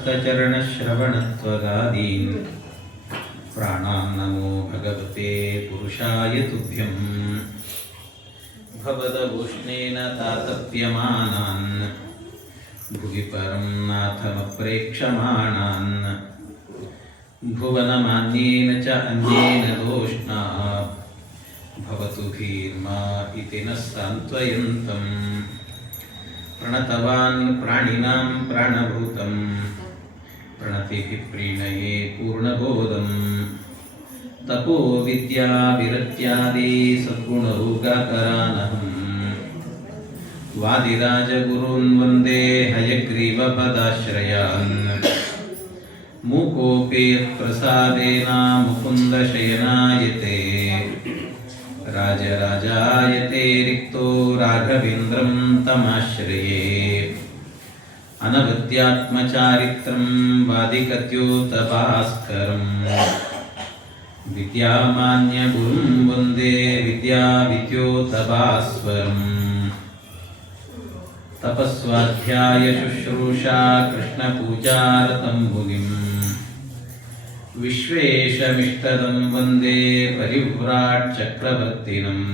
समस्तचरणश्रवणत्वगादीन् प्राणान् नमो भगवते पुरुषाय तुभ्यं भवदवोष्णेन तातप्यमानान् भुवि परं नाथमप्रेक्षमाणान् भुवनमान्येन च अन्येन दोष्णा भवतु भीर्मा इति नः सान्त्वयन्तम् प्रणतवान् प्राणिनां प्राणभूतं प्रणतिः प्रीणये पूर्णबोधम् तपो विद्या विरत्यादि सद्गुणरोगाकरानहम् वादिराजगुरून् वन्दे हयग्रीवपदाश्रयान् मूकोऽपि यत्प्रसादेन मुकुन्दशयनायते राजराजायते रिक्तो राघवेन्द्रं तमाश्रये अनवद्यात्मचारित्रं वादिकद्योतभास्करम् विद्यामान्यगुरुं वन्दे विद्याविद्योतभास्वरम् तपस्वाध्यायशुश्रूषा कृष्णपूजारतं मुनिम् विश्वेशमिष्टदं वन्दे परिव्राट् चक्रवर्तिनम्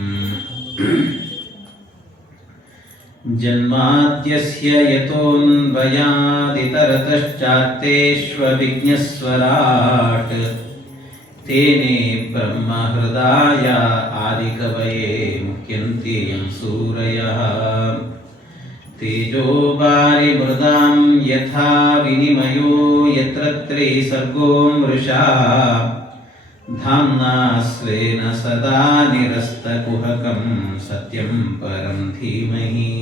जन्माद्यस्य यतोऽन्वयादितरतश्चार्तेष्वभिज्ञस्वराट् तेने ब्रह्महृदाय आदिकवये मुह्यन्ति यं सूरयः तेजो वारिमृदां यथा विनिमयो यत्र त्रिसर्गो मृषा धाम्ना स्वेन सदा निरस्तकुहकं सत्यं परं धीमहि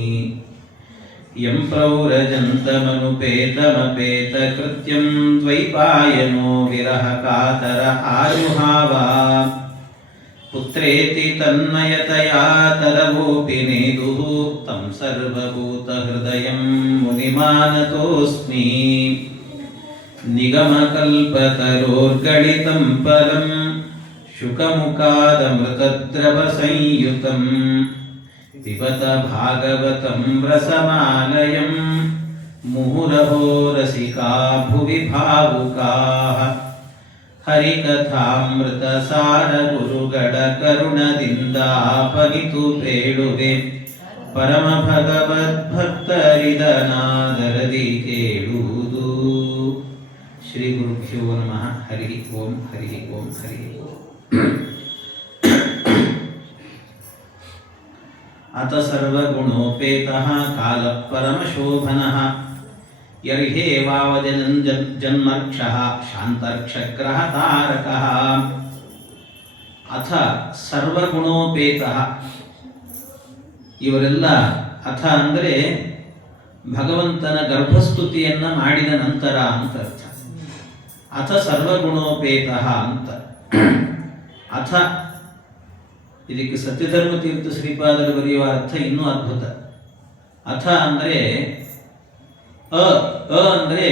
यं प्रौरजन्तमनुपेतमपेतकृत्यं द्वैपायनो विरहकातर आजुहावा पुत्रेति तन्मयतया तरवोऽपि नेदुः तं सर्वभूतहृदयं मुनिमानतोऽस्मि निगमकल्पतरोर्गलितं फलं शुकमुखादमृतद्रवसंयुतं पिबत भागवतं रसमालयं मुहुरहो रसिका भुवि भावुकाः ಹರಿಕಥಾಮೃತಸಾರ ಗುರುಗಳ ಕರುಣದಿಂದಾಪನಿತು ಬೇಡುವೆ ಪರಮ ಭಗವದ್ಭಕ್ತರಿದನಾದರದಿ ಕೇಳುವುದು. ಶ್ರೀ ಗುರುಭ್ಯೋ ನಮಃ. ಹರಿ ಓಂ ಹರಿ ಓಂ ಹರಿ ಓಂ. ಅತ ಸರ್ವಗುಣೋಪೇತಃ ಕಾಲಃ ಪರಮಶೋಭನಃ ಯರ್ಹೇವಾವಜನಂ ಜನ್ಮರ್ಕ್ಷಃ ಶಾಂತರ್ಕ್ಷಗ್ರಹ ತಾರಕಃ. ಅಥ ಸರ್ವಗುಣೋಪೇತಃ. ಇವರೆಲ್ಲ ಅಥ ಅಂದರೆ ಭಗವಂತನ ಗರ್ಭಸ್ತುತಿಯನ್ನು ಮಾಡಿದ ನಂತರ ಅಂತ ಅರ್ಥ. ಅಥ ಸರ್ವಗುಣೋಪೇತಃ ಅಂತ. ಅಥ ಇದಕ್ಕೆ ಸತ್ಯಧರ್ಮತೀರ್ಥ ಶ್ರೀಪಾದರು ಬರೆಯುವ ಅರ್ಥ ಇನ್ನೂ ಅದ್ಭುತ. ಅಥ ಅಂದರೆ ಅ ಅಂದರೆ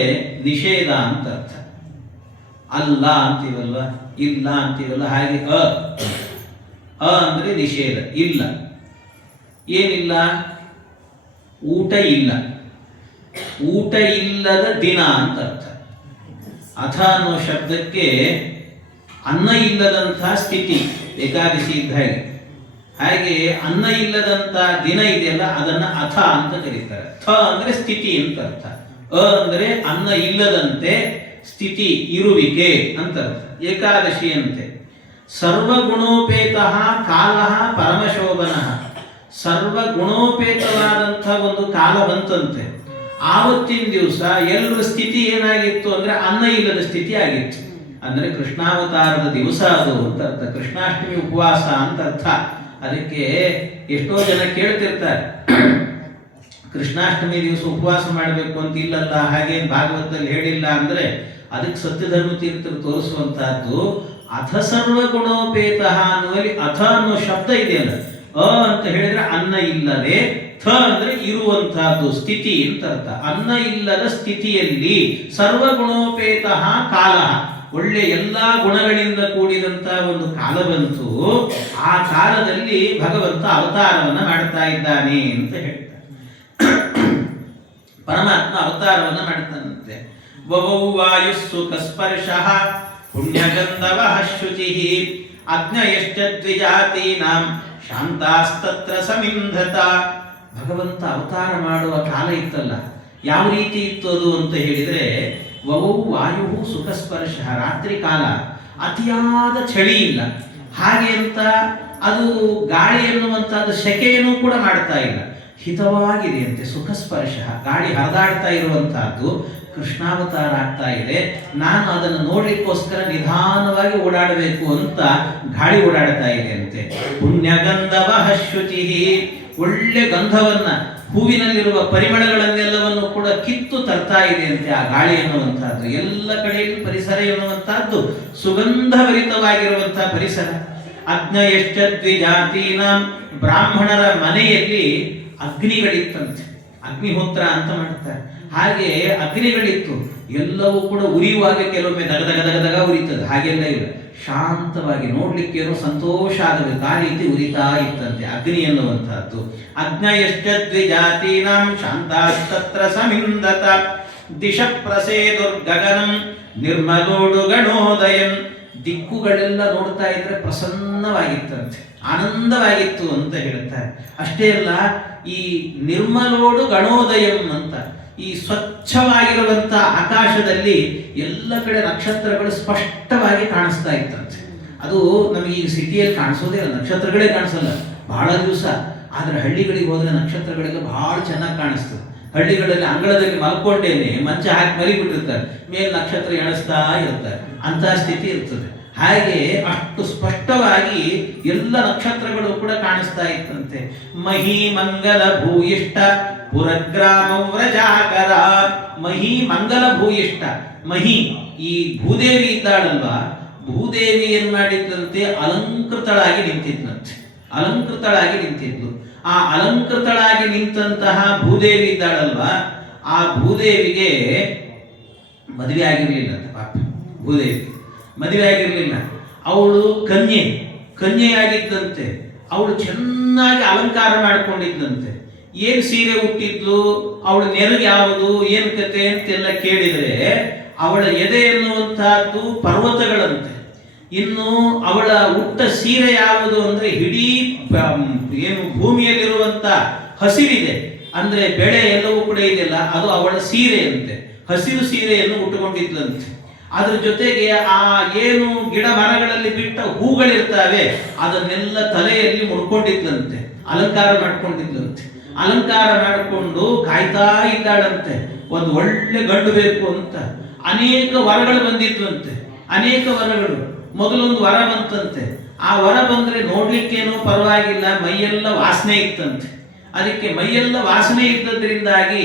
ನಿಷೇಧ ಅಂತ ಅರ್ಥ. ಅಲ್ಲ ಅಂತೀವಲ್ವ, ಇಲ್ಲ ಅಂತೀವಲ್ಲ, ಹಾಗೆ ಅ ಅಂದರೆ ನಿಷೇಧ, ಇಲ್ಲ. ಏನಿಲ್ಲ? ಊಟ ಇಲ್ಲ, ಊಟ ಇಲ್ಲದ ದಿನ ಅಂತ ಅರ್ಥ. ಅಥ ಅನ್ನೋ ಶಬ್ದಕ್ಕೆ ಅನ್ನ ಇಲ್ಲದಂತಹ ಸ್ಥಿತಿ, ಏಕಾದಶಿ ಇದ್ದ ಹಾಗೆ ಅನ್ನ ಇಲ್ಲದಂತ ದಿನ ಇದೆಯಲ್ಲ, ಅದನ್ನ ಅಥ ಅಂತ ಕರೀತಾರೆ. ಥ ಅಂದ್ರೆ ಸ್ಥಿತಿ ಅಂತ ಅರ್ಥ. ಅ ಅಂದ್ರೆ ಅನ್ನ ಇಲ್ಲದಂತೆ ಸ್ಥಿತಿ, ಇರುವಿಕೆ ಅಂತ ಅರ್ಥ. ಏಕಾದಶಿ ಅಂತೆ. ಸರ್ವಗುಣೋಪೇತಃ ಕಾಲಃ ಪರಮಶೋಭನಃ. ಸರ್ವಗುಣೋಪೇತವಾದಂಥ ಒಂದು ಕಾಲ ಬಂತಂತೆ. ಆವತ್ತಿನ ದಿವಸ ಎಲ್ಲರ ಸ್ಥಿತಿ ಏನಾಗಿತ್ತು ಅಂದ್ರೆ ಅನ್ನ ಇಲ್ಲದ ಸ್ಥಿತಿ ಆಗಿತ್ತು. ಅಂದ್ರೆ ಕೃಷ್ಣಾವತಾರದ ದಿವಸ ಅದು ಅಂತ ಅರ್ಥ. ಕೃಷ್ಣಾಷ್ಟಮಿ ಉಪವಾಸ ಅಂತ ಅರ್ಥ. ಅದಕ್ಕೆ ಎಷ್ಟೋ ಜನ ಕೇಳ್ತಿರ್ತಾರೆ, ಕೃಷ್ಣಾಷ್ಟಮಿ ದಿವಸ ಉಪವಾಸ ಮಾಡಬೇಕು ಅಂತ. ಇಲ್ಲಲ್ಲ, ಹಾಗೇನು ಭಾಗವತದಲ್ಲಿ ಹೇಳಿಲ್ಲ ಅಂದ್ರೆ ಅದಕ್ಕೆ ಸತ್ಯಧರ್ಮ ತೀರ್ಥರು ತೋರಿಸುವಂತಹದ್ದು ಅಥ ಸರ್ವಗುಣೋಪೇತಃ ಅನ್ನುವಲ್ಲಿ ಅಥ ಅನ್ನೋ ಶಬ್ದ ಇದೆಯಲ್ಲ, ಅ ಅಂತ ಹೇಳಿದ್ರೆ ಅನ್ನ ಇಲ್ಲದೆ, ಥ ಅಂದ್ರೆ ಇರುವಂತಹದ್ದು, ಸ್ಥಿತಿ ಅಂತ ಅರ್ಥ. ಅನ್ನ ಇಲ್ಲದ ಸ್ಥಿತಿಯಲ್ಲಿ ಸರ್ವಗುಣೋಪೇತಃ ಕಾಲ, ಒಳ್ಳೆ ಎಲ್ಲಾ ಗುಣಗಳಿಂದ ಕೂಡಿದಂತ ಒಂದು ಕಾಲ ಬಂತು. ಆ ಕಾಲದಲ್ಲಿ ಭಗವಂತ ಅವತಾರವನ್ನ ಮಾಡ್ತಾ ಇದ್ದಾನೆ ಅಂತ ಹೇಳ್ತಾರೆ. ಪರಮಾತ್ಮ ಅವತಾರವನ್ನ ಮಾಡ್ತಾನಂತೆ. ವವೌ ವಾಯುಸ್ಸು ಕಸ್ಪರ್ಶಃ ಪುಣ್ಯಗಂಧವ ಶುಚಿ ಅಗ್ನಯಶ್ಚ ದ್ವಿಜಾತೀನಾಂ ಶಾಂತಾಸ್ತತ್ರ ಸಮಿಂಧತ. ಭಗವಂತ ಅವತಾರ ಮಾಡುವ ಕಾಲ ಇತ್ತಲ್ಲ, ಯಾವ ರೀತಿ ಇತ್ತು ಅದು ಅಂತ ಹೇಳಿದ್ರೆ, ವವೌ ವಾಯು ಸುಖಸ್ಪರ್ಶ, ರಾತ್ರಿ ಕಾಲ ಅತಿಯಾದ ಚಳಿ ಇಲ್ಲ, ಹಾಗೆ ಅಂತ ಅದು ಗಾಳಿ ಎನ್ನುವಂಥದ್ದು ಸೆಕೆಯನ್ನು ಕೂಡ ಮಾಡ್ತಾ ಇಲ್ಲ, ಹಿತವಾಗಿದೆ ಅಂತೆ. ಸುಖಸ್ಪರ್ಶ, ಗಾಳಿ ಹರಿದಾಡ್ತಾ ಇರುವಂತಹದ್ದು ಕೃಷ್ಣಾವತಾರ ಆಗ್ತಾ ಇದೆ. ನಾನು ಅದನ್ನು ನೋಡ್ಲಿಕ್ಕೋಸ್ಕರ ನಿಧಾನವಾಗಿ ಓಡಾಡಬೇಕು ಅಂತ ಗಾಳಿ ಓಡಾಡ್ತಾ ಇದೆ ಅಂತೆ. ಪುಣ್ಯಗಂಧವ ಶುಚಿ, ಒಳ್ಳೆ ಗಂಧವನ್ನ, ಹೂವಿನಲ್ಲಿರುವ ಪರಿಮಳಗಳನ್ನೆಲ್ಲವನ್ನು ಕೂಡ ಕಿತ್ತು ತರ್ತಾ ಇದೆ ಅಂತೆ ಆ ಗಾಳಿ ಎನ್ನುವಂತಹದ್ದು. ಎಲ್ಲ ಕಡೆಯಲ್ಲಿ ಪರಿಸರ ಎನ್ನುವಂತಹದ್ದು ಸುಗಂಧಭರಿತವಾಗಿರುವಂತಹ ಪರಿಸರ. ಅಗ್ನಯಶ್ಚ ದ್ವಿಜಾತೀನಾಂ, ಬ್ರಾಹ್ಮಣರ ಮನೆಯಲ್ಲಿ ಅಗ್ನಿಗಳಿತ್ತಂತೆ, ಅಗ್ನಿಹೋತ್ರ ಅಂತ ಮಾಡ್ತಾರೆ. ಹಾಗೆ ಅಗ್ನಿಗಳಿತ್ತು, ಎಲ್ಲವೂ ಕೂಡ ಉರಿಯುವಾಗ ಕೆಲವೊಮ್ಮೆ ದಗ ದಗ ದಗ ದಗ ಉರಿತದೆ, ಹಾಗೆಲ್ಲ ಇಲ್ಲ, ಶಾಂತವಾಗಿ ನೋಡ್ಲಿಕ್ಕೇನೋ ಸಂತೋಷ ಆಗಬೇಕು, ಆ ರೀತಿ ಉರಿತಾ ಇತ್ತಂತೆ ಅಗ್ನಿ ಎನ್ನುವಂತಹದ್ದು. ಅಗ್ನಯಶ್ಚ ದ್ವಿಜಾತೀನಾಂ ಶಾಂತಾಸ್ತತ್ರ ಸಮಿಂದತ ದಿಶ ಪ್ರಸೇದುರ್ಗಗನಂ ನಿರ್ಮಲೋಡು ಗಣೋದಯಂ. ದಿಕ್ಕುಗಳೆಲ್ಲ ನೋಡ್ತಾ ಇದ್ರೆ ಪ್ರಸನ್ನವಾಗಿತ್ತಂತೆ, ಆನಂದವಾಗಿತ್ತು ಅಂತ ಹೇಳ್ತಾರೆ. ಅಷ್ಟೇ ಅಲ್ಲ, ಈ ನಿರ್ಮಲೋಡು ಗಣೋದಯಂ ಅಂತ, ಈ ಸ್ವಚ್ಛವಾಗಿರುವಂತ ಆಕಾಶದಲ್ಲಿ ಎಲ್ಲ ಕಡೆ ನಕ್ಷತ್ರಗಳು ಸ್ಪಷ್ಟವಾಗಿ ಕಾಣಿಸ್ತಾ ಇತ್ತಂತೆ. ಅದು ನಮಗೆ ಈ ಸಿಟಿಯಲ್ಲಿ ಕಾಣಿಸೋದೇ ಇಲ್ಲ, ನಕ್ಷತ್ರಗಳೇ ಕಾಣಿಸಲ್ಲ ಬಹಳ ದಿವಸ. ಆದ್ರೆ ಹಳ್ಳಿಗಳಿಗೆ ಹೋದ್ರೆ ನಕ್ಷತ್ರಗಳೆಲ್ಲ ಬಹಳ ಚೆನ್ನಾಗಿ ಕಾಣಿಸ್ತದೆ. ಹಳ್ಳಿಗಳಲ್ಲಿ ಅಂಗಳದಲ್ಲಿ ಮಲ್ಕೊಂಡೇನೆ ಮಂಚ ಹಾಕಿ ಮರಿಬಿಟ್ಟಿರ್ತಾರೆ, ಮೇಲೆ ನಕ್ಷತ್ರ ಎಣಿಸ್ತಾ ಇರ್ತಾರೆ, ಅಂತಹ ಸ್ಥಿತಿ ಇರ್ತದೆ. ಹಾಗೆ ಅಷ್ಟು ಸ್ಪಷ್ಟವಾಗಿ ಎಲ್ಲ ನಕ್ಷತ್ರಗಳು ಕೂಡ ಕಾಣಿಸ್ತಾ ಇತ್ತಂತೆ. ಮಹಿ ಮಂಗಲ ಭೂಯಿಷ್ಠ ಪುರಗ್ರಾಮ ವ್ರಜಾಕರ. ಮಹಿ ಮಂಗಲ ಭೂಯಿಷ್ಠ, ಮಹಿ ಈ ಭೂದೇವಿ ಇದ್ದಾಳಲ್ವಾ, ಭೂದೇವಿ ಏನ್ ಮಾಡಿದ್ದಂತೆ ಅಲಂಕೃತಳಾಗಿ ನಿಂತಿದ್ದಂತೆ, ಅಲಂಕೃತಳಾಗಿ ನಿಂತಿದ್ಲು. ಆ ಅಲಂಕೃತಳಾಗಿ ನಿಂತಹ ಭೂದೇವಿ ಇದ್ದಾಳಲ್ವಾ, ಆ ಭೂದೇವಿಗೆ ಮದುವೆ ಆಗಿರ್ಲಿಲ್ಲ ಅಂತ. ಪಾಪ ಭೂದೇವಿ ಮದುವೆ ಆಗಿರ್ಲಿಲ್ಲ, ಅವಳು ಕನ್ಯೆಯಾಗಿದ್ದಂತೆ. ಅವಳು ಚೆನ್ನಾಗಿ ಅಲಂಕಾರ ಮಾಡಿಕೊಂಡಿದ್ದಂತೆ. ಏನ್ ಸೀರೆ ಹುಟ್ಟಿದ್ಲು, ಅವಳ ನೆರಳು ಯಾವುದು, ಏನ್ ಕತೆ ಅಂತೆಲ್ಲ ಕೇಳಿದ್ರೆ ಅವಳ ಎದೆ ಎನ್ನುವಂತಹದ್ದು ಪರ್ವತಗಳಂತೆ. ಇನ್ನು ಅವಳ ಹುಟ್ಟ ಸೀರೆ ಯಾವುದು ಅಂದ್ರೆ ಇಡೀ ಏನು ಭೂಮಿಯಲ್ಲಿರುವಂತ ಹಸಿರಿದೆ ಅಂದ್ರೆ ಬೆಳೆ ಎಲ್ಲವೂ ಕೂಡ ಇದೆಯಲ್ಲ, ಅದು ಅವಳ ಸೀರೆ ಅಂತೆ. ಹಸಿರು ಸೀರೆಯನ್ನು ಉಟ್ಟುಕೊಂಡಿದ್ಲಂತೆ. ಅದ್ರ ಜೊತೆಗೆ ಆ ಏನು ಗಿಡ ಮರಗಳಲ್ಲಿ ಬಿಟ್ಟ ಹೂಗಳಿರ್ತವೆ ಅದನ್ನೆಲ್ಲ ತಲೆಯಲ್ಲಿ ಮುಡ್ಕೊಂಡಿದ್ಲಂತೆ, ಅಲಂಕಾರ ಮಾಡ್ಕೊಂಡಿದ್ಲಂತೆ. ಅಲಂಕಾರ ಮಾಡಿಕೊಂಡು ಕಾಯ್ತಾ ಇದ್ದಾಳಂತೆ, ಒಂದು ಒಳ್ಳೆ ಗಂಡು ಬೇಕು ಅಂತ. ಅನೇಕ ವರಗಳು ಬಂದಿದ್ವಂತೆ, ಅನೇಕ ವರಗಳು. ಮೊದಲೊಂದು ವರ ಬಂತಂತೆ, ಆ ವರ ಬಂದ್ರೆ ನೋಡ್ಲಿಕ್ಕೇನೋ ಪರವಾಗಿಲ್ಲ, ಮೈಯೆಲ್ಲ ವಾಸನೆ ಇತ್ತಂತೆ. ಅದಕ್ಕೆ ಮೈಯೆಲ್ಲ ವಾಸನೆ ಇದ್ದದ್ರಿಂದಾಗಿ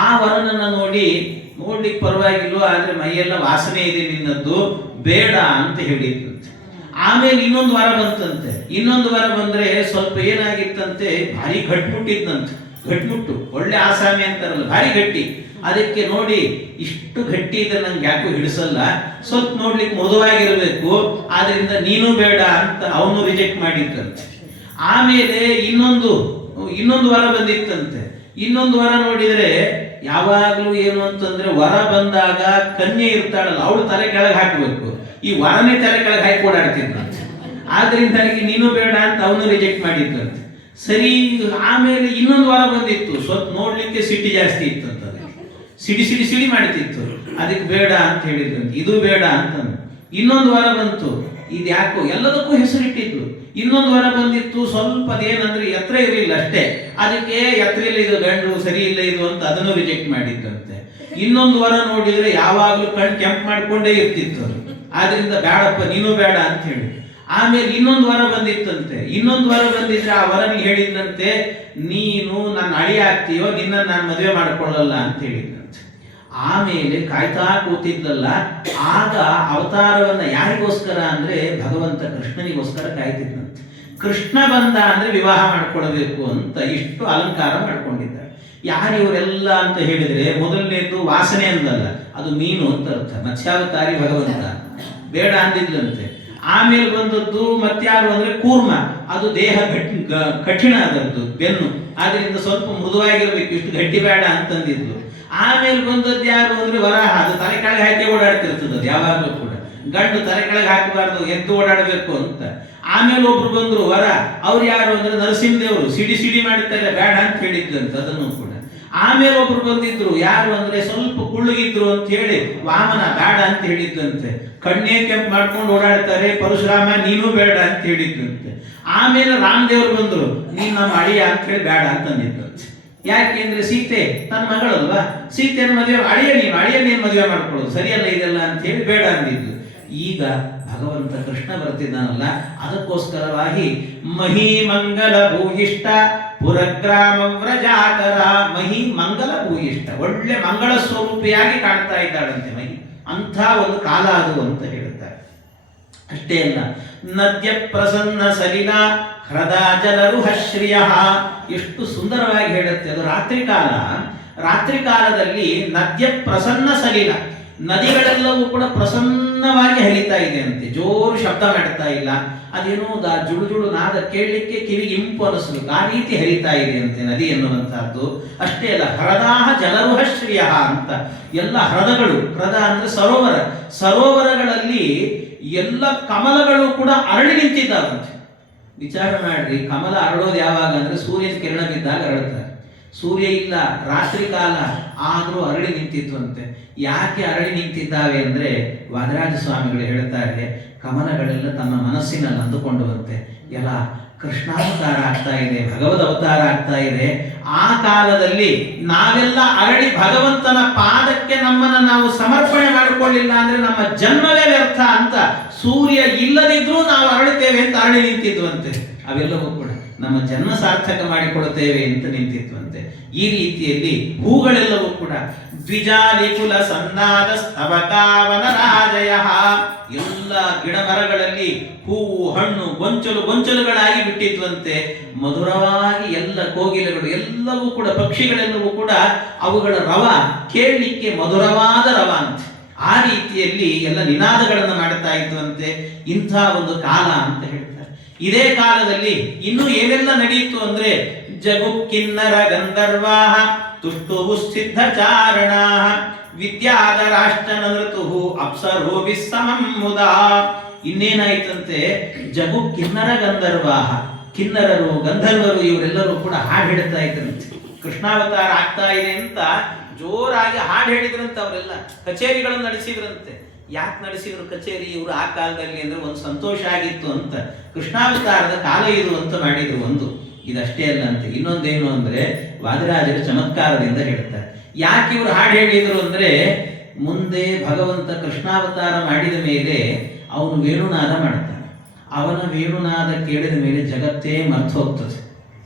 ಆ ವರನನ್ನ ನೋಡ್ಲಿಕ್ಕೆ ಪರವಾಗಿಲ್ವೋ, ಆದ್ರೆ ಮೈಯೆಲ್ಲ ವಾಸನೆ ಇದೆ ನಿನ್ನದ್ದು, ಬೇಡ ಅಂತ ಹೇಳಿದ್ರಂತೆ. ಆಮೇಲೆ ಇನ್ನೊಂದು ವರ ಬಂತಂತೆ. ಇನ್ನೊಂದು ವರ ಬಂದ್ರೆ ಸ್ವಲ್ಪ ಏನಾಗಿತ್ತಂತೆ, ಭಾರಿ ಗಟ್ಮುಟ್ಟಿದ್ದಂತೆ, ಗಟ್ಮುಟ್ಟು ಒಳ್ಳೆ ಆಸಾಮಿ ಅಂತಾರಲ್ಲ, ಭಾರಿ ಗಟ್ಟಿ. ಅದಕ್ಕೆ ನೋಡಿ ಇಷ್ಟು ಗಟ್ಟಿ ಇದ್ರೆ ನಂಗೆ ಯಾಕೋ ಹಿಡಿಸಲ್ಲ, ಸ್ವಲ್ಪ ನೋಡ್ಲಿಕ್ಕೆ ಮೃದುವಾಗಿರ್ಬೇಕು, ಆದ್ರಿಂದ ನೀನು ಬೇಡ ಅಂತ ಅವನು ರಿಜೆಕ್ಟ್ ಮಾಡಿದ್ದಂತೆ. ಆಮೇಲೆ ಇನ್ನೊಂದು ವರ ಬಂದಿತ್ತಂತೆ. ಇನ್ನೊಂದು ವರ ನೋಡಿದ್ರೆ ಯಾವಾಗಲೂ ಏನು ಅಂತಂದ್ರೆ, ವರ ಬಂದಾಗ ಕನ್ಯೆ ಇರ್ತಾಳಲ್ಲ ಅವಳು ತಲೆ ಕೆಳಗೆ ಹಾಕಬೇಕು, ಈ ವರನೇ ತಲೆ ಕೆಳಗೆ ಹಾಕಿ ಓಡಾಡ್ತಿದ್ದಂತೆ. ಆದ್ರಿಂದಾಗಿ ನೀನು ಬೇಡ ಅಂತ ಅವನು ರಿಜೆಕ್ಟ್ ಮಾಡಿದ್ದಂತೆ. ಸರಿ, ಆಮೇಲೆ ಇನ್ನೊಂದು ವರ ಬಂದಿತ್ತು, ಸ್ವಲ್ಪ ನೋಡ್ಲಿಕ್ಕೆ ಸಿಟಿ ಜಾಸ್ತಿ ಇತ್ತಂತ, ಸಿಡಿ ಮಾಡ್ತಿತ್ತು, ಅದಕ್ಕೆ ಬೇಡ ಅಂತ ಹೇಳಿದ್ರಂತೆ. ಇದು ಬೇಡ ಅಂತ. ಇನ್ನೊಂದು ವರ ಬಂತು, ಇದು ಯಾಕೋ ಎಲ್ಲದಕ್ಕೂ ಹೆಸರಿಟ್ಟಿದ್ಲು. ಇನ್ನೊಂದು ವರ ಬಂದಿತ್ತು, ಸ್ವಲ್ಪ ಅದೇನಂದ್ರೆ ಎತ್ತರ ಇರಲಿಲ್ಲ ಅಷ್ಟೇ, ಅದಕ್ಕೆ ಎತ್ತರ ಇಲ್ಲ ಇದು ಗಂಡು, ಸರಿ ಇಲ್ಲ ಇದು ಅಂತ ಅದನ್ನು ರಿಜೆಕ್ಟ್ ಮಾಡಿದ್ದಂತೆ. ಇನ್ನೊಂದು ವರ ನೋಡಿದ್ರೆ ಯಾವಾಗಲೂ ಕಣ್ ಕೆಂಪು ಮಾಡ್ಕೊಂಡೇ ಇರ್ತಿತ್ತು, ಆದ್ರಿಂದ ಬೇಡಪ್ಪ ನೀನು ಬೇಡ ಅಂತ ಹೇಳಿ. ಆಮೇಲೆ ಇನ್ನೊಂದು ವರ ಬಂದಿತ್ತಂತೆ. ಇನ್ನೊಂದು ವರ ಬಂದಿದ್ರೆ ಆ ವರನಿಗೆ ಹೇಳಿದ್ದಂತೆ, ನೀನು ನನ್ನ ಅಳಿ ಆಗ್ತೀಯೋ, ನಿನ್ನ ನಾನು ಮದುವೆ ಮಾಡಿಕೊಳ್ಳಲ್ಲ ಅಂತ ಹೇಳಿದ್ದಂತೆ. ಆಮೇಲೆ ಕಾಯ್ತಾ ಕೂತಿದ್ಲಲ್ಲ, ಆಗ ಅವತಾರವನ್ನ ಯಾರಿಗೋಸ್ಕರ ಅಂದ್ರೆ ಭಗವಂತ ಕೃಷ್ಣನಿಗೋಸ್ಕರ ಕಾಯ್ತಿದ್ದಂತೆ. ಕೃಷ್ಣ ಬಂದ ಅಂದ್ರೆ ವಿವಾಹ ಮಾಡ್ಕೊಳ್ಬೇಕು ಅಂತ ಇಷ್ಟು ಅಲಂಕಾರ ಮಾಡ್ಕೊಂಡಿದ್ದಾರೆ. ಯಾರು ಇವರೆಲ್ಲ ಅಂತ ಹೇಳಿದ್ರೆ, ಮೊದಲನೇದು ವಾಸನೆ ಅಂದಲ್ಲ, ಅದು ಮೀನು ಅಂತ ಅರ್ಥ. ಮತ್ಸ್ಯಾವತಾರಿ ಭಗವಂತ ಬೇಡ ಅಂದಿದ್ಲಂತೆ. ಆಮೇಲೆ ಬಂದದ್ದು ಮತ್ಯಾರು ಅಂದ್ರೆ ಕೂರ್ಮ, ಅದು ದೇಹ ಕಠಿಣ ಆದದ್ದು, ಬೆನ್ನು, ಆದ್ರಿಂದ ಸ್ವಲ್ಪ ಮೃದುವಾಗಿರ್ಬೇಕು, ಇಷ್ಟು ಗಟ್ಟಿ ಬೇಡ ಅಂತಂದಿದ್ಲು. ಆಮೇಲೆ ಬಂದದ್ದು ಯಾರು ಅಂದ್ರೆ ವರಾಹ. ಅದು ತಲೆ ಕೆಳಗೆ ಹಾಕಿ ಓಡಾಡ್ತಿರ್ತದೆ ಅದು ಯಾವಾಗಲೂ ಕೂಡ. ಗಂಡು ತಲೆ ಕೆಳಗೆ ಹಾಕಬಾರ್ದು, ಎದ್ದು ಓಡಾಡಬೇಕು ಅಂತ. ಆಮೇಲೆ ಒಬ್ರು ಬಂದ್ರು ವರ, ಅವ್ರು ಯಾರು ಅಂದ್ರೆ ನರಸಿಂಹದೇವರು, ಸಿಡಿ ಸಿಡಿ ಮಾಡ್ತಾರೆ ಬೇಡ ಅಂತ ಹೇಳಿದ್ದಂತೆ ಅದನ್ನು ಕೂಡ. ಆಮೇಲೆ ಒಬ್ರು ಬಂದಿದ್ರು, ಯಾರು ಅಂದ್ರೆ ಸ್ವಲ್ಪ ಕುಳ್ಳಗಿದ್ರು ಅಂತ ಹೇಳಿ ವಾಮನ, ಬೇಡ ಅಂತ ಹೇಳಿದ್ದಂತೆ. ಕಣ್ಣೇ ಕೆಂಪು ಮಾಡ್ಕೊಂಡು ಓಡಾಡ್ತಾರೆ, ಪರಶುರಾಮ ನೀನು ಬೇಡ ಅಂತ ಹೇಳಿದ್ದಂತೆ. ಆಮೇಲೆ ರಾಮದೇವರು ಬಂದ್ರು, ನೀನ್ ನಮ್ಮ ಅಳಿಯ ಅಂತ ಹೇಳಿ ಬೇಡ ಅಂತ ಅಂದಿದ್ದಂತೆ. ಯಾಕೆಂದ್ರೆ ಸೀತೆ ತನ್ನ ಮಗಳಲ್ವಾ, ಸೀತೆನ ಮದುವೆ ಅಳಿಯ ನೀನು ಮದುವೆ ಮಾಡ್ಕೊಳ್ಳೋದು ಸರಿಯಲ್ಲ ಇದೆಲ್ಲ ಅಂತ ಹೇಳಿ ಬೇಡ ಅಂದಿದ್ದು. ಈಗ ಭಗವಂತ ಕೃಷ್ಣ ಬರ್ತಿದ್ದಾನಲ್ಲ, ಅದಕ್ಕೋಸ್ಕರವಾಗಿ ಮಹಿ ಮಂಗಲ ಭೂಯಿಷ್ಟ ಪುರಗ್ರಾಮ ವ್ರಜಾಕರ. ಮಹಿ ಮಂಗಲ ಭೂಯಿಷ್ಟ, ಒಳ್ಳೆ ಮಂಗಳ ಸ್ವರೂಪಿಯಾಗಿ ಕಾಣ್ತಾ ಇದ್ದಾಳಂತೆ ಮಹಿ. ಅಂಥ ಒಂದು ಕಾಲ ಅದು ಅಂತ ಹೇಳುತ್ತಾರೆ. ಅಷ್ಟೇ ಅಲ್ಲ, ನದ್ಯ ಪ್ರಸನ್ನ ಸಲಿಲ ಹೃದ ಜಲರುಹಶ್ರಿಯ, ಎಷ್ಟು ಸುಂದರವಾಗಿ ಹೇಳುತ್ತೆ ಅದು. ರಾತ್ರಿ ಕಾಲದಲ್ಲಿ ನದ್ಯ ಪ್ರಸನ್ನ ಸಲಿಲ, ನದಿಗಳೆಲ್ಲವೂ ಕೂಡ ಪ್ರಸನ್ನವಾಗಿ ಹರಿತಾ ಇದೆ ಅಂತೆ. ಜೋರು ಶಬ್ದ ಮಾಡ್ತಾ ಇಲ್ಲ, ಅದೇನೋ ಜುಳು ಜುಳು ನಾದ ಕೇಳಲಿಕ್ಕೆ ಕಿವಿಗೆ ಇಂಪು ಅನಿಸ್ಬೇಕು, ಆ ರೀತಿ ಹರಿತಾ ಇದೆ ಅಂತೆ ನದಿ ಎನ್ನುವಂತಹದ್ದು. ಅಷ್ಟೇ ಅಲ್ಲ, ಹೃದಾಹ ಜಲರುಹಶ್ರಿಯ ಅಂತ ಎಲ್ಲ ಹೃದಗಳು, ಹೃದ ಅಂದ್ರೆ ಸರೋವರಗಳಲ್ಲಿ ಎಲ್ಲ ಕಮಲಗಳು ಕೂಡ ಅರಳಿ ನಿಂತಿದ್ದಾವಂತೆ. ವಿಚಾರ ಮಾಡ್ರಿ, ಕಮಲ ಅರಳೋದು ಯಾವಾಗ ಅಂದ್ರೆ ಸೂರ್ಯನ ಕಿರಣ ಬಿದ್ದಾಗ ಅರಳುತ್ತಾರೆ. ಸೂರ್ಯ ಇಲ್ಲ, ರಾತ್ರಿ ಕಾಲ, ಆದರೂ ಅರಳಿ ನಿಂತಿದ್ವಂತೆ. ಯಾಕೆ ಅರಳಿ ನಿಂತಿದ್ದಾವೆ ಅಂದ್ರೆ ವಾದರಾಜ ಸ್ವಾಮಿಗಳು ಹೇಳ್ತಾರೆ, ಕಮಲಗಳೆಲ್ಲ ತಮ್ಮ ಮನಸ್ಸಿನಲ್ಲಿ ಅಂದುಕೊಂಡುವಂತೆ ಎಲ್ಲ ಕೃಷ್ಣಾವತಾರ ಆಗ್ತಾ ಇದೆ, ಭಗವದ್ ಅವತಾರ ಆಗ್ತಾ ಇದೆ. ಆ ಕಾಲದಲ್ಲಿ ನಾವೆಲ್ಲ ಅರಳಿ ಭಗವಂತನ ಪಾದಕ್ಕೆ ನಮ್ಮನ್ನು ನಾವು ಸಮರ್ಪಣೆ ಮಾಡಿಕೊಳ್ಳಿಲ್ಲ ಅಂದ್ರೆ ನಮ್ಮ ಜನ್ಮವೇ ವ್ಯರ್ಥ ಅಂತ, ಸೂರ್ಯ ಇಲ್ಲದಿದ್ರೂ ನಾವು ಅರಳುತ್ತೇವೆ ಅಂತ ಅರಳಿ ನಿಂತಿದ್ವಂತೆ. ಅವೆಲ್ಲವೂ ಕೂಡ ನಮ್ಮ ಜನ್ಮ ಸಾರ್ಥಕ ಮಾಡಿಕೊಡುತ್ತೇವೆ ಅಂತ ನಿಂತಿದ್ವಂತೆ. ಈ ರೀತಿಯಲ್ಲಿ ಹೂಗಳೆಲ್ಲವೂ ಕೂಡ ದ್ವಿಜಾಲಿ ಕುಲ ಸನ್ನಾದ ಸ್ತಬಕಾವನ ರಾಜಯ, ಎಲ್ಲ ಗಿಡ ಮರಗಳಲ್ಲಿ ಹೂವು ಹಣ್ಣು ಗೊಂಚಲುಗಳಾಗಿ ಬಿಟ್ಟಿದ್ವಂತೆ. ಮಧುರವಾಗಿ ಎಲ್ಲ ಕೋಗಿಲೆಗಳು ಎಲ್ಲವೂ ಕೂಡ, ಪಕ್ಷಿಗಳೆಲ್ಲವೂ ಕೂಡ ಅವುಗಳ ರವ ಕೇಳಲಿಕ್ಕೆ ಮಧುರವಾದ ರವ ಅಂತೆ. ಆ ರೀತಿಯಲ್ಲಿ ಎಲ್ಲ ನಿನಾದಗಳನ್ನು ಮಾಡ್ತಾ ಇದ್ವಂತೆ. ಇಂಥ ಒಂದು ಕಾಲ ಅಂತ ಹೇಳ್ತಾರೆ. ಇದೇ ಕಾಲದಲ್ಲಿ ಇನ್ನು ಏನೆಲ್ಲ ನಡೆಯಿತು ಅಂದ್ರೆ ಜಗು ಕಿನ್ನರ ಗಂಧರ್ವಾಹ ತುಷ್ಟುವು ಸಿದ್ಧ ಚಾರಣಾ ವಿದ್ಯಾಧರಾಷ್ಟನ ನೃತು ಅಪ್ಸರೋ ವಿಸ್ಸಮಂ ಮುದಾ. ಇನ್ನೇನಾಯ್ತಂತೆ, ಜಗು ಕಿನ್ನರ ಗಂಧರ್ವಾಹ, ಕಿನ್ನರರು ಗಂಧರ್ವರು ಇವರೆಲ್ಲರೂ ಕೂಡ ಹಾಡು ಹೇಳ್ತಾ ಇದ್ರಂತೆ. ಕೃಷ್ಣಾವತಾರ ಆಗ್ತಾ ಇದೆ ಅಂತ ಜೋರಾಗಿ ಹಾಡು ಹೇಳಿದ್ರಂತೆ. ಅವರೆಲ್ಲ ಕಚೇರಿಗಳನ್ನು ನಡೆಸಿದ್ರಂತೆ. ಯಾಕೆ ನಡೆಸಿದ್ರು ಕಚೇರಿ ಇವರು ಆ ಕಾಲದಲ್ಲಿ ಅಂದ್ರೆ ಒಂದು ಸಂತೋಷ ಆಗಿತ್ತು ಅಂತ, ಕೃಷ್ಣಾವತಾರದ ಕಾಲ ಇದು ಅಂತ ಮಾಡಿದ್ರು ಒಂದು. ಇದಷ್ಟೇ ಅಲ್ಲ ಅಂತ, ಇನ್ನೊಂದೇನು ಅಂದ್ರೆ ವಾದಿರಾಜರು ಚಮತ್ಕಾರದಿಂದ ಹೇಳ್ತಾರೆ. ಯಾಕೆ ಇವರು ಹಾಡು ಹೇಳಿದ್ರು ಅಂದ್ರೆ, ಮುಂದೆ ಭಗವಂತ ಕೃಷ್ಣಾವತಾರ ಮಾಡಿದ ಮೇಲೆ ಅವನು ವೇಣುನಾದ ಮಾಡ್ತಾನೆ. ಅವನ ವೇಣುನಾದ ಕೇಳಿದ ಮೇಲೆ ಜಗತ್ತೇ ಮರ್ತು ಹೋಗ್ತದೆ,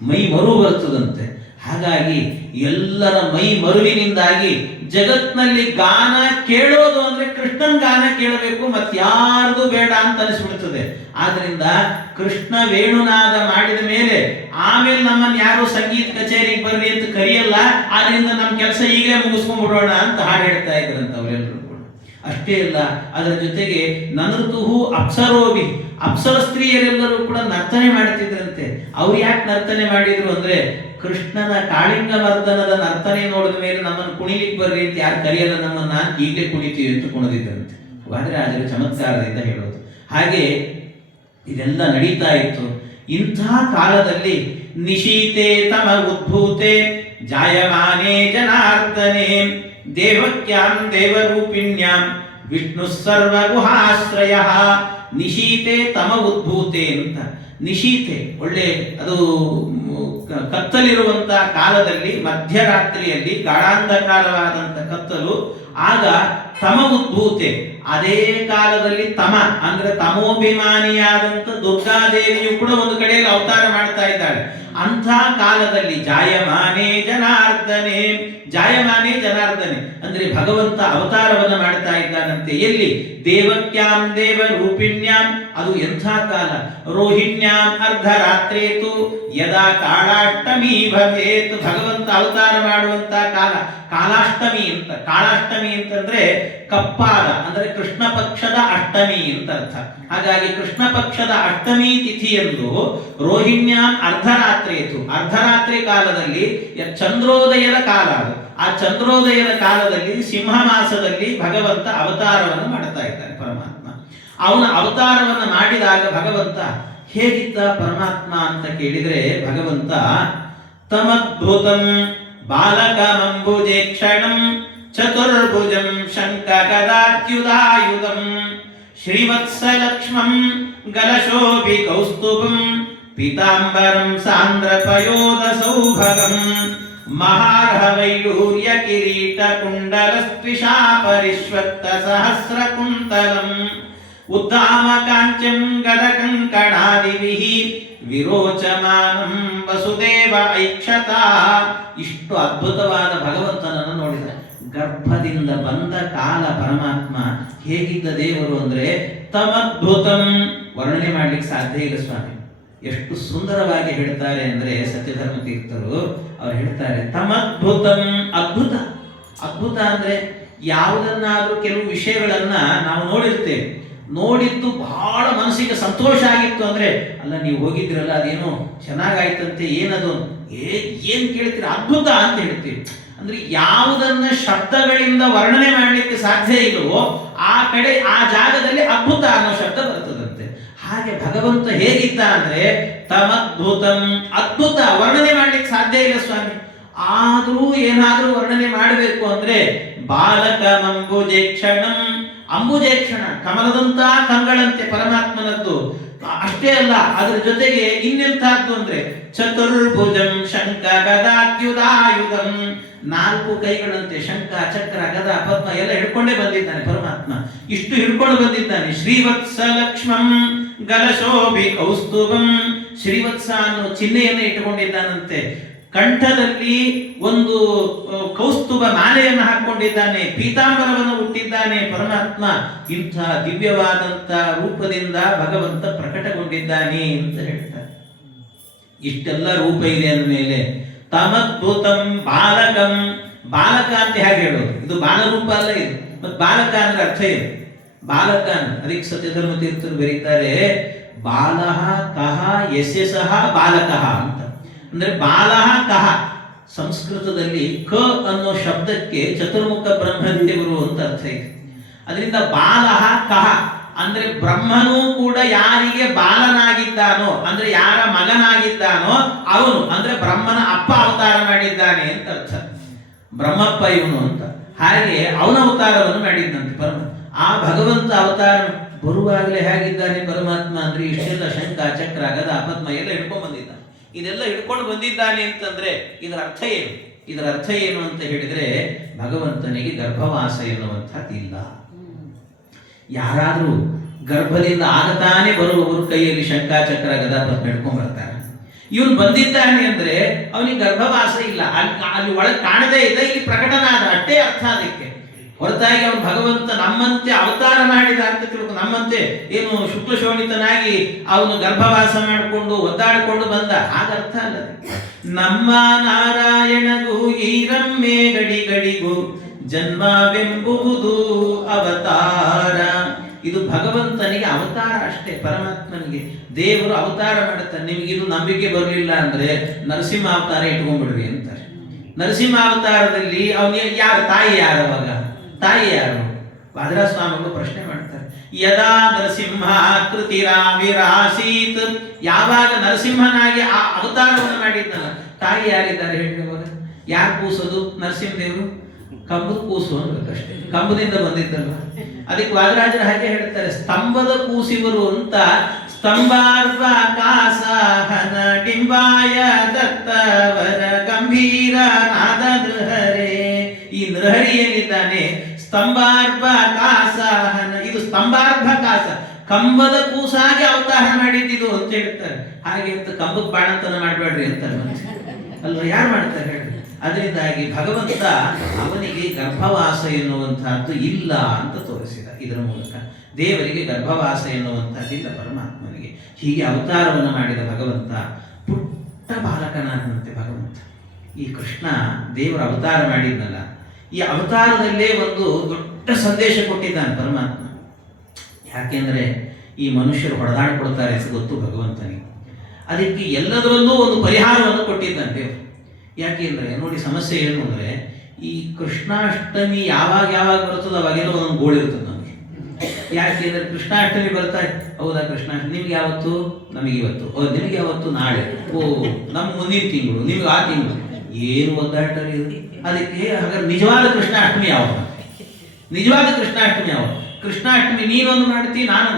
ಮೈ ಮರು ಬರ್ತದಂತೆ. ಹಾಗಾಗಿ ಎಲ್ಲರ ಮೈ ಮರುವಿನಿಂದಾಗಿ ಜಗತ್ನಲ್ಲಿ ಗಾನ ಕೇಳೋದು ಅಂದ್ರೆ ಕೃಷ್ಣನ್ ಗಾನ ಕೇಳಬೇಕು, ಮತ್ತಾರ್ದು ಬೇಡ ಅಂತ ಅನಿಸ್ಬಿಡ್ತದೆ. ಆದ್ರಿಂದ ಕೃಷ್ಣ ವೇಣುನಾದ ಮಾಡಿದ ಮೇಲೆ ಆಮೇಲೆ ನಮ್ಮನ್ನು ಯಾರು ಸಂಗೀತ ಕಚೇರಿಗೆ ಬರ್ರಿ ಅಂತ ಕರೆಯಲ್ಲ. ಆದ್ರಿಂದ ನಮ್ಮ ಕೆಲಸ ಈಗಲೇ ಮುಗಿಸ್ಕೊಂಡ್ಬಿಡೋಣ ಅಂತ ಹಾಡು ಹೇಳ್ತಾ ಇದ್ರಂತ ಅವರೆಲ್ಲರೂ ಕೂಡ. ಅಷ್ಟೇ ಅಲ್ಲ, ಅದರ ಜೊತೆಗೆ ನನೃತುಹು ಅಪ್ಸರೋಭಿ, ಅಪ್ಸರ ಸ್ತ್ರೀಯರೆಲ್ಲರೂ ಕೂಡ ನರ್ತನೆ ಮಾಡ್ತಿದ್ರಂತೆ. ಅವ್ರು ಯಾಕೆ ನರ್ತನೆ ಮಾಡಿದ್ರು ಅಂದ್ರೆ, ಕೃಷ್ಣನ ಕಾಳಿಂಗ ಮರ್ದನದ ನರ್ತನೆ ನೋಡಿದ ಮೇಲೆ ನಮ್ಮನ್ನು ಕುಣಿಲಿಕ್ಕೆ ಬರ್ರಿ ಅಂತ ಯಾರು ಕರೆಯಲ್ಲ, ನಮ್ಮನ್ನ ಈಗಲೇ ಕುಣಿತೀವಿ ಅಂತ ಕುಣಿದಿದ್ರಂತೆ. ವಾದಿರಾಜರು ಚಮತ್ಕಾರದಿಂದ ಹೇಳೋದು. ಹಾಗೆ ಇದೆಲ್ಲ ನಡೀತಾ ಇತ್ತು. ಇಂಥ ಕಾಲದಲ್ಲಿ ನಿಶೀತೆ ತಮ ಉದ್ಭೂತೆ ಜಾಯಮಾನೇ ಜನಾರ್ದನೆ ದೇವಕ್ಯಾಂ ದೇವರೂಪಿಣ್ಯಾಂ ವಿಷ್ಣು ಸರ್ವಗುಹಾಶ್ರಯ. ನಿಶೀತೆ ತಮ ಉದ್ಭೂತೆ ಅಂತ, ನಿಶೀತೆ ಒಳ್ಳೆ ಅದು ಕತ್ತಲಿರುವಂತಹ ಕಾಲದಲ್ಲಿ, ಮಧ್ಯರಾತ್ರಿಯಲ್ಲಿ ಗಾಢಾಂಧಕಾರವಾದಂಥ ಕತ್ತಲು. ಆಗ ತಮ ಉದ್ಭೂತೆ, ಅದೇ ಕಾಲದಲ್ಲಿ ತಮ ಅಂದ್ರೆ ತಮೋಭಿಮಾನಿಯಾದಂಥ ದುರ್ಗಾದೇವಿಯು ಕೂಡ ಒಂದು ಕಡೆಯಲ್ಲಿ ಅವತಾರ ಮಾಡ್ತಾ ಇದ್ದಾಳೆ. ಅಂಥ ಕಾಲದಲ್ಲಿ ಜಾಯಮಾನೇ ಜನಾರ್ದನೆ, ಜಾಯಮಾನೇ ಜನಾರ್ದನೆ ಅಂದ್ರೆ ಭಗವಂತ ಅವತಾರವನ್ನು ಮಾಡ್ತಾ ಇದ್ದಾನಂತೆ. ಎಲ್ಲಿ? ದೇವಕ್ಯಾಂ ದೇವ ರೂಪಿಣ್ಯಾಂ, ಅದು ಎಂಥ ಕಾಲ, ರೋಹಿಣ್ಯಾಂ ಅರ್ಧರಾತ್ರೇತು ಯದಾ ಕಾಳಾಷ್ಟಮಿ ಭವೇತ್, ಭಗವಂತ ಅವತಾರ ಮಾಡುವಂತ ಕಾಲ ಕಾಲಾಷ್ಟಮಿ ಅಂತ. ಕಾಳಾಷ್ಟಮಿ ಅಂತಂದ್ರೆ ಕಪ್ಪಾದ ಅಂದ್ರೆ ಕೃಷ್ಣ ಪಕ್ಷದ ಅಷ್ಟಮಿ ಅಂತ ಅರ್ಥ. ಹಾಗಾಗಿ ಕೃಷ್ಣ ಪಕ್ಷದ ಅಷ್ಟಮಿ ತಿಥಿಯಂದು ರೋಹಿಣ್ಯಾಂ ಅರ್ಧರಾತ್ರೇತು, ಅರ್ಧರಾತ್ರಿ ಕಾಲದಲ್ಲಿ ಚಂದ್ರೋದಯದ ಕಾಲ ಅದು. ಆ ಚಂದ್ರೋದಯದ ಕಾಲದಲ್ಲಿ ಸಿಂಹ ಮಾಸದಲ್ಲಿ ಭಗವಂತ ಅವತಾರವನ್ನು ಮಾಡ್ತಾ ಇದ್ದಾನೆ ಪರಮಾತ್ಮ. ಅವನ ಅವತಾರವನ್ನು ಮಾಡಿದಾಗ ಭಗವಂತ ಹೇಗಿದ್ದ ಪರಮಾತ್ಮ ಅಂತ ಕೇಳಿದರೆ ಭಗವಂತ ತಮದ್ಭುತಂ ಬಾಲಕಮಂಬುಜೇ ಕ್ಷಣಂ ಚತುರ್ಭುಜಂ ಶಂಖ ಗದಾಚ್ಯುತಾಯುಧಂ ಶ್ರೀವತ್ಸಲಕ್ಷ್ಮಂ ಗಲಶೋಭಿ ಕೌಸ್ತುಭಂ ಪೀತಾಂಬರಂ ಸಾಂದ್ರಪಯೋಧ ಸೌಭಗಂ ಮಹಾರ್ಹ ವೈಡೂರ್ಯ ಕಿರೀಟ ಕುಂಡಲಸ್ತ್ವಿಷಾ ಪರಿಶ್ವತ್ತ ಸಹಸ್ರ ಕುಂತಲಂ ಉದ್ದಾಮ ಕಾಂಚಂ ಗದಕಂಕಣಾದಿಭಿಃ ವಿರೋಚಮಾನಂ ವಸುದೇವ ಐಕ್ಷತಾ. ಇಷ್ಟು ಅದ್ಭುತವಾದ ಭಗವಂತನನ್ನು ನೋಡಿದ. ಗರ್ಭದಿಂದ ಬಂದ ಕಾಲ ಪರಮಾತ್ಮ ಹೇಗಿದ್ದ ದೇವರು ಅಂದ್ರೆ ತಮದ್ಭುತಂ, ವರ್ಣನೆ ಮಾಡ್ಲಿಕ್ಕೆ ಸಾಧ್ಯ ಇಲ್ಲ ಸ್ವಾಮಿ. ಎಷ್ಟು ಸುಂದರವಾಗಿ ಹೇಳ್ತಾರೆ ಅಂದ್ರೆ ಸತ್ಯಧರ್ಮ ತೀರ್ಥರು ಅವ್ರು ಹೇಳ್ತಾರೆ ತಮದ್ಭುತಂ, ಅದ್ಭುತ. ಅದ್ಭುತ ಅಂದ್ರೆ ಯಾವುದನ್ನಾದ್ರೂ ಕೆಲವು ವಿಷಯಗಳನ್ನ ನಾವು ನೋಡಿರ್ತೇವೆ, ನೋಡಿದ್ದು ಬಹಳ ಮನಸ್ಸಿಗೆ ಸಂತೋಷ ಆಗಿತ್ತು ಅಂದ್ರೆ ಅಲ್ಲ ನೀವು ಹೋಗಿದ್ರಲ್ಲ ಅದೇನೋ ಚೆನ್ನಾಗಾಯ್ತಂತೆ, ಏನದು ಏನ್ ಕೇಳ್ತೀರ, ಅದ್ಭುತ ಅಂತ ಹೇಳ್ತೀವಿ. ಅಂದ್ರೆ ಯಾವುದನ್ನ ಶಬ್ದಗಳಿಂದ ವರ್ಣನೆ ಮಾಡಲಿಕ್ಕೆ ಸಾಧ್ಯ ಇಲ್ಲವೋ ಆ ಕಡೆ ಆ ಜಾಗದಲ್ಲಿ ಅದ್ಭುತ ಅನ್ನೋ ಶಬ್ದ ಬರ್ತದಂತೆ. ಹಾಗೆ ಭಗವಂತ ಹೇಗಿದ್ದ ಅಂದ್ರೆ ತಮದ್ಭುತಂ, ಅದ್ಭುತ, ವರ್ಣನೆ ಮಾಡ್ಲಿಕ್ಕೆ ಸಾಧ್ಯ ಇಲ್ಲ ಸ್ವಾಮಿ. ಆದ್ರೂ ಏನಾದ್ರೂ ವರ್ಣನೆ ಮಾಡಬೇಕು ಅಂದ್ರೆ ಬಾಲಕಮಂಬುಜೇಕ್ಷಣಂ, ಅಂಬುಜೇಕ್ಷಣ ಕಮಲದಂತ ಕಂಗಳಂತೆ ಪರಮಾತ್ಮನದ್ದು. ಅಷ್ಟೇ ಅಲ್ಲ, ಅದರ ಜೊತೆಗೆ ಇನ್ನೆಂತಹದ್ದು ಅಂದ್ರೆ ಚತುರ್ಭುಜಂ ಶಂಖ ಗದಾಚ್ಯುತಾಯುಧಂ, 4 ಕೈಗಳಂತೆ ಶಂಖ ಚಕ್ರ ಗದ ಪದ್ಮ ಎಲ್ಲ ಹಿಡ್ಕೊಂಡೇ ಬಂದಿದ್ದಾನೆ ಪರಮಾತ್ಮ. ಇಷ್ಟು ಹಿಡ್ಕೊಂಡು ಬಂದಿದ್ದಾನೆ. ಶ್ರೀವತ್ಸ ಲಕ್ಷ್ಮಂ ಗಲಶೋಭಿ ಕೌಸ್ತುಭಂ, ಶ್ರೀವತ್ಸ ಅನ್ನೋ ಚಿಹ್ನೆಯನ್ನು ಇಟ್ಟುಕೊಂಡಿದ್ದಾನಂತೆ. ಕಂಠದಲ್ಲಿ ಒಂದು ಕೌಸ್ತುಭ ಮಾಲೆಯನ್ನು ಹಾಕೊಂಡಿದ್ದಾನೆ, ಪೀತಾಂಬರವನ್ನು ಹುಟ್ಟಿದ್ದಾನೆ ಪರಮಾತ್ಮ. ಇಂಥ ದಿವ್ಯವಾದಂತ ರೂಪದಿಂದ ಭಗವಂತ ಪ್ರಕಟಗೊಂಡಿದ್ದಾನೆ ಅಂತ ಹೇಳ್ತಾರೆ. ಇಷ್ಟೆಲ್ಲ ರೂಪ ಇದೆ ಅಂದಮೇಲೆ ತಮದ್ಭುತಂ ಬಾಲಕಂ, ಬಾಲಕ ಅಂತ ಹೇಗೆ ಹೇಳೋದು? ಇದು ಬಾಲರೂಪ ಅಲ್ಲ ಇದು. ಮತ್ತೆ ಬಾಲಕ ಅಂದ್ರೆ ಅರ್ಥ ಏನು? ಬಾಲಕ ಅದಕ್ಕೆ ಸತ್ಯಧರ್ಮ ತೀರ್ಥರು ಬರೀತಾರೆ ಬಾಲಃ ಕಹ ಯಸ್ಯ ಸಹ ಬಾಲಕಃ ಅಂತ. ಅಂದ್ರೆ ಬಾಲಃ ಕಹ, ಸಂಸ್ಕೃತದಲ್ಲಿ ಕ ಅನ್ನೋ ಶಬ್ದಕ್ಕೆ ಚತುರ್ಮುಖ ಬ್ರಹ್ಮದೇವರು ಅಂತ ಅರ್ಥ ಇದೆ. ಅದರಿಂದ ಬಾಲಃ ಕಹ ಅಂದ್ರೆ ಬ್ರಹ್ಮನೂ ಕೂಡ ಯಾರಿಗೆ ಬಾಲನಾಗಿದ್ದಾನೋ ಅಂದ್ರೆ ಯಾರ ಮಗನಾಗಿದ್ದಾನೋ ಅವನು, ಅಂದ್ರೆ ಬ್ರಹ್ಮನ ಅಪ್ಪ ಅವತಾರ ಮಾಡಿದ್ದಾನೆ ಅಂತ ಅರ್ಥ. ಬ್ರಹ್ಮಪ್ಪ ಇವನು ಅಂತ. ಹಾಗೆ ಅವನ ಅವತಾರವನ್ನು ಮಾಡಿದ್ದಂತೆ ಪರಮ. ಆ ಭಗವಂತ ಅವತಾರ ಬರುವಾಗಲೇ ಹೇಗಿದ್ದಾನೆ ಪರಮಾತ್ಮ ಅಂದ್ರೆ ಇಷ್ಟೆಲ್ಲ ಶಂಖ ಚಕ್ರ ಗದ ಪದ್ಮ ಎಲ್ಲ ಹಿಡ್ಕೊಂಡು ಬಂದಿದ್ದಾನೆ. ಇದೆಲ್ಲ ಹಿಡ್ಕೊಂಡು ಬಂದಿದ್ದಾನೆ ಅಂತಂದ್ರೆ ಇದರ ಅರ್ಥ ಏನು? ಇದರ ಅರ್ಥ ಏನು ಅಂತ ಹೇಳಿದ್ರೆ ಭಗವಂತನಿಗೆ ಗರ್ಭವಾಸ ಎನ್ನುವಂಥದ್ದಿಲ್ಲ. ಯಾರಾದ್ರೂ ಗರ್ಭದಿಂದ ಆಗತಾನೆ ಬರುವವರು ಕೈಯಲ್ಲಿ ಶಂಖ ಚಕ್ರ ಗದಾ ಪದ್ಮ ಹಿಡ್ಕೊಂಡ್ ಬರ್ತಾರೆ. ಇವನು ಬಂದಿದ್ದಾನೆ ಅಂದ್ರೆ ಅವನಿಗೆ ಗರ್ಭವಾಸ ಇಲ್ಲ, ಅಲ್ಲಿ ಒಳಗೆ ಕಾಣದೇ ಇಲ್ಲ, ಇಲ್ಲಿ ಪ್ರಕಟನಾದ ಅಷ್ಟೇ ಅರ್ಥ ಅದಕ್ಕೆ. ಹೊರತಾಗಿ ಅವನು ಭಗವಂತ ನಮ್ಮಂತೆ ಅವತಾರ ಮಾಡಿದ ಅಂತ ತಿಳ್ಕೊಂಡು, ನಮ್ಮಂತೆ ಏನು ಶುಕ್ಲ ಶೋಣಿತನಾಗಿ ಅವನು ಗರ್ಭವಾಸ ಮಾಡಿಕೊಂಡು ಒದ್ದಾಡಿಕೊಂಡು ಬಂದ ಹಾಗರ್ಥ ಅಲ್ಲ. ನಮ್ಮ ನಾರಾಯಣಗೂ ಈರಮ್ಮೆ ಗಡಿ ಗಡಿಗೂ ಜನ್ಮವೆಂಬುವುದು ಅವತಾರ. ಇದು ಭಗವಂತನಿಗೆ ಅವತಾರ ಅಷ್ಟೇ. ಪರಮಾತ್ಮನಿಗೆ ದೇವರು ಅವತಾರ ಮಾಡುತ್ತಾನೆ. ನಿಮ್ಗೆ ಇದು ನಂಬಿಕೆ ಬರಲಿಲ್ಲ ಅಂದ್ರೆ ನರಸಿಂಹ ಅವತಾರ ಇಟ್ಕೊಂಡ್ಬಿಡ್ರಿ ಅಂತಾರೆ. ನರಸಿಂಹ ಅವತಾರದಲ್ಲಿ ಅವನಿಗೆ ಯಾರು ತಾಯಿ ಯಾರು? ಅವಾಗ ತಾಯಿ ಯಾರು? ವಾದರಾಜ ಸ್ವಾಮಿಗಳು ಪ್ರಶ್ನೆ ಮಾಡ್ತಾರೆ. ಯದಾ ನರಸಿಂಹ ಕೃತಿರಾವಿರಾಸೀತ್, ಯಾವಾಗ ನರಸಿಂಹನಾಗಿ ಆ ಅವತಾರವನ್ನು ಮಾಡಿದ್ದಲ್ಲ, ತಾಯಿ ಯಾರಿದ್ದಾರೆ ಹೇಳಿ? ಅವಾಗ ಯಾರು ಕೂಸೋದು? ನರಸಿಂಹದೇವರು ಕಂಬದ ಕೂಸು ಅನ್ಬೇಕಷ್ಟೇ, ಕಂಬದಿಂದ ಬಂದಿದ್ದಲ್ಲ. ಅದಕ್ಕೆ ವಾದರಾಜರು ಹಾಗೆ ಹೇಳ್ತಾರೆ, ಸ್ತಂಭದ ಕೂಸಿವರು ಅಂತ. ಸ್ತಂಭಾರ್ವ ಕಾಸಹನ ಡಿಂಬಾಯ ದತ್ತವರ ಗಂಭೀರ ನಾದ ನೃಹರೇ. ಈ ನೃಹರಿ ಏನಿದ್ದಾನೆ ಸ್ತಂಭಾರ್ಭ ಕಾಸಹನ, ಇದು ಸ್ತಂಭಾರ್ಭ ಕಾಸ, ಕಂಬದ ಕೂಸಾಗಿ ಅವತಾರ ಮಾಡಿದ್ದು ಅಂತ ಹೇಳ್ತಾರೆ. ಹಾಗೆ ಅಂತ ಕಂಬದ ಬಾಣಂತನ ಮಾಡಬೇಡ್ರಿ ಅಂತಾರೆ ಅಲ್ವಾ? ಯಾರು ಮಾಡ್ತಾರೆ ಹೇಳಿ? ಅದರಿಂದಾಗಿ ಭಗವಂತ ಅವನಿಗೆ ಗರ್ಭವಾಸ ಎನ್ನುವಂತಹದ್ದು ಇಲ್ಲ ಅಂತ ತೋರಿಸಿದ. ಇದರ ಮೂಲಕ ದೇವರಿಗೆ ಗರ್ಭವಾಸ ಎನ್ನುವಂತಹದ್ದಿಲ್ಲ ಪರಮಾತ್ಮನಿಗೆ. ಹೀಗೆ ಅವತಾರವನ್ನು ಮಾಡಿದ ಭಗವಂತ ಪುಟ್ಟ ಬಾಲಕನಾದಂತೆ ಭಗವಂತ. ಈ ಕೃಷ್ಣ ದೇವರ ಅವತಾರ ಮಾಡಿದ್ನಲ್ಲ, ಈ ಅವತಾರದಲ್ಲೇ ಒಂದು ದೊಡ್ಡ ಸಂದೇಶ ಕೊಟ್ಟಿದ್ದಾನೆ ಪರಮಾತ್ಮ. ಯಾಕೆಂದ್ರೆ ಈ ಮನುಷ್ಯರು ಹೊಡೆದಾಡಿಕೊಡ್ತಾರೆ ಅಂತ ಗೊತ್ತು ಭಗವಂತನಿಗೆ. ಅದಕ್ಕೆ ಎಲ್ಲದರಲ್ಲೂ ಒಂದು ಪರಿಹಾರವನ್ನು ಕೊಟ್ಟಿದ್ದಾನೆ ದೇವರು. ಯಾಕೆಂದ್ರೆ ನೋಡಿ, ಸಮಸ್ಯೆ ಏನು ಅಂದ್ರೆ ಈ ಕೃಷ್ಣಾಷ್ಟಮಿ ಯಾವಾಗ ಯಾವಾಗ ಬರ್ತದೋ ಅವಾಗೆಲ್ಲ ಒಂದೊಂದು ಗೋಳು ಇರ್ತದೆ ನಮಗೆ. ಯಾಕೆಂದ್ರೆ ಕೃಷ್ಣಾಷ್ಟಮಿ ಬರ್ತಾ ಹೌದಾ ಕೃಷ್ಣಾಷ್ಟಮಿ ನಿಮ್ಗೆ ಯಾವತ್ತು, ನಮಗೆ ಇವತ್ತು, ನಿಮಗೆ ಯಾವತ್ತು ನಾಳೆ, ಓ ನಮ್ಮ ಮುಂದಿನ ತಿಂಗಳು, ನಿಮ್ಗೆ ಆ ತಿಂಗಳು, ಏನು ಒದ್ದಾಟ ಇದು. ಅದಕ್ಕೆ ಹಾಗಾದ್ರೆ ನಿಜವಾದ ಕೃಷ್ಣಾಷ್ಟಮಿ ಯಾವಾಗ? ನಿಜವಾದ ಕೃಷ್ಣಾಷ್ಟಮಿ ಯಾವಾಗ? ಕೃಷ್ಣಾಷ್ಟಮಿ ನೀನೊಂದು ಮಾಡ್ತಿ, ನಾನು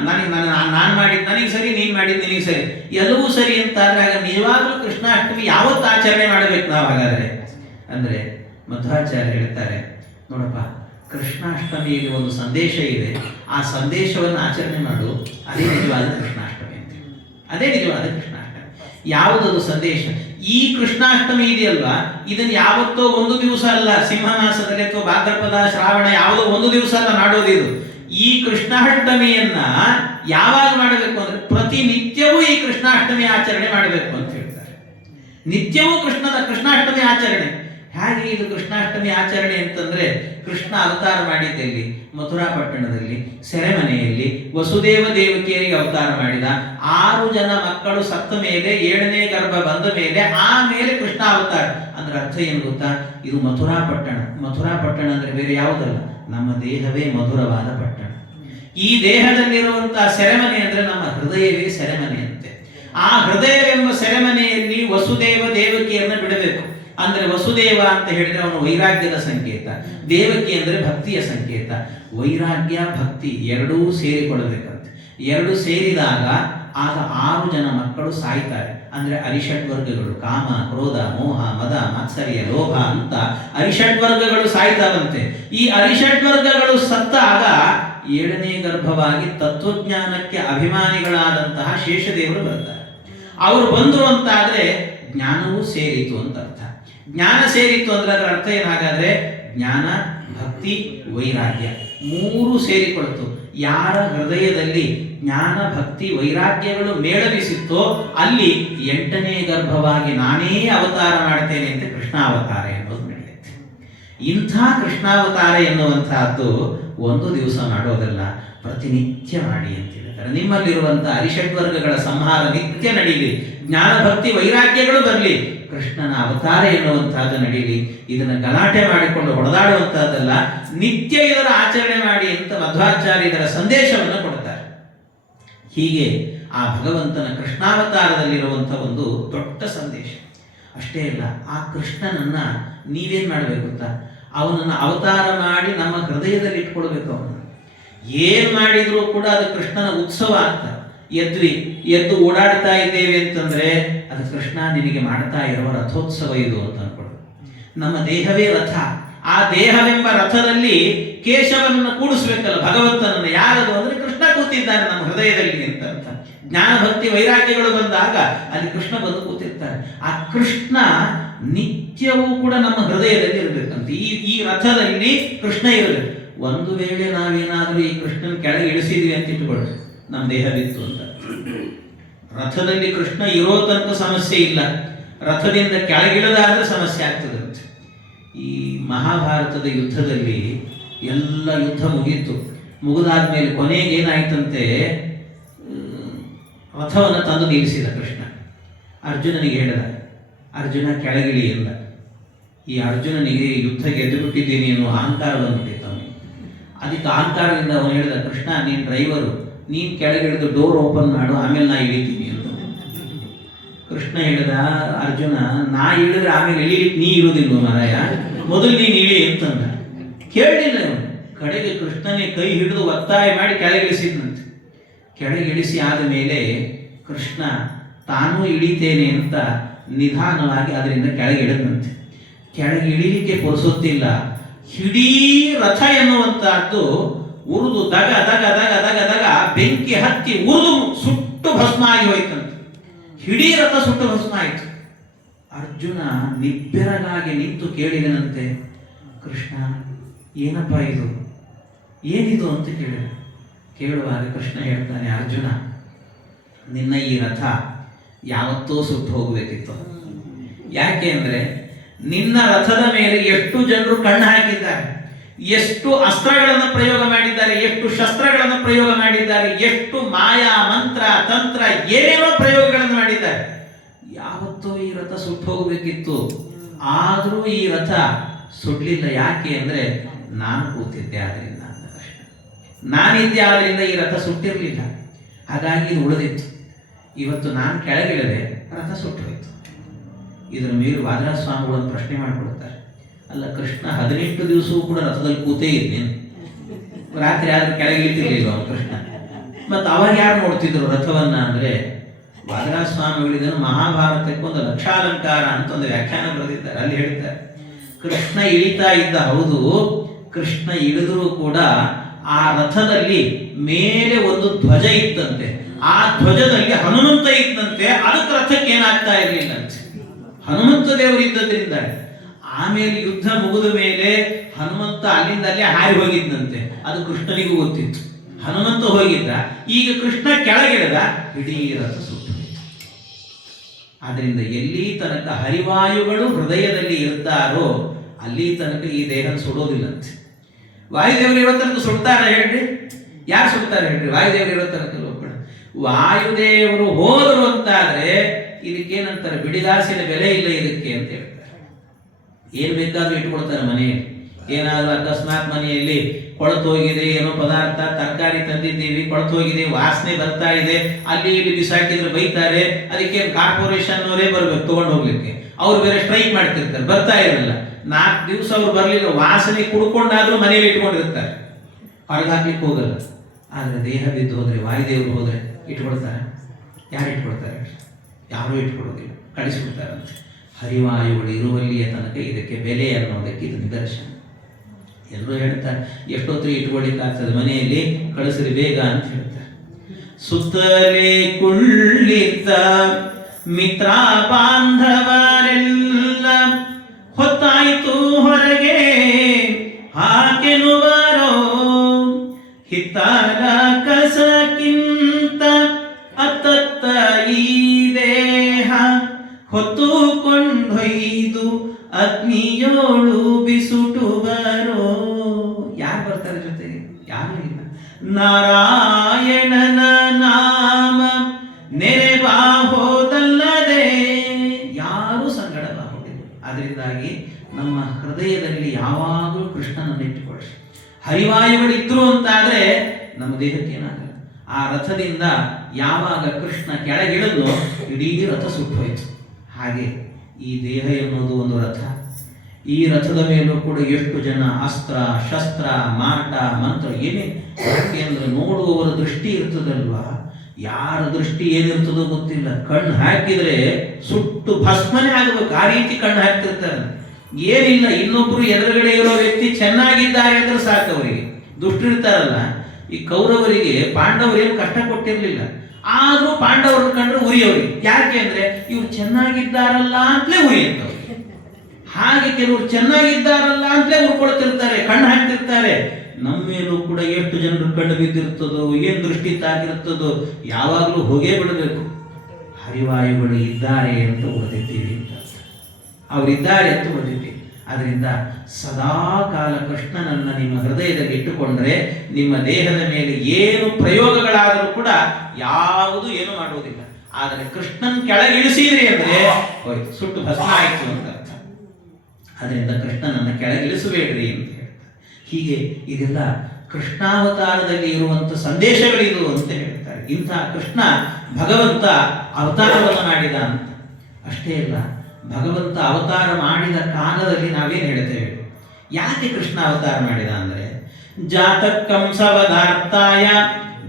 ಮಾಡಿದ್ದು ನನಗೆ ಸರಿ, ನೀನು ಮಾಡಿದ್ದು ನಿನಗೆ ಸರಿ, ಎಲ್ಲವೂ ಸರಿ ಅಂತ ಆದ್ರೆ ಆಗ ನಿಜವಾಗ್ಲೂ ಕೃಷ್ಣಾಷ್ಟಮಿ ಯಾವತ್ತು ಆಚರಣೆ ಮಾಡಬೇಕು ನಾವು? ಹಾಗಾದ್ರೆ ಅಂದ್ರೆ ಮಧ್ವಾಚಾರ್ಯ ಹೇಳ್ತಾರೆ, ನೋಡಪ್ಪ ಕೃಷ್ಣಾಷ್ಟಮಿಯಲ್ಲಿ ಒಂದು ಸಂದೇಶ ಇದೆ, ಆ ಸಂದೇಶವನ್ನು ಆಚರಣೆ ಮಾಡು, ಅದೇ ನಿಜವಾದ ಕೃಷ್ಣಾಷ್ಟಮಿ ಅಂತ. ಅದೇ ನಿಜವಾದ ಕೃಷ್ಣಾಷ್ಟಮಿ. ಯಾವುದದು ಸಂದೇಶ? ಈ ಕೃಷ್ಣಾಷ್ಟಮಿ ಇದೆಯಲ್ವಾ, ಇದನ್ನು ಯಾವತ್ತೋ ಒಂದು ದಿವಸ ಅಲ್ಲ, ಸಿಂಹ ಮಾಸದಲ್ಲಿ ಅಥವಾ ಭಾದ್ರಪದ ಶ್ರಾವಣ ಯಾವುದೋ ಒಂದು ದಿವಸ ಅಲ್ಲ ಮಾಡೋದಿದು. ಈ ಕೃಷ್ಣಾಷ್ಟಮಿಯನ್ನ ಯಾವಾಗ ಮಾಡಬೇಕು ಅಂದ್ರೆ ಪ್ರತಿನಿತ್ಯವೂ ಈ ಕೃಷ್ಣಾಷ್ಟಮಿ ಆಚರಣೆ ಮಾಡಬೇಕು ಅಂತ ಹೇಳ್ತಾರೆ. ನಿತ್ಯವೂ ಕೃಷ್ಣಾಷ್ಟಮಿ ಆಚರಣೆ. ಹೇಗೆ ಇದು ಕೃಷ್ಣಾಷ್ಟಮಿ ಆಚರಣೆ ಅಂತಂದ್ರೆ, ಕೃಷ್ಣ ಅವತಾರ ಮಾಡಿದ್ದಲ್ಲಿ ಮಥುರಾ ಪಟ್ಟಣದಲ್ಲಿ ಸೆರೆಮನೆಯಲ್ಲಿ ವಸುದೇವ ದೇವಕಿಯರಿಗೆ ಅವತಾರ ಮಾಡಿದ. 6 ಜನ ಮಕ್ಕಳು ಸತ್ತ ಮೇಲೆ 7ನೇ ಗರ್ಭ ಬಂದ ಮೇಲೆ ಆಮೇಲೆ ಕೃಷ್ಣ ಅವತಾರ. ಅಂದ್ರೆ ಅರ್ಥ ಏನು ಗೊತ್ತಾ? ಇದು ಮಥುರಾ ಪಟ್ಟಣ. ಮಥುರಾ ಪಟ್ಟಣ ಅಂದ್ರೆ ಬೇರೆ ಯಾವುದಲ್ಲ, ನಮ್ಮ ದೇಹವೇ ಮಧುರವಾದ ಪಟ್ಟಣ. ಈ ದೇಹದಲ್ಲಿರುವಂತಹ ಸೆರೆಮನೆ ಅಂದ್ರೆ ನಮ್ಮ ಹೃದಯವೇ ಸೆರೆಮನೆ ಅಂತೆ. ಆ ಹೃದಯವೆಂಬ ಸೆರೆಮನೆಯಲ್ಲಿ ವಸುದೇವ ದೇವಕಿಯರನ್ನ ಬಿಡಬೇಕು. ಅಂದ್ರೆ ವಸುದೇವ ಅಂತ ಹೇಳಿದ್ರೆ ಅವನು ವೈರಾಗ್ಯದ ಸಂಕೇತ, ದೇವಕಿ ಅಂದ್ರೆ ಭಕ್ತಿಯ ಸಂಕೇತ. ವೈರಾಗ್ಯ ಭಕ್ತಿ ಎರಡೂ ಸೇರಿಕೊಳ್ಳಬೇಕಂತೆ. ಎರಡು ಸೇರಿದಾಗ ಆಗ 6 ಜನ ಮಕ್ಕಳು ಸಾಯ್ತಾರೆ. ಅಂದ್ರೆ ಅರಿಷಡ್ವರ್ಗಗಳು, ಕಾಮ, ಕ್ರೋಧ, ಮೋಹ, ಮದ, ಮಾತ್ಸರ್ಯ, ಲೋಭ ಅಂತ ಅರಿಷಡ್ವರ್ಗಗಳು ಸಾಯ್ತಾವಂತೆ. ಈ ಅರಿಷಡ್ವರ್ಗಗಳು ಸತ್ತಾಗ 7ನೇ ಗರ್ಭವಾಗಿ ತತ್ವಜ್ಞಾನಕ್ಕೆ ಅಭಿಮಾನಿಗಳಾದಂತಹ ಶೇಷದೇವರು ಬರ್ತಾರೆ. ಅವರು ಬಂದರು ಅಂತಾದ್ರೆ ಜ್ಞಾನವೂ ಸೇರಿತು ಅಂತ ಅರ್ಥ. ಜ್ಞಾನ ಸೇರಿತ್ತು ಅಂದ್ರೆ ಅದರ ಅರ್ಥ ಏನಾಗಾದ್ರೆ ಜ್ಞಾನ, ಭಕ್ತಿ, ವೈರಾಗ್ಯ 3 ಸೇರಿಕೊಳ್ತು. ಯಾರ ಹೃದಯದಲ್ಲಿ ಜ್ಞಾನ, ಭಕ್ತಿ, ವೈರಾಗ್ಯಗಳು ಮೇಳವಿಸಿತ್ತೋ ಅಲ್ಲಿ 8ನೇ ಗರ್ಭವಾಗಿ ನಾನೇ ಅವತಾರ ಮಾಡ್ತೇನೆ ಅಂತ ಕೃಷ್ಣಾವತಾರ ಎನ್ನುವುದು ನಡೆಯುತ್ತೆ. ಇಂಥ ಕೃಷ್ಣಾವತಾರ ಎನ್ನುವಂತಹದ್ದು ಒಂದು ದಿವಸ ಮಾಡೋದಲ್ಲ, ಪ್ರತಿನಿತ್ಯ ಮಾಡಿ ಅಂತ ಹೇಳ್ತಾರೆ. ನಿಮ್ಮಲ್ಲಿರುವಂತಹ ಅರಿಷಡ್ವರ್ಗಗಳ ಸಂಹಾರ ನಿತ್ಯ ನಡೀಲಿ, ಜ್ಞಾನ, ಭಕ್ತಿ, ವೈರಾಗ್ಯಗಳು ಬರಲಿ, ಕೃಷ್ಣನ ಅವತಾರ ಎನ್ನುವಂತಹದ್ದು ನಡೀಲಿ. ಇದನ್ನು ಗಲಾಟೆ ಮಾಡಿಕೊಂಡು ಹೊಡೆದಾಡುವಂತಹದ್ದಲ್ಲ, ನಿತ್ಯ ಇದರ ಆಚರಣೆ ಮಾಡಿ ಅಂತ ಮಧ್ವಾಚಾರ್ಯ ಇದರ ಸಂದೇಶವನ್ನು ಕೊಡ್ತಾರೆ. ಹೀಗೆ ಆ ಭಗವಂತನ ಕೃಷ್ಣಾವತಾರದಲ್ಲಿರುವಂತಹ ಒಂದು ದೊಡ್ಡ ಸಂದೇಶ. ಅಷ್ಟೇ ಅಲ್ಲ, ಆ ಕೃಷ್ಣನನ್ನ ನೀವೇನ್ ಮಾಡಬೇಕು ಅಂತ, ಅವನನ್ನು ಅವತಾರ ಮಾಡಿ ನಮ್ಮ ಹೃದಯದಲ್ಲಿ ಇಟ್ಕೊಳ್ಬೇಕು. ಅವನು ಏನ್ ಮಾಡಿದ್ರು ಕೂಡ ಅದು ಕೃಷ್ಣನ ಉತ್ಸವ ಅಂತ. ಎದ್ದು ಓಡಾಡ್ತಾ ಇದ್ದೇವೆ ಅಂತಂದ್ರೆ ಅದು ಕೃಷ್ಣ ನಿನಗೆ ಮಾಡ್ತಾ ಇರುವ ರಥೋತ್ಸವ ಇದು ಅಂತ ಅನ್ಕೊಳ್ಳೋದು. ನಮ್ಮ ದೇಹವೇ ರಥ. ಆ ದೇಹವೆಂಬ ರಥದಲ್ಲಿ ಕೇಶವನನ್ನು ಕೂಡಿಸ್ಬೇಕಲ್ಲ ಭಗವಂತನನ್ನು. ಯಾರದು ಅಂದ್ರೆ ಕೃಷ್ಣ ಕೂತಿದ್ದಾನೆ ನಮ್ಮ ಹೃದಯದಲ್ಲಿ ಅಂತ ಅರ್ಥ. ಜ್ಞಾನ, ಭಕ್ತಿ, ವೈರಾಗ್ಯಗಳು ಬಂದಾಗ ಅಲ್ಲಿ ಕೃಷ್ಣ ಬಂದು ಕೂತಿರ್ತಾರೆ. ಆ ಕೃಷ್ಣ ನಿತ್ಯವೂ ಕೂಡ ನಮ್ಮ ಹೃದಯದಲ್ಲಿ ಇರಬೇಕಂತ. ಈ ರಥದಲ್ಲಿ ಕೃಷ್ಣ ಇರಬೇಕು. ಒಂದು ವೇಳೆ ನಾವೇನಾದ್ರೂ ಈ ಕೃಷ್ಣನ ಕೆಳಗೆ ಇಳಿಸಿದ್ವಿ ಅಂತ ಇಟ್ಟುಕೊಳ್ಳಿ, ನಮ್ಮ ದೇಹ ಬಿತ್ತು ಅಂತ. ರಥದಲ್ಲಿ ಕೃಷ್ಣ ಇರೋ ತನಕ ಸಮಸ್ಯೆ ಇಲ್ಲ, ರಥದಿಂದ ಕೆಳಗಿಳದಾದ್ರೆ ಸಮಸ್ಯೆ ಆಗ್ತದಂತೆ. ಈ ಮಹಾಭಾರತದ ಯುದ್ಧದಲ್ಲಿ ಎಲ್ಲ ಯುದ್ಧ ಮುಗೀತು. ಮುಗಿದಾದ್ಮೇಲೆ ಕೊನೆಗೆ ಏನಾಯ್ತಂತೆ, ರಥವನ್ನು ತಂದು ನಿಲ್ಲಿಸಿದ ಕೃಷ್ಣ. ಅರ್ಜುನನಿಗೆ ಹೇಳಿದ, ಅರ್ಜುನ ಕೆಳಗಿಳಿ ಎಂದ. ಈ ಅರ್ಜುನನಿಗೆ ಯುದ್ಧ ಗೆದ್ದು ಬಿಟ್ಟಿದ್ದೀನಿ ಅನ್ನೋ ಅಹಂಕಾರ ಬಂದ್ಬಿಟ್ಟಿತ್ತು ಅವನಿಗೆ. ಅದಕ್ಕೆ ಅಹಂಕಾರದಿಂದ ಅವನು ಹೇಳಿದ, ಕೃಷ್ಣ ನೀನು ಡ್ರೈವರು, ನೀನು ಕೆಳಗಿಳಿದು ಡೋರ್ ಓಪನ್ ಮಾಡು, ಆಮೇಲೆ ನಾ ಇಳಿತೀನಿ ಅಂತ. ಕೃಷ್ಣ ಹೇಳಿದ, ಅರ್ಜುನ ನಾ ಇಳಿದ್ರೆ ಆಮೇಲೆ ಇಳಿಲಿಕ್ಕೆ ನೀ ಇರುವುದಿಲ್ಲ ಮಾರಾಯ, ಮೊದಲು ನೀನು ಇಳಿ ಅಂತಂದ. ಕೇಳಲಿಲ್ಲ ಅವನು. ಕಡೆಗೆ ಕೃಷ್ಣನೇ ಕೈ ಹಿಡಿದು ಒತ್ತಾಯ ಮಾಡಿ ಕೆಳಗಿಳಿಸಿದ್ನಂತೆ. ಕೆಳಗಿಳಿಸಿ ಆದ ಮೇಲೆ ಕೃಷ್ಣ ತಾನೂ ಇಳಿತೇನೆ ಅಂತ ನಿಧಾನವಾಗಿ ಅದರಿಂದ ಕೆಳಗಿಳಿದಂತೆ. ಕೆಳಗೆ ಇಳಿಲಿಕ್ಕೆ ಪುರುಸೊತ್ತಿಲ್ಲ, ಇಡೀ ರಥ ಎನ್ನುವಂತಹದ್ದು ಉರಿದು ದಗ ದಗ ದಗ ದಗ ದಗ ಬೆಂಕಿ ಹತ್ತಿ ಉರಿದು ಸುಟ್ಟು ಭಸ್ಮ ಆಗಿ ಹೋಯ್ತಂತೆ. ಇಡೀ ರಥ ಸುಟ್ಟು ಭಸ್ಮ ಆಯಿತು. ಅರ್ಜುನ ನಿಬ್ಬೆರಗಾಗಿ ನಿಂತು ಕೇಳಿದನಂತೆ, ಕೃಷ್ಣ ಏನಪ್ಪ ಇದು, ಏನಿದು ಅಂತ ಕೇಳಿದ. ಕೇಳುವಾಗ ಕೃಷ್ಣ ಹೇಳ್ತಾನೆ, ಅರ್ಜುನ ನಿನ್ನ ಈ ರಥ ಯಾವತ್ತೋ ಸುಟ್ಟು ಹೋಗ್ಬೇಕಿತ್ತು. ಯಾಕೆ ಅಂದ್ರೆ ನಿನ್ನ ರಥದ ಮೇಲೆ ಎಷ್ಟು ಜನರು ಕಣ್ಣು ಹಾಕಿದ್ದಾರೆ, ಎಷ್ಟು ಅಸ್ತ್ರಗಳನ್ನು ಪ್ರಯೋಗ ಮಾಡಿದ್ದಾರೆ, ಎಷ್ಟು ಶಸ್ತ್ರಗಳನ್ನು ಪ್ರಯೋಗ ಮಾಡಿದ್ದಾರೆ, ಎಷ್ಟು ಮಾಯಾ ಮಂತ್ರ ತಂತ್ರ ಏನೇನೋ ಪ್ರಯೋಗಗಳನ್ನು ಮಾಡಿದ್ದಾರೆ. ಯಾವತ್ತೋ ಈ ರಥ ಸುಟ್ಟು ಹೋಗಬೇಕಿತ್ತು. ಆದರೂ ಈ ರಥ ಸುಡ್ಲಿಲ್ಲ. ಯಾಕೆ ಅಂದರೆ ನಾನು ಕೂತಿದ್ದೆ ಆದ್ರಿಂದ ಅಂತ ಕೃಷ್ಣ. ನಾನಿದ್ದೆ ಆದ್ರಿಂದ ಈ ರಥ ಸುಟ್ಟಿರಲಿಲ್ಲ, ಹಾಗಾಗಿ ಇದು ಉಳಿದಿತ್ತು. ಇವತ್ತು ನಾನು ಕೆಳಗಿಳದೆ, ರಥ ಸುಟ್ಟು ಹೋಯಿತು. ಇದರ ಮೇಲೆ ವಾದರಾಜ ಸ್ವಾಮಿಗಳು ಒಂದು ಪ್ರಶ್ನೆ ಮಾಡಿಕೊಡ್ತಾರೆ. ಅಲ್ಲ ಕೃಷ್ಣ 18 ದಿವಸವೂ ಕೂಡ ರಥದಲ್ಲಿ ಕೂತೇ ಇದ್ದೇನೆ, ರಾತ್ರಿ ಆದ್ರೂ ಕೆಳಗೆ ಇಳಿತಿರ್ಲಿಲ್ಲ ಅವನು ಕೃಷ್ಣ. ಮತ್ತು ಅವಾಗ ಯಾರು ನೋಡ್ತಿದ್ರು ರಥವನ್ನ ಅಂದರೆ ವಾದರಾಜ ಸ್ವಾಮಿಗಳಿದನ್ನು ಮಹಾಭಾರತಕ್ಕೆ ಒಂದು ಲಕ್ಷಾಲಂಕಾರ ಅಂತ ಒಂದು ವ್ಯಾಖ್ಯಾನ ಬರೆದಿದ್ದಾರೆ. ಅಲ್ಲಿ ಹೇಳ್ತಾರೆ ಕೃಷ್ಣ ಇಳಿತಾ ಇದ್ದ, ಹೌದು ಕೃಷ್ಣ ಇಳಿದರೂ ಕೂಡ ಆ ರಥದಲ್ಲಿ ಮೇಲೆ ಒಂದು ಧ್ವಜ ಇತ್ತಂತೆ. ಆ ಧ್ವಜದಲ್ಲಿ ಹನುಮಂತ ಇತ್ತಂತೆ. ಅದಕ್ಕೆ ರಥಕ್ಕೆ ಏನಾಗ್ತಾ ಇರಲಿಲ್ಲ ಅಂತ ಹನುಮಂತ ದೇವರು ಇದ್ದದ್ರಿಂದ. ಆಮೇಲೆ ಯುದ್ಧ ಮುಗಿದ ಮೇಲೆ ಹನುಮಂತ ಅಲ್ಲಿಂದಲ್ಲೇ ಹಾರಿ ಹೋಗಿದ್ದಂತೆ. ಅದು ಕೃಷ್ಣನಿಗೂ ಗೊತ್ತಿತ್ತು. ಹನುಮಂತ ಹೋಗಿದ್ದ, ಈಗ ಕೃಷ್ಣ ಕೆಳಗಿಳಿದ, ಇಡೀ ರಥ ಸುಟ್ಟು. ಆದ್ರಿಂದ ಎಲ್ಲಿ ತನಕ ಹರಿವಾಯುಗಳು ಹೃದಯದಲ್ಲಿ ಇರ್ತಾರೋ ಅಲ್ಲಿ ತನಕ ಈ ದೇಹ ಸುಡೋದಿಲ್ಲಂತೆ. ವಾಯುದೇವರು ಇರೋ ತನಕ ಸುಡ್ತಾರ ಹೇಳ್ರಿ? ಯಾರು ಸುಡ್ತಾರೆ ಹೇಳ್ರಿ? ವಾಯುದೇವರು ಇರೋ ತನಕ ಒಬ್ಬರು. ವಾಯುದೇವರು ಹೋದರು ಅಂತಾದ್ರೆ ಇದಕ್ಕೇನಂತಾರೆ, ಬಿಡಿದಾಸಿನ ಬೆಲೆ ಇಲ್ಲ ಇದಕ್ಕೆ ಅಂತ ಹೇಳ್ತಾರೆ. ಏನ್ ಬೇಕಾದ್ರೂ ಇಟ್ಕೊಳ್ತಾರೆ ಮನೆಯಲ್ಲಿ. ಏನಾದ್ರೂ ಅಕಸ್ಮಾತ್ ಮನೆಯಲ್ಲಿ ಕೊಳತು ಹೋಗಿದೆ, ಏನೋ ಪದಾರ್ಥ ತರಕಾರಿ ತಂದಿದ್ದೀವಿ, ಕೊಳತು ಹೋಗಿದೆ, ವಾಸನೆ ಬರ್ತಾ ಇದೆ, ಅಲ್ಲಿ ಇಲ್ಲಿ ಬಿಸಾಕಿದ್ರೆ ಬೈತಾರೆ. ಅದಕ್ಕೆ ಕಾರ್ಪೊರೇಷನ್ ಅವರೇ ಬರ್ಬೇಕು ತಗೊಂಡು ಹೋಗ್ಲಿಕ್ಕೆ. ಅವ್ರು ಬೇರೆ ಸ್ಟ್ರೈಕ್ ಮಾಡ್ತಿರ್ತಾರೆ, ಬರ್ತಾ ಇರಲ್ಲ. 4 ದಿವಸ ಅವ್ರು ಬರ್ಲಿಲ್ಲ, ವಾಸನೆ ಕುಡ್ಕೊಂಡಾದ್ರೂ ಮನೇಲಿ ಇಟ್ಕೊಂಡಿರ್ತಾರೆ, ಹೊರಗೆ ಹಾಕ್ಲಿಕ್ಕೆ ಹೋಗಲ್ಲ. ಆದ್ರೆ ದೇಹ ಬಿದ್ದು ಹೋದ್ರೆ, ವಾಯುದೇವರು ಹೋದ್ರೆ ಇಟ್ಕೊಳ್ತಾರೆ? ಯಾರು ಇಟ್ಕೊಳ್ತಾರೆ? ಯಾರೂ ಇಟ್ಕೊಡೋದಿಲ್ಲ, ಕಳಿಸ್ಬಿಡ್ತಾರಂತೆ. ಹರಿವಾಯುಗಳು ಇರುವಲ್ಲಿಯ ತನಕ ಇದಕ್ಕೆ ಬೆಲೆ ಅನ್ನೋದಕ್ಕೆ ಇದು ನಿದರ್ಶನ. ಎಲ್ಲರೂ ಹೇಳ್ತಾರೆ ಎಷ್ಟೊತ್ತಿಗೆ ಇಟ್ಕೊಳ್ಳಿಕ್ಕಾಗ್ತದೆ ಮನೆಯಲ್ಲಿ, ಕಳಿಸ್ರಿ ಬೇಗ ಅಂತ ಹೇಳ್ತಾರೆ. ಸುತ್ತಲೇ ಕುಳ್ಳಿತ ಮಿತ್ರ ಬಾಂಧವರೆಲ್ಲ ಹೊತ್ತಾಯಿತು ಹೊರಗೆ ಹಾಕೆನುವರೋ, ಹಿತ್ತಾಲ ಕಸಕ್ಕಿಂತ ಅತ್ತತ್ತ ಈ ದೇಹ ಹೊತ್ತುಕೊಂಡೊಯ್ದು ಅಗ್ನಿಯೋಳು ಬಿಸುಟುವರೋ. ಯಾರು ಬರ್ತಾರೆ ಜೊತೆಗೆ? ಯಾರು ಇಲ್ಲ. ನಾರಾಯಣನ ನಾಮ ನೆರೆಬಾ ಹೋದಲ್ಲದೆ ಯಾರೂ ಸಂಗಡ ಬಾಹುದಿಲ್ಲ. ಅದರಿಂದಾಗಿ ನಮ್ಮ ಹೃದಯದಲ್ಲಿ ಯಾವಾಗಲೂ ಕೃಷ್ಣನನ್ನು ಇಟ್ಟುಕೊಳ್ಳಿ. ಹರಿವಾಯುಗಳಿದ್ರು ಅಂತಾದ್ರೆ ನಮ್ಮ ದೇಹಕ್ಕೆ ಏನಾಗಲ್ಲ. ಆ ರಥದಿಂದ ಯಾವಾಗ ಕೃಷ್ಣ ಕೆಳಗಿಳಿದು ಇಡೀ ರಥ ಸುಟ್ಟು ಹೋಯಿತು. ಹಾಗೆ ಈ ದೇಹ ಎನ್ನುವುದು ಒಂದು ರಥ. ಈ ರಥದ ಮೇಲೂ ಕೂಡ ಎಷ್ಟು ಜನ ಅಸ್ತ್ರ ಶಸ್ತ್ರ ಮಾಟ ಮಂತ್ರ ಏನೇ. ಯಾಕೆ ಅಂದ್ರೆ ನೋಡುವವರ ದೃಷ್ಟಿ ಇರ್ತದಲ್ವಾ, ಯಾರ ದೃಷ್ಟಿ ಏನಿರ್ತದೋ ಗೊತ್ತಿಲ್ಲ. ಕಣ್ಣು ಹಾಕಿದ್ರೆ ಸುಟ್ಟು ಭಸ್ಮನೆ ಆಗಬೇಕು, ಆ ರೀತಿ ಕಣ್ಣು ಹಾಕ್ತಿರ್ತಾರೆ. ಏನಿಲ್ಲ, ಇನ್ನೊಬ್ರು ಎದುರುಗಡೆ ಇರೋ ವ್ಯಕ್ತಿ ಚೆನ್ನಾಗಿದ್ದಾರೆ ಅಂದ್ರೆ ಸಾಕು ಅವರಿಗೆ. ದುಷ್ಟಿರ್ತಾರಲ್ಲ, ಈ ಕೌರವರಿಗೆ ಪಾಂಡವರೇನು ಕಷ್ಟ ಕೊಟ್ಟಿರ್ಲಿಲ್ಲ, ಆದ್ರೂ ಪಾಂಡವರನ್ನು ಕಂಡ್ರೆ ಉರಿಯವ್ರಿಗೆ. ಯಾಕೆ ಅಂದ್ರೆ ಇವ್ರು ಚೆನ್ನಾಗಿದ್ದಾರಲ್ಲ ಅಂತಲೇ ಉರಿಯುತ್ತವ್ರಿಗೆ. ಹಾಗೆ ಕೆಲವರು ಚೆನ್ನಾಗಿದ್ದಾರಲ್ಲ ಅಂತಲೇ ಉರ್ಕೊಳ್ತಿರ್ತಾರೆ, ಕಣ್ಣು ಹಾಕ್ತಿರ್ತಾರೆ. ನಮ್ಮ ಮೇಲೂ ಕೂಡ ಎಷ್ಟು ಜನರು ಕಣ್ಣು ಬಿದ್ದಿರ್ತದೋ, ಏನ್ ದೃಷ್ಟಿ ತಾಗಿರ್ತದೋ, ಯಾವಾಗಲೂ ಹೋಗೇ ಬಿಡಬೇಕು. ಹರಿವಾಯುಗಳು ಇದ್ದಾರೆ ಅಂತ ಉಳಿದಿದ್ದೀವಿ ಅಂತ, ಅವರಿದ್ದಾರೆ ಅಂತ ಉಳಿದಿದ್ದೀವಿ. ಅದರಿಂದ ಸದಾ ಕಾಲ ಕೃಷ್ಣನನ್ನ ನಿಮ್ಮ ಹೃದಯದಲ್ಲಿ ಇಟ್ಟುಕೊಂಡ್ರೆ ನಿಮ್ಮ ದೇಹದ ಮೇಲೆ ಏನು ಪ್ರಯೋಗಗಳಾದರೂ ಕೂಡ ಯಾವುದು ಏನು ಮಾಡುವುದಿಲ್ಲ. ಆದರೆ ಕೃಷ್ಣನ್ ಕೆಳಗಿಳಿಸಿದ್ರಿ ಅಂದ್ರೆ ಹೋಯ್ತು, ಸುಟ್ಟು ಭಸ್ಮ ಆಯಿತು ಅಂತ ಅರ್ಥ. ಅದರಿಂದ ಕೃಷ್ಣನನ್ನ ಕೆಳಗಿಳಿಸಬೇಡ್ರಿ ಅಂತ ಹೇಳ್ತಾರೆ. ಹೀಗೆ ಇದೆಲ್ಲ ಕೃಷ್ಣಾವತಾರದಲ್ಲಿ ಇರುವಂತ ಸಂದೇಶಗಳಿದು ಅಂತ ಹೇಳ್ತಾರೆ. ಇಂಥ ಕೃಷ್ಣ ಭಗವಂತ ಅವತಾರವನ್ನು ಮಾಡಿದ ಅಂತ. ಅಷ್ಟೇ ಅಲ್ಲ, ಭಗವಂತ ಅವತಾರ ಮಾಡಿದ ಕಾಲದಲ್ಲಿ ನಾವೇನು ಹೇಳ್ತೇವೆ? ಯಾಕೆ ಕೃಷ್ಣ ಅವತಾರ ಮಾಡಿದ ಅಂದ್ರೆ ಜಾತಕಂಸವಧಾರ್ತಾಯ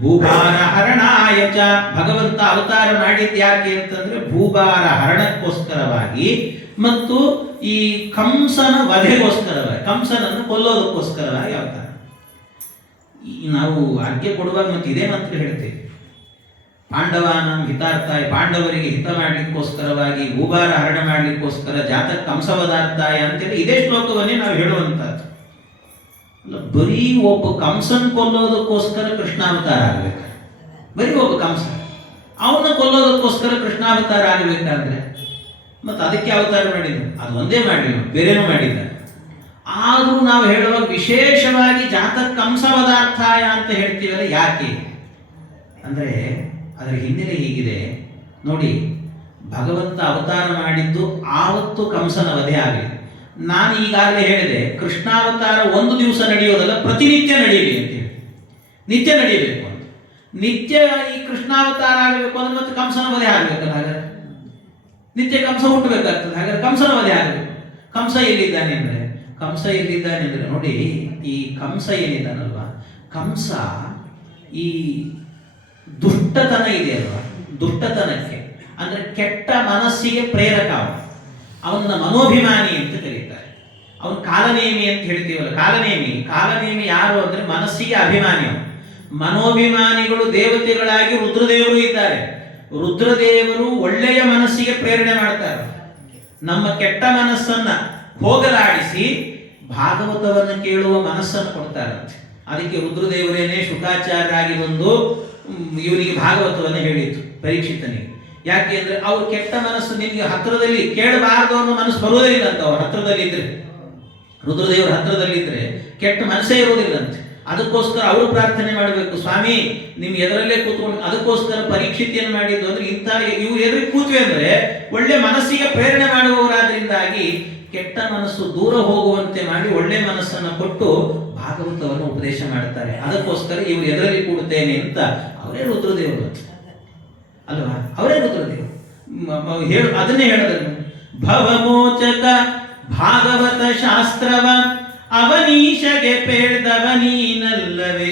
ಭೂಭಾರ ಹರಣಾಯ ಚ. ಭಗವಂತ ಅವತಾರ ಮಾಡಿದ ಯಾಕೆ ಅಂತಂದ್ರೆ ಭೂಭಾರ ಹರಣಕ್ಕೋಸ್ಕರವಾಗಿ ಮತ್ತು ಈ ಕಂಸನ ವಧೆಗೋಸ್ಕರವಾಗಿ, ಕಂಸನನ್ನು ಕೊಲ್ಲೋದಕ್ಕೋಸ್ಕರವಾಗಿ ಅವತಾರ. ನಾವು ಆಜ್ಞೆ ಕೊಡುವಾಗ ಮತ್ತೆ ಇದೇ ಮಂತ್ರ ಹೇಳ್ತೇವೆ, ಪಾಂಡವಾನಂ ಹಿತಾರ್ಥಾಯ, ಪಾಂಡವರಿಗೆ ಹಿತ ಮಾಡಲಿಕ್ಕೋಸ್ಕರವಾಗಿ, ಭೂಭಾರ ಹರಣ ಮಾಡಲಿಕ್ಕೋಸ್ಕರ, ಜಾತಕ ಕಂಸವಧಾರ್ಥಾಯ ಅಂತೇಳಿ ಇದೇ ಶ್ಲೋಕವನ್ನೇ ನಾವು ಹೇಳುವಂತಹದ್ದು. ಬರೀ ಒಬ್ಬ ಕಂಸನ್ ಕೊಲ್ಲೋದಕ್ಕೋಸ್ಕರ ಕೃಷ್ಣಾವತಾರ ಆಗ್ಬೇಕು. ಬರೀ ಒಬ್ಬ ಕಂಸ ಅವನ್ನ ಕೊಲ್ಲೋದಕ್ಕೋಸ್ಕರ ಕೃಷ್ಣಾವತಾರ ಆಗಬೇಕಾದ್ರೆ ಮತ್ತೆ ಅದಕ್ಕೆ ಅವತಾರ ಮಾಡಿದ್ರು. ಅದು ಒಂದೇ ಮಾಡಲಿಲ್ಲ, ಬೇರೆನೂ ಮಾಡಿದ್ದಾರೆ. ಆದ್ರೂ ನಾವು ಹೇಳುವಾಗ ವಿಶೇಷವಾಗಿ ಜಾತಕ ಕಂಸವಧಾರ್ಥಾಯ ಅಂತ ಹೇಳ್ತೀವಲ್ಲ, ಯಾಕೆ ಅಂದ್ರೆ ಅದರ ಹಿನ್ನೆಲೆ ಹೀಗಿದೆ ನೋಡಿ. ಭಗವಂತ ಅವತಾರ ಮಾಡಿದ್ದು ಆವತ್ತು ಕಂಸನ ವಧೆ ಆಗಲಿ, ನಾನು ಈಗಾಗಲೇ ಹೇಳಿದೆ, ಕೃಷ್ಣಾವತಾರ ಒಂದು ದಿವಸ ನಡೆಯೋದಲ್ಲ, ಪ್ರತಿನಿತ್ಯ ನಡೆಯಲಿ ಅಂತ ಹೇಳಿ, ನಿತ್ಯ ನಡೆಯಬೇಕು ಅಂತ. ನಿತ್ಯ ಈ ಕೃಷ್ಣಾವತಾರ ಆಗಬೇಕು ಅಂದ್ರೆ ಮತ್ತೆ ಕಂಸನ ವಧೆ ಆಗಬೇಕಲ್ಲ, ಹಾಗಾದ್ರೆ ನಿತ್ಯ ಕಂಸ ಹುಟ್ಟಬೇಕಾಗ್ತದೆ. ಹಾಗಾದ್ರೆ ಕಂಸನ ವಧೆ ಆಗಬೇಕು. ಕಂಸ ಎಲ್ಲಿದ್ದಾನೆ ಅಂದ್ರೆ ನೋಡಿ, ಈ ಕಂಸ ಏನಿದ್ದಾನಲ್ವಾ, ಕಂಸ ಈ ದುಷ್ಟತನ ಇದೆಯಲ್ವಾ, ದುಷ್ಟತನಕ್ಕೆ ಅಂದ್ರೆ ಕೆಟ್ಟ ಮನಸ್ಸಿಗೆ ಪ್ರೇರಕ. ಅವನ ಮನೋಭಿಮಾನಿ ಅಂತ ಕರೀತಾರೆ. ಅವನು ಕಾಲನೇಮಿ ಅಂತ ಹೇಳ್ತೀವಲ್ಲ, ಕಾಲನೇಮಿ ಯಾರು ಅಂದ್ರೆ ಮನಸ್ಸಿಗೆ ಅಭಿಮಾನಿ. ಮನೋಭಿಮಾನಿಗಳು ದೇವತೆಗಳಾಗಿ ರುದ್ರದೇವರು ಇದ್ದಾರೆ. ರುದ್ರದೇವರು ಒಳ್ಳೆಯ ಮನಸ್ಸಿಗೆ ಪ್ರೇರಣೆ ಮಾಡ್ತಾರೆ. ನಮ್ಮ ಕೆಟ್ಟ ಮನಸ್ಸನ್ನ ಹೋಗಲಾಡಿಸಿ ಭಾಗವತವನ್ನು ಕೇಳುವ ಮನಸ್ಸನ್ನು ಕೊಡ್ತಾರಂತೆ. ಅದಕ್ಕೆ ರುದ್ರದೇವರೇನೆ ಶುಕಾಚಾರ್ಯರಾಗಿ ಬಂದು ಇವನಿಗೆ ಭಾಗವತವನ್ನು ಹೇಳಿತ್ತು, ಪರೀಕ್ಷಿತನಿಗೆ. ಯಾಕೆ ಅಂದ್ರೆ ಅವ್ರು ಕೆಟ್ಟ ಮನಸ್ಸು ನಿನ್ಗೆ ಹತ್ತಿರದಲ್ಲಿ ಕೇಳಬಾರದು ಅನ್ನೋ ಮನಸ್ಸು ಬರುವುದಿಲ್ಲ ಅಂತ. ಅವ್ರ ಹತ್ರದಲ್ಲಿದ್ರೆ, ರುದ್ರದೇವರ ಹತ್ರದಲ್ಲಿದ್ರೆ ಕೆಟ್ಟ ಮನಸ್ಸೇ ಇರುವುದಿಲ್ಲಂತೆ. ಅದಕ್ಕೋಸ್ಕರ ಅವರು ಪ್ರಾರ್ಥನೆ ಮಾಡಬೇಕು, ಸ್ವಾಮಿ ನಿಮ್ ಎದರಲ್ಲೇ ಕೂತ್ಕೊಂಡು. ಅದಕ್ಕೋಸ್ಕರ ಪರೀಕ್ಷಿತಿಯನ್ನು ಮಾಡಿದ್ದು ಅಂದ್ರೆ ಇಂಥ ಇವ್ರು ಎದುರಿಗೆ ಕೂತ್ವೆ ಅಂದ್ರೆ ಒಳ್ಳೆ ಮನಸ್ಸಿಗೆ ಪ್ರೇರಣೆ ಮಾಡುವವರಾದ್ರಿಂದಾಗಿ ಕೆಟ್ಟ ಮನಸ್ಸು ದೂರ ಹೋಗುವಂತೆ ಮಾಡಿ ಒಳ್ಳೆ ಮನಸ್ಸನ್ನು ಕೊಟ್ಟು ಭಾಗವತವನ್ನು ಉಪದೇಶ ಮಾಡ್ತಾರೆ. ಅದಕ್ಕೋಸ್ಕರ ಇವ್ರು ಎದರಲ್ಲಿ ಕೂಡುತ್ತೇನೆ ಅಂತ ಅವರೇ ರುದ್ರದೇವರು ಅಲ್ವಾ, ಅವರೇ ರುದ್ರದೇವರು ಹೇಳು. ಅದನ್ನೇ ಹೇಳಿದ್ರು, ಭವಮೋಚಕ ಭಾಗವತ ಶಾಸ್ತ್ರವ ಅವನೀಶಗೆ ಪೇಳ್ದವ ನೀನಲ್ಲವೇ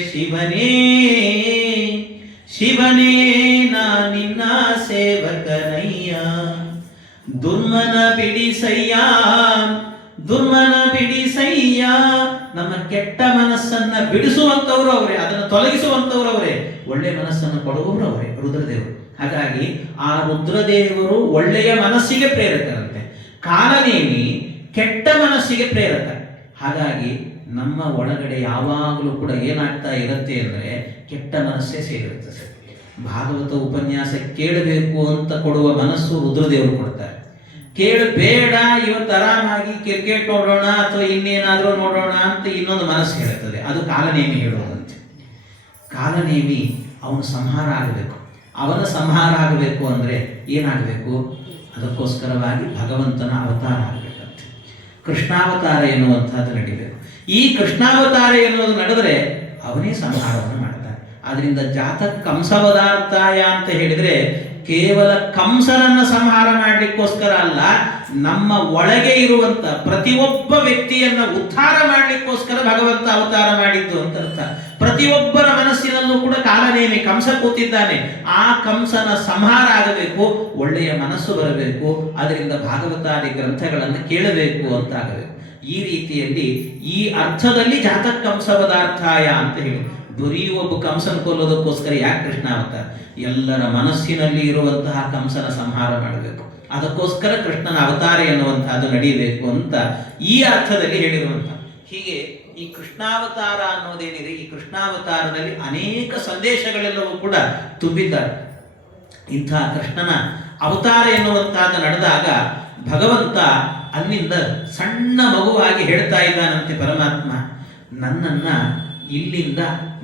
ಶಿವನೇ ನಾ ನಿನ್ನ ಸೇವಕನಯ್ಯ. ದುರ್ಮನ ಬಿಡಿಸಯ್ಯ. ನಮ್ಮ ಕೆಟ್ಟ ಮನಸ್ಸನ್ನ ಬಿಡಿಸುವಂತವ್ರು ಅವರೇ, ಅದನ್ನು ತೊಲಗಿಸುವಂತವ್ರು ಅವರೇ, ಒಳ್ಳೆ ಮನಸ್ಸನ್ನು ಕೊಡುವವರು ಅವರೇ, ರುದ್ರದೇವರು. ಹಾಗಾಗಿ ಆ ರುದ್ರದೇವರು ಒಳ್ಳೆಯ ಮನಸ್ಸಿಗೆ ಪ್ರೇರಕರಂತೆ, ಕಾಲನೇಮಿ ಕೆಟ್ಟ ಮನಸ್ಸಿಗೆ ಪ್ರೇರಕ. ಹಾಗಾಗಿ ನಮ್ಮ ಒಳಗಡೆ ಯಾವಾಗಲೂ ಕೂಡ ಏನಾಗ್ತಾ ಇರುತ್ತೆ ಅಂದ್ರೆ ಕೆಟ್ಟ ಮನಸ್ಸೇ ಸೇರಿರುತ್ತೆ. ಭಾಗವತ ಉಪನ್ಯಾಸ ಕೇಳಬೇಕು ಅಂತ ಕೊಡುವ ಮನಸ್ಸು ರುದ್ರದೇವರು ಕೊಡ್ತಾರೆ. ಕೇಳಬೇಡ, ಇವತ್ತು ಆರಾಮಾಗಿ ಕ್ರಿಕೆಟ್ ನೋಡೋಣ ಅಥವಾ ಇನ್ನೇನಾದ್ರೂ ನೋಡೋಣ ಅಂತ ಇನ್ನೊಂದು ಮನಸ್ಸು ಹೇಳುತ್ತದೆ. ಅದು ಕಾಲನೇಮಿ ಹೇಳುವುದಂತೆ. ಕಾಲನೇಮಿ ಅವನು ಸಂಹಾರ ಆಗಬೇಕು. ಅವನ ಸಂಹಾರ ಆಗಬೇಕು ಅಂದ್ರೆ ಏನಾಗಬೇಕು? ಅದಕ್ಕೋಸ್ಕರವಾಗಿ ಭಗವಂತನ ಅವತಾರ ಆಗಬೇಕಂತೆ. ಕೃಷ್ಣಾವತಾರ ಎನ್ನುವಂತಹದ್ದು ನಡಿಬೇಕು. ಈ ಕೃಷ್ಣಾವತಾರ ಎನ್ನುವುದು ನಡೆದರೆ ಅವನೇ ಸಂಹಾರವನ್ನು ಮಾಡ್ತಾನೆ. ಆದ್ರಿಂದ ಜಾತಕ ಕಂಸವದಾರ್ಥಾಯ ಅಂತ ಹೇಳಿದ್ರೆ ಕೇವಲ ಕಂಸನನ್ನ ಸಂಹಾರ ಮಾಡಲಿಕ್ಕೋಸ್ಕರ ಅಲ್ಲ, ನಮ್ಮ ಒಳಗೆ ಇರುವಂತ ಪ್ರತಿಯೊಬ್ಬ ವ್ಯಕ್ತಿಯನ್ನ ಉದ್ಧಾರ ಮಾಡಲಿಕ್ಕೋಸ್ಕರ ಭಗವಂತ ಅವತಾರ ಮಾಡಿದ್ದು ಅಂತ ಅರ್ಥ. ಪ್ರತಿಯೊಬ್ಬರ ಮನಸ್ಸಿನಲ್ಲೂ ಕೂಡ ಕಾಲನೇಮಿ ಕಂಸ ಕೂತಿದ್ದಾನೆ. ಆ ಕಂಸನ ಸಂಹಾರ ಆಗಬೇಕು, ಒಳ್ಳೆಯ ಮನಸ್ಸು ಬರಬೇಕು. ಅದರಿಂದ ಭಾಗವತಾದಿ ಗ್ರಂಥಗಳನ್ನು ಕೇಳಬೇಕು ಅಂತ ಆಗಬೇಕು. ಈ ರೀತಿಯಲ್ಲಿ ಈ ಅರ್ಥದಲ್ಲಿ ಜಾತಕ ಕಂಸವದಾರ್ಥಾಯ ಅಂತ ಹೇಳಿ ಬರೀ ಒಬ್ಬ ಕಂಸನ ಕೊಲ್ಲೋದಕ್ಕೋಸ್ಕರ ಯಾಕೆ ಕೃಷ್ಣ ಅವತಾರ? ಎಲ್ಲರ ಮನಸ್ಸಿನಲ್ಲಿ ಇರುವಂತಹ ಕಂಸನ ಸಂಹಾರ ಮಾಡಬೇಕು. ಅದಕ್ಕೋಸ್ಕರ ಕೃಷ್ಣನ ಅವತಾರ ಎನ್ನುವಂತಹದ್ದು ನಡೆಯಬೇಕು ಅಂತ ಈ ಅರ್ಥದಲ್ಲಿ ಹೇಳಿರುವಂತ. ಹೀಗೆ ಈ ಕೃಷ್ಣಾವತಾರ ಅನ್ನೋದೇನಿದೆ, ಈ ಕೃಷ್ಣಾವತಾರದಲ್ಲಿ ಅನೇಕ ಸಂದೇಶಗಳೆಲ್ಲವೂ ಕೂಡ ತುಂಬಿದ್ದಾರೆ. ಇಂಥ ಕೃಷ್ಣನ ಅವತಾರ ಎನ್ನುವಂತಹದ್ದು ನಡೆದಾಗ ಭಗವಂತ ಅಲ್ಲಿಂದ ಸಣ್ಣ ಮಗುವಾಗಿ ಹೇಳ್ತಾ ಇದ್ದಾನಂತೆ ಪರಮಾತ್ಮ, ನನ್ನನ್ನ ಇಲ್ಲಿಂದ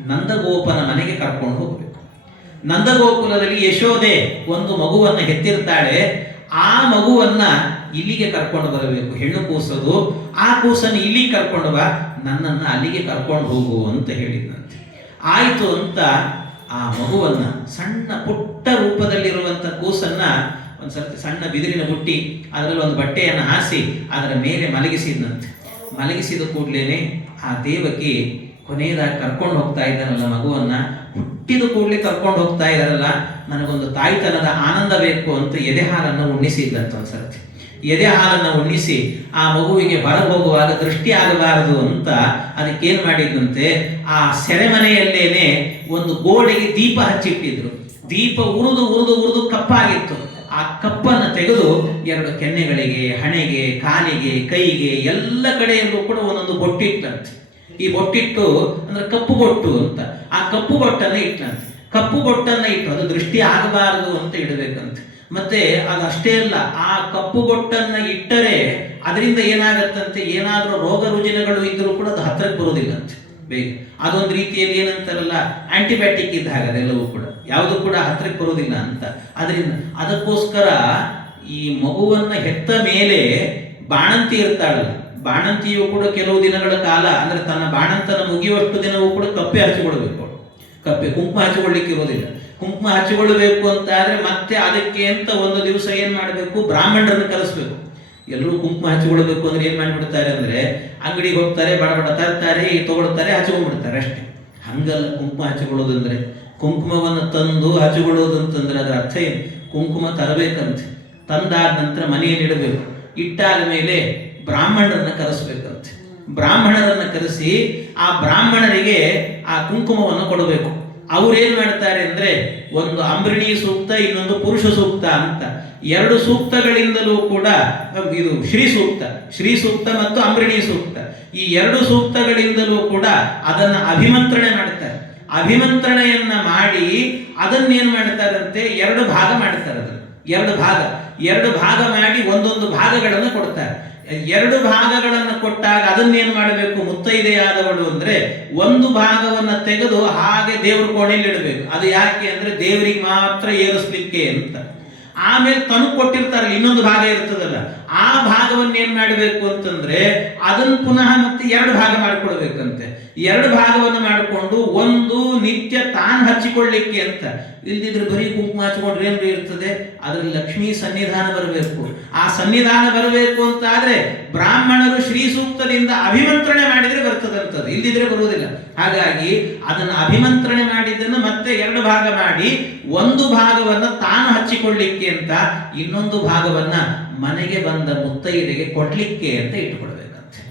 ನಂದಗೋಪನ ಮನೆಗೆ ಕರ್ಕೊಂಡು ಹೋಗಬೇಕು. ನಂದಗೋಕುಲದಲ್ಲಿ ಯಶೋದೆ ಒಂದು ಮಗುವನ್ನು ಹೆತ್ತಿರ್ತಾಳೆ. ಆ ಮಗುವನ್ನ ಇಲ್ಲಿಗೆ ಕರ್ಕೊಂಡು ಬರಬೇಕು. ಹೆಣ್ಣು ಕೂಸದು, ಆ ಕೂಸನ್ನು ಇಲ್ಲಿಗೆ ಕರ್ಕೊಂಡು ಬಾ, ನನ್ನನ್ನು ಅಲ್ಲಿಗೆ ಕರ್ಕೊಂಡು ಹೋಗು ಅಂತ ಹೇಳಿದಂತೆ. ಆಯಿತು ಅಂತ ಆ ಮಗುವನ್ನ, ಸಣ್ಣ ಪುಟ್ಟ ರೂಪದಲ್ಲಿರುವಂತ ಕೂಸನ್ನ ಒಂದ್ಸರ್ತಿ ಸಣ್ಣ ಬಿದಿರಿನ ಬುಟ್ಟಿ ಅದರಲ್ಲಿ ಒಂದು ಬಟ್ಟೆಯನ್ನು ಹಾಸಿ ಅದರ ಮೇಲೆ ಮಲಗಿಸಿದಂತೆ. ಮಲಗಿಸಿದ ಕೂಡ್ಲೇನೆ ಆ ದೇವಕಿ ಕೊನೆಯದಾಗಿ ಕರ್ಕೊಂಡು ಹೋಗ್ತಾ ಇದ್ದಾನಲ್ಲ ಮಗುವನ್ನ, ಹುಟ್ಟಿದ ಕೂಡಲೇ ಕರ್ಕೊಂಡು ಹೋಗ್ತಾ ಇದ್ದಾರಲ್ಲ, ನನಗೊಂದು ತಾಯ್ತನದ ಆನಂದ ಬೇಕು ಅಂತ ಎದೆ ಹಾಲನ್ನು ಉಣ್ಣಿಸಿದ್ದಂತ ಒಂದ್ಸರ್ತಿ. ಎದೆ ಹಾಲನ್ನು ಉಣ್ಣಿಸಿ ಆ ಮಗುವಿಗೆ ಹೊರಗೆ ಹೋಗುವಾಗ ದೃಷ್ಟಿ ಆಗಬಾರದು ಅಂತ ಅದಕ್ಕೇನು ಮಾಡಿದ್ದಂತೆ, ಆ ಸೆರೆಮನೆಯಲ್ಲೇನೆ ಒಂದು ಗೋಡೆಗೆ ದೀಪ ಹಚ್ಚಿಟ್ಟಿದ್ರು. ದೀಪ ಉರಿದು ಕಪ್ಪಾಗಿತ್ತು. ಆ ಕಪ್ಪನ್ನು ತೆಗೆದು ಎರಡು ಕೆನ್ನೆಗಳಿಗೆ, ಹಣೆಗೆ, ಕಾಲಿಗೆ, ಕೈಗೆ ಎಲ್ಲ ಕಡೆಯಲ್ಲೂ ಕೂಡ ಒಂದೊಂದು ಬೊಟ್ಟಿಟ್ಟಂತೆ. ಈ ಬೊಟ್ಟಿಟ್ಟು ಅಂದ್ರೆ ಕಪ್ಪು ಬೊಟ್ಟು ಅಂತ, ಆ ಕಪ್ಪು ಬೊಟ್ಟನ್ನ ಇಟ್ಟಂತೆ. ಕಪ್ಪು ಬೊಟ್ಟನ್ನ ಇಟ್ಟು ಅದು ದೃಷ್ಟಿ ಆಗಬಾರದು ಅಂತ ಇಡಬೇಕಂತೆ. ಮತ್ತೆ ಅದಷ್ಟೇ ಅಲ್ಲ, ಆ ಕಪ್ಪು ಬೊಟ್ಟನ್ನ ಇಟ್ಟರೆ ಅದರಿಂದ ಏನಾಗತ್ತಂತೆ, ಏನಾದ್ರೂ ರೋಗ ರುಜಿನಗಳು ಇದ್ರೂ ಕೂಡ ಅದು ಹತ್ರಕ್ಕೆ ಬರುವುದಿಲ್ಲಂತೆ ಬೇಗ. ಅದೊಂದು ರೀತಿಯಲ್ಲಿ ಏನಂತಾರಲ್ಲ, ಆಂಟಿಬಯೋಟಿಕ್ ಇದ್ದ ಹಾಗೆ ಅದೆಲ್ಲವೂ ಕೂಡ ಯಾವುದು ಕೂಡ ಹತ್ರಕ್ಕೆ ಬರುವುದಿಲ್ಲ ಅಂತ. ಅದರಿಂದ ಅದಕ್ಕೋಸ್ಕರ ಈ ಮಗುವನ್ನ ಹೆತ್ತ ಮೇಲೆ ಬಾಣಂತಿ ಇರ್ತಾಳಲ್ಲ, ಬಾಣಂತಿಯು ಕೂಡ ಕೆಲವು ದಿನಗಳ ಕಾಲ ಅಂದ್ರೆ ತನ್ನ ಬಾಣಂತನ ಮುಗಿಯುವಷ್ಟು ದಿನವೂ ಕೂಡ ಕಪ್ಪೆ ಹಚ್ಚಿಕೊಳ್ಬೇಕು. ಕಪ್ಪೆ ಕುಂಕುಮ ಹಚ್ಚಿಕೊಳ್ಳಿಕ್ಕೆ ಇರೋದಿಲ್ಲ. ಕುಂಕುಮ ಹಚ್ಚಿಕೊಳ್ಳಬೇಕು ಅಂತ ಆದ್ರೆ ಮತ್ತೆ ಅದಕ್ಕೆ ಅಂತ ಒಂದು ದಿವಸ ಏನ್ ಮಾಡಬೇಕು, ಬ್ರಾಹ್ಮಣರನ್ನು ಕರೆಸ್ಬೇಕು. ಎಲ್ಲರೂ ಕುಂಕುಮ ಹಚ್ಚಿಕೊಳ್ಬೇಕು ಅಂದ್ರೆ ಏನ್ ಮಾಡಿಬಿಡ್ತಾರೆ ಅಂದ್ರೆ ಅಂಗಡಿಗೆ ಹೋಗ್ತಾರೆ, ಬಡ ಬಡ ತರ್ತಾರೆ, ತಗೊಳ್ತಾರೆ, ಹಚ್ಕೊಂಡ್ಬಿಡ್ತಾರೆ ಅಷ್ಟೇ. ಹಂಗಲ್ಲ ಕುಂಕುಮ ಹಚ್ಚಿಕೊಳ್ಳೋದಂದ್ರೆ. ಕುಂಕುಮವನ್ನು ತಂದು ಹಚ್ಚಿಕೊಳ್ಳೋದು ಅಂತಂದ್ರೆ ಅದರ ಅರ್ಥ ಏನು? ಕುಂಕುಮ ತರಬೇಕಂತೆ, ತಂದಾದ ನಂತರ ಮನೆಯಲ್ಲಿ ಇಡಬೇಕು, ಇಟ್ಟಾದ ಮೇಲೆ ಬ್ರಾಹ್ಮಣರನ್ನ ಕರೆಸ್ಬೇಕಂತೆ. ಬ್ರಾಹ್ಮಣರನ್ನ ಕರೆಸಿ ಆ ಬ್ರಾಹ್ಮಣರಿಗೆ ಆ ಕುಂಕುಮವನ್ನು ಕೊಡಬೇಕು. ಅವ್ರೇನ್ ಮಾಡ್ತಾರೆ ಅಂದ್ರೆ ಒಂದು ಅಂಬರಿಣಿ ಸೂಕ್ತ, ಇನ್ನೊಂದು ಪುರುಷ ಸೂಕ್ತ ಅಂತ ಎರಡು ಸೂಕ್ತಗಳಿಂದಲೂ ಕೂಡ, ಇದು ಶ್ರೀ ಸೂಕ್ತ ಮತ್ತು ಅಂಬರಿಣಿ ಸೂಕ್ತ, ಈ ಎರಡು ಸೂಕ್ತಗಳಿಂದಲೂ ಕೂಡ ಅದನ್ನ ಅಭಿಮಂತ್ರಣೆ ಮಾಡ್ತಾರೆ. ಅಭಿಮಂತ್ರಣೆಯನ್ನ ಮಾಡಿ ಅದನ್ನೇನ್ ಮಾಡ್ತಾರಂತೆ, ಎರಡು ಭಾಗ ಮಾಡ್ತಾರೆ. ಅದನ್ನು ಎರಡು ಭಾಗ ಮಾಡಿ ಒಂದೊಂದು ಭಾಗಗಳನ್ನು ಕೊಡ್ತಾರೆ. ಎರಡು ಭಾಗಗಳನ್ನು ಕೊಟ್ಟಾಗ ಅದನ್ನೇನು ಮಾಡಬೇಕು, ಮುತ್ತೈದೆಯಾದವಳು ಅಂದ್ರೆ ಒಂದು ಭಾಗವನ್ನ ತೆಗೆದು ಹಾಗೆ ದೇವ್ರ ಕೋಣೆಯಲ್ಲಿ ಇಡಬೇಕು. ಅದು ಯಾಕೆ ಅಂದ್ರೆ ದೇವರಿಗೆ ಮಾತ್ರ ಏರಿಸ್ಲಿಕ್ಕೆ ಅಂತ. ಆಮೇಲೆ ತನಗೆ ಕೊಟ್ಟಿರ್ತಾರಲ್ಲ ಇನ್ನೊಂದು ಭಾಗ ಇರ್ತದಲ್ಲ, ಆ ಭಾಗವನ್ನು ಏನ್ ಮಾಡಬೇಕು ಅಂತಂದ್ರೆ ಅದನ್ನ ಪುನಃ ಮತ್ತೆ ಎರಡು ಭಾಗ ಮಾಡಿಕೊಡ್ಬೇಕಂತೆ. ಎರಡು ಭಾಗವನ್ನು ಮಾಡಿಕೊಂಡು ಒಂದು ನಿತ್ಯ ತಾನು ಹಚ್ಚಿಕೊಳ್ಳಿಕ್ಕೆ ಅಂತ. ಇಲ್ದಿದ್ರೆ ಬರೀ ಕುಂಕುಮ ಹಚ್ಕೊಂಡ್ರೆ ಏನು ಇರ್ತದೆ, ಅದ್ರಲ್ಲಿ ಲಕ್ಷ್ಮೀ ಸನ್ನಿಧಾನ ಬರಬೇಕು. ಆ ಸನ್ನಿಧಾನ ಬರಬೇಕು ಅಂತ ಆದ್ರೆ ಬ್ರಾಹ್ಮಣರು ಶ್ರೀ ಸೂಕ್ತದಿಂದ ಅಭಿಮಂತ್ರಣೆ ಮಾಡಿದ್ರೆ ಬರ್ತದಂತದ್ದು, ಇಲ್ದಿದ್ರೆ ಬರುವುದಿಲ್ಲ. ಹಾಗಾಗಿ ಅದನ್ನು ಅಭಿಮಂತ್ರಣೆ ಮಾಡಿದ್ದನ್ನು ಮತ್ತೆ ಎರಡು ಭಾಗ ಮಾಡಿ ಒಂದು ಭಾಗವನ್ನ ತಾನು ಹಚ್ಚಿಕೊಳ್ಳಿಕ್ಕೆ ಅಂತ, ಇನ್ನೊಂದು ಭಾಗವನ್ನ ಮನೆಗೆ ಬಂದ ಮುತ್ತೈದೆಗೆ ಕೊಡ್ಲಿಕ್ಕೆ ಅಂತ ಇಟ್ಟುಕೊಡ್ಬೇಕಂತೆ.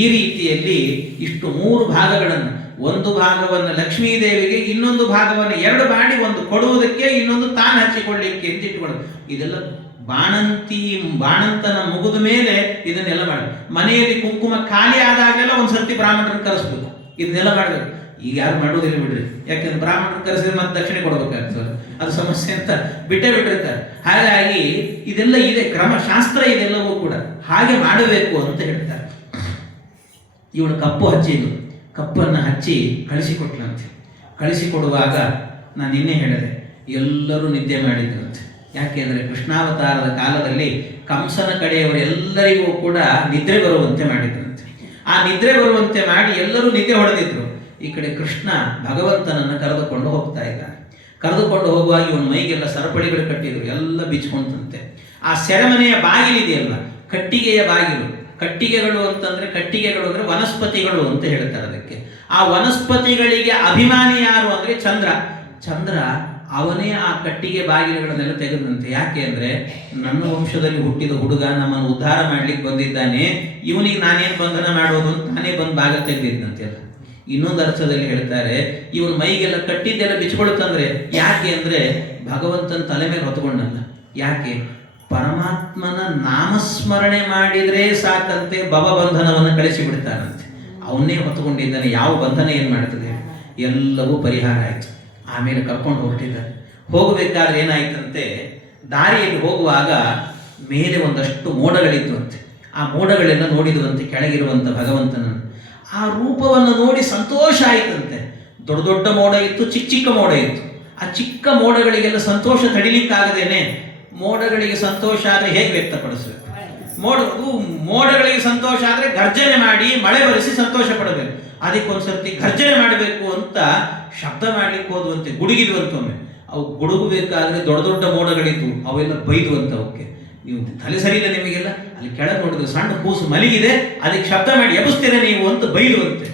ಈ ರೀತಿಯಲ್ಲಿ ಇಷ್ಟು ಮೂರು ಭಾಗಗಳನ್ನು, ಒಂದು ಭಾಗವನ್ನು ಲಕ್ಷ್ಮೀ ದೇವಿಗೆ, ಇನ್ನೊಂದು ಭಾಗವನ್ನು ಎರಡು ಮಾಡಿ ಒಂದು ಕೊಡುವುದಕ್ಕೆ, ಇನ್ನೊಂದು ತಾನು ಹಚ್ಚಿಕೊಳ್ಳಿಕ್ಕೆ ಅಂತ ಇಟ್ಟುಕೊಳ್ಳೋದು. ಇದೆಲ್ಲ ಬಾಣಂತನ ಮುಗಿದ ಮೇಲೆ ಇದನ್ನೆಲ್ಲ ಮಾಡಿ ಮನೆಯಲ್ಲಿ ಕುಂಕುಮ ಖಾಲಿ ಆದಾಗಲೆಲ್ಲ ಒಂದ್ಸರ್ತಿ ಬ್ರಾಹ್ಮಣರನ್ನು ಕರೆಸ್ಬೇಕು. ಇದನ್ನೆಲ್ಲ ಮಾಡಬೇಕು. ಈಗ ಯಾರು ಮಾಡೋದಿಲ್ಲ ಬಿಡ್ರಿ, ಯಾಕಂದ್ರೆ ಬ್ರಾಹ್ಮಣರನ್ನು ಕರೆಸಿದ್ರೆ ಮತ್ತೆ ದಕ್ಷಿಣೆ ಕೊಡ್ಬೇಕಾಗ್ತದೆ, ಅದು ಸಮಸ್ಯೆ ಅಂತ ಬಿಟ್ಟಿರ್ತಾರೆ. ಹಾಗಾಗಿ ಇದೆಲ್ಲ ಇದೆ, ಕ್ರಮಶಾಸ್ತ್ರ ಇದೆಲ್ಲವೂ ಕೂಡ ಹಾಗೆ ಮಾಡಬೇಕು ಅಂತ ಹೇಳ್ತಾರೆ. ಇವಳು ಕಪ್ಪನ್ನು ಹಚ್ಚಿ ಕಳಿಸಿಕೊಟ್ಲಂತೆ. ಕಳಿಸಿಕೊಡುವಾಗ ನಾನು ನಿನ್ನೆ ಹೇಳಿದೆ, ಎಲ್ಲರೂ ನಿದ್ದೆ ಮಾಡಿದ್ರಂತೆ. ಯಾಕೆಂದ್ರೆ ಕೃಷ್ಣಾವತಾರದ ಕಾಲದಲ್ಲಿ ಕಂಸನ ಕಡೆಯವರೆಲ್ಲರಿಗೂ ಕೂಡ ನಿದ್ರೆ ಬರುವಂತೆ ಮಾಡಿದ್ರಂತೆ. ಆ ನಿದ್ರೆ ಬರುವಂತೆ ಮಾಡಿ ಎಲ್ಲರೂ ನಿದ್ದೆ ಹೊಡೆದಿದ್ರು. ಈ ಕಡೆ ಕೃಷ್ಣ ಭಗವಂತನನ್ನು ಕರೆದುಕೊಂಡು ಹೋಗ್ತಾ ಇದ್ದಾನೆ. ಕರೆದುಕೊಂಡು ಹೋಗುವಾಗ ಇವನ ಮೈಗೆಲ್ಲ ಸರಪಳಿಗಳು ಕಟ್ಟಿದ್ರು, ಎಲ್ಲ ಬಿಚ್ಕೊಂತಂತೆ. ಆ ಸೆರೆಮನೆಯ ಬಾಗಿಲಿದೆಯಲ್ಲ, ಕಟ್ಟಿಗೆಯ ಬಾಗಿಲು, ಕಟ್ಟಿಗೆಗಳು ಅಂದ್ರೆ ವನಸ್ಪತಿಗಳು ಅಂತ ಹೇಳ್ತಾರೆ ಅದಕ್ಕೆ. ಆ ವನಸ್ಪತಿಗಳಿಗೆ ಅಭಿಮಾನಿ ಯಾರು ಅಂದ್ರೆ ಚಂದ್ರ ಅವನೇ ಆ ಕಟ್ಟಿಗೆ ಬಾಗಿಲುಗಳನ್ನೆಲ್ಲ ತೆಗೆದಂತೆ. ಯಾಕೆ ಅಂದ್ರೆ ನನ್ನ ವಂಶದಲ್ಲಿ ಹುಟ್ಟಿದ ಹುಡುಗ ನಮ್ಮನ್ನು ಉದ್ಧಾರ ಮಾಡ್ಲಿಕ್ಕೆ ಬಂದಿದ್ದಾನೆ, ಇವನಿಗೆ ನಾನೇನು ಬಂಧನ ಮಾಡೋದು ಅಂತ ನಾನೇ ಬಂದು ಬಾಗಿಲು ತೆಗೆದಿದ್ದಂತೆ. ಇನ್ನೊಂದು ಅರ್ಥದಲ್ಲಿ ಹೇಳ್ತಾರೆ, ಇವನ್ ಮೈಗೆಲ್ಲ ಕಟ್ಟಿದ್ದೆಲ್ಲ ಬಿಚ್ಕೊಳ್ತಂದ್ರೆ ಯಾಕೆ ಅಂದ್ರೆ ಭಗವಂತನ ತಲೆ ಮೇಲೆ ಹೊತ್ಕೊಂಡಲ್ಲ. ಯಾಕೆ? ಪರಮಾತ್ಮನ ನಾಮಸ್ಮರಣೆ ಮಾಡಿದ್ರೆ ಸಾಕಂತೆ ಭವಬಂಧನವನ್ನು ಕಳಿಸಿ ಬಿಡ್ತಾನಂತೆ. ಅವನ್ನೇ ಹೊತ್ತುಕೊಂಡಿದ್ದಾನೆ. ಯಾವ ಬಂಧನ ಏನ್ ಮಾಡ್ತದೆ, ಎಲ್ಲವೂ ಪರಿಹಾರ ಆಯ್ತು. ಆಮೇಲೆ ಕರ್ಕೊಂಡು ಹೊರಟಿದ್ದಾರೆ. ಹೋಗಬೇಕಾದ್ರೆ ಏನಾಯ್ತಂತೆ, ದಾರಿಯಲ್ಲಿ ಹೋಗುವಾಗ ಮೇಲೆ ಒಂದಷ್ಟು ಮೋಡಗಳಿದ್ವಂತೆ. ಆ ಮೋಡಗಳೆಲ್ಲ ನೋಡಿದ್ವಂತೆ ಕೆಳಗಿರುವಂತ ಭಗವಂತನನ್ನು. ಆ ರೂಪವನ್ನು ನೋಡಿ ಸಂತೋಷ ಆಯ್ತಂತೆ. ದೊಡ್ಡ ದೊಡ್ಡ ಮೋಡ ಇತ್ತು, ಚಿಕ್ಕ ಮೋಡ ಇತ್ತು. ಆ ಚಿಕ್ಕ ಮೋಡಗಳಿಗೆಲ್ಲ ಸಂತೋಷ ತಡಿಲಿಕ್ಕಾಗದೇನೆ, ಮೋಡಗಳಿಗೆ ಸಂತೋಷ ಆದ್ರೆ ಹೇಗೆ ವ್ಯಕ್ತಪಡಿಸ್ಬೇಕು? ಮೋಡಗಳಿಗೆ ಸಂತೋಷ ಆದ್ರೆ ಗರ್ಜನೆ ಮಾಡಿ ಮಳೆ ಬರೆಸಿ ಸಂತೋಷ ಪಡಬೇಕು. ಅದಕ್ಕೊಂದ್ಸರ್ತಿ ಗರ್ಜನೆ ಮಾಡಬೇಕು ಅಂತ ಶಬ್ದ ಮಾಡ್ಲಿಕ್ಕೆ ಹೋದ್ವಂತೆ, ಗುಡುಗಿದ್ವಂತೊಮ್ಮೆ. ಅವು ಗುಡುಗಬೇಕಾದ್ರೆ ದೊಡ್ಡ ದೊಡ್ಡ ಮೋಡಗಳಿದ್ವು, ಅವೆಲ್ಲ ಬೈದ್ವಂತ. ಅವಕ್ಕೆ ನೀವು ತಲೆ ಸರಿ ಇಲ್ಲ ನಿಮಗೆಲ್ಲ, ಅಲ್ಲಿ ಕೆಳಗೆ ನೋಡಿದ್ರು ಸಣ್ಣ ಕೂಸು ಮಲಗಿದೆ, ಅದಕ್ಕೆ ಶಬ್ದ ಮಾಡಿ ಎಬ್ಬಿಸ್ತೀರ ನೀವು ಅಂತ ಬೈದ್ವಂತೆ.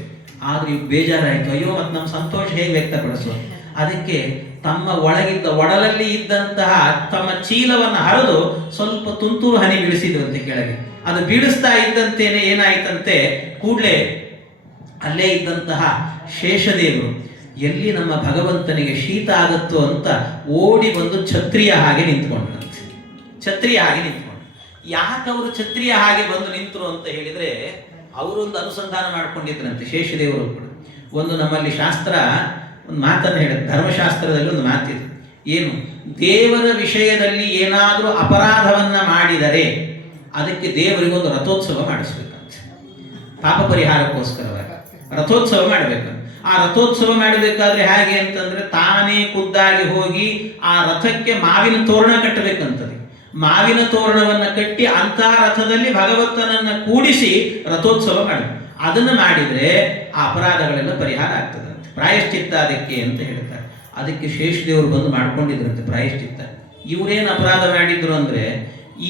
ಆದ್ರೆ ಇವ್ ಬೇಜಾರಾಯ್ತು, ಅಯ್ಯೋ ಮತ್ತೆ ನಮ್ಮ ಸಂತೋಷ ಹೇಗೆ ವ್ಯಕ್ತಪಡಿಸುವ? ಅದಕ್ಕೆ ತಮ್ಮ ಒಳಗಿದ್ದ ಒಡಲಲ್ಲಿ ಇದ್ದಂತಹ ತಮ್ಮ ಚೀಲವನ್ನು ಹರಿದು ಸ್ವಲ್ಪ ತುಂತುರು ಹನಿ ಬೀಳಿಸಿದ್ರಂತೆ ಕೆಳಗೆ. ಅದು ಬೀಳಿಸ್ತಾ ಇದ್ದಂತೇನೆ ಏನಾಯ್ತಂತೆ, ಕೂಡಲೇ ಅಲ್ಲೇ ಇದ್ದಂತಹ ಶೇಷದೇವರು ಎಲ್ಲಿ ನಮ್ಮ ಭಗವಂತನಿಗೆ ಶೀತ ಆಗತ್ತೋ ಅಂತ ಓಡಿ ಬಂದು ಛತ್ರಿಯ ಹಾಗೆ ನಿಂತ್ಕೊಂಡ್ರಂತೆ. ಛತ್ರಿಯ ಹಾಗೆ ನಿಂತ್ಕೊಂಡು. ಯಾಕೆ ಅವರು ಛತ್ರಿಯ ಹಾಗೆ ಬಂದು ನಿಂತರು ಅಂತ ಹೇಳಿದ್ರೆ, ಅವರೊಂದು ಅನುಸಂಧಾನ ಮಾಡ್ಕೊಂಡಿದ್ರಂತೆ ಶೇಷದೇವರು ಕೂಡ. ಒಂದು ನಮ್ಮಲ್ಲಿ ಶಾಸ್ತ್ರ ಒಂದು ಮಾತನ್ನು ಹೇಳುತ್ತೆ, ಧರ್ಮಶಾಸ್ತ್ರದಲ್ಲಿ ಒಂದು ಮಾತಿದೆ. ಏನು? ದೇವರ ವಿಷಯದಲ್ಲಿ ಏನಾದರೂ ಅಪರಾಧವನ್ನ ಮಾಡಿದರೆ ಅದಕ್ಕೆ ದೇವರಿಗೊಂದು ರಥೋತ್ಸವ ಮಾಡಿಸ್ಬೇಕಂತೆ. ಪಾಪ ಪರಿಹಾರಕ್ಕೋಸ್ಕರವಾಗಿ ರಥೋತ್ಸವ ಮಾಡಬೇಕಂತ. ಆ ರಥೋತ್ಸವ ಮಾಡಬೇಕಾದ್ರೆ ಹೇಗೆ ಅಂತಂದ್ರೆ, ತಾನೇ ಖುದ್ದಾಗಿ ಹೋಗಿ ಆ ರಥಕ್ಕೆ ಮಾವಿನ ತೋರಣ ಕಟ್ಟಬೇಕಂತದೆ. ಮಾವಿನ ತೋರಣವನ್ನು ಕಟ್ಟಿ ಅಂತ ರಥದಲ್ಲಿ ಭಗವಂತನನ್ನು ಕೂಡಿಸಿ ರಥೋತ್ಸವ ಮಾಡಿ ಅದನ್ನು ಮಾಡಿದರೆ ಆ ಅಪರಾಧಗಳೆಲ್ಲ ಪರಿಹಾರ ಆಗ್ತದಂತೆ. ಪ್ರಾಯಶ್ಚಿತ್ತ ಅದಕ್ಕೆ ಅಂತ ಹೇಳ್ತಾರೆ. ಅದಕ್ಕೆ ಶೇಷದೇವರು ಬಂದು ಮಾಡ್ಕೊಂಡಿದ್ರಂತೆ ಪ್ರಾಯಶ್ಚಿತ್ತ. ಇವರೇನು ಅಪರಾಧ ಮಾಡಿದ್ರು ಅಂದರೆ,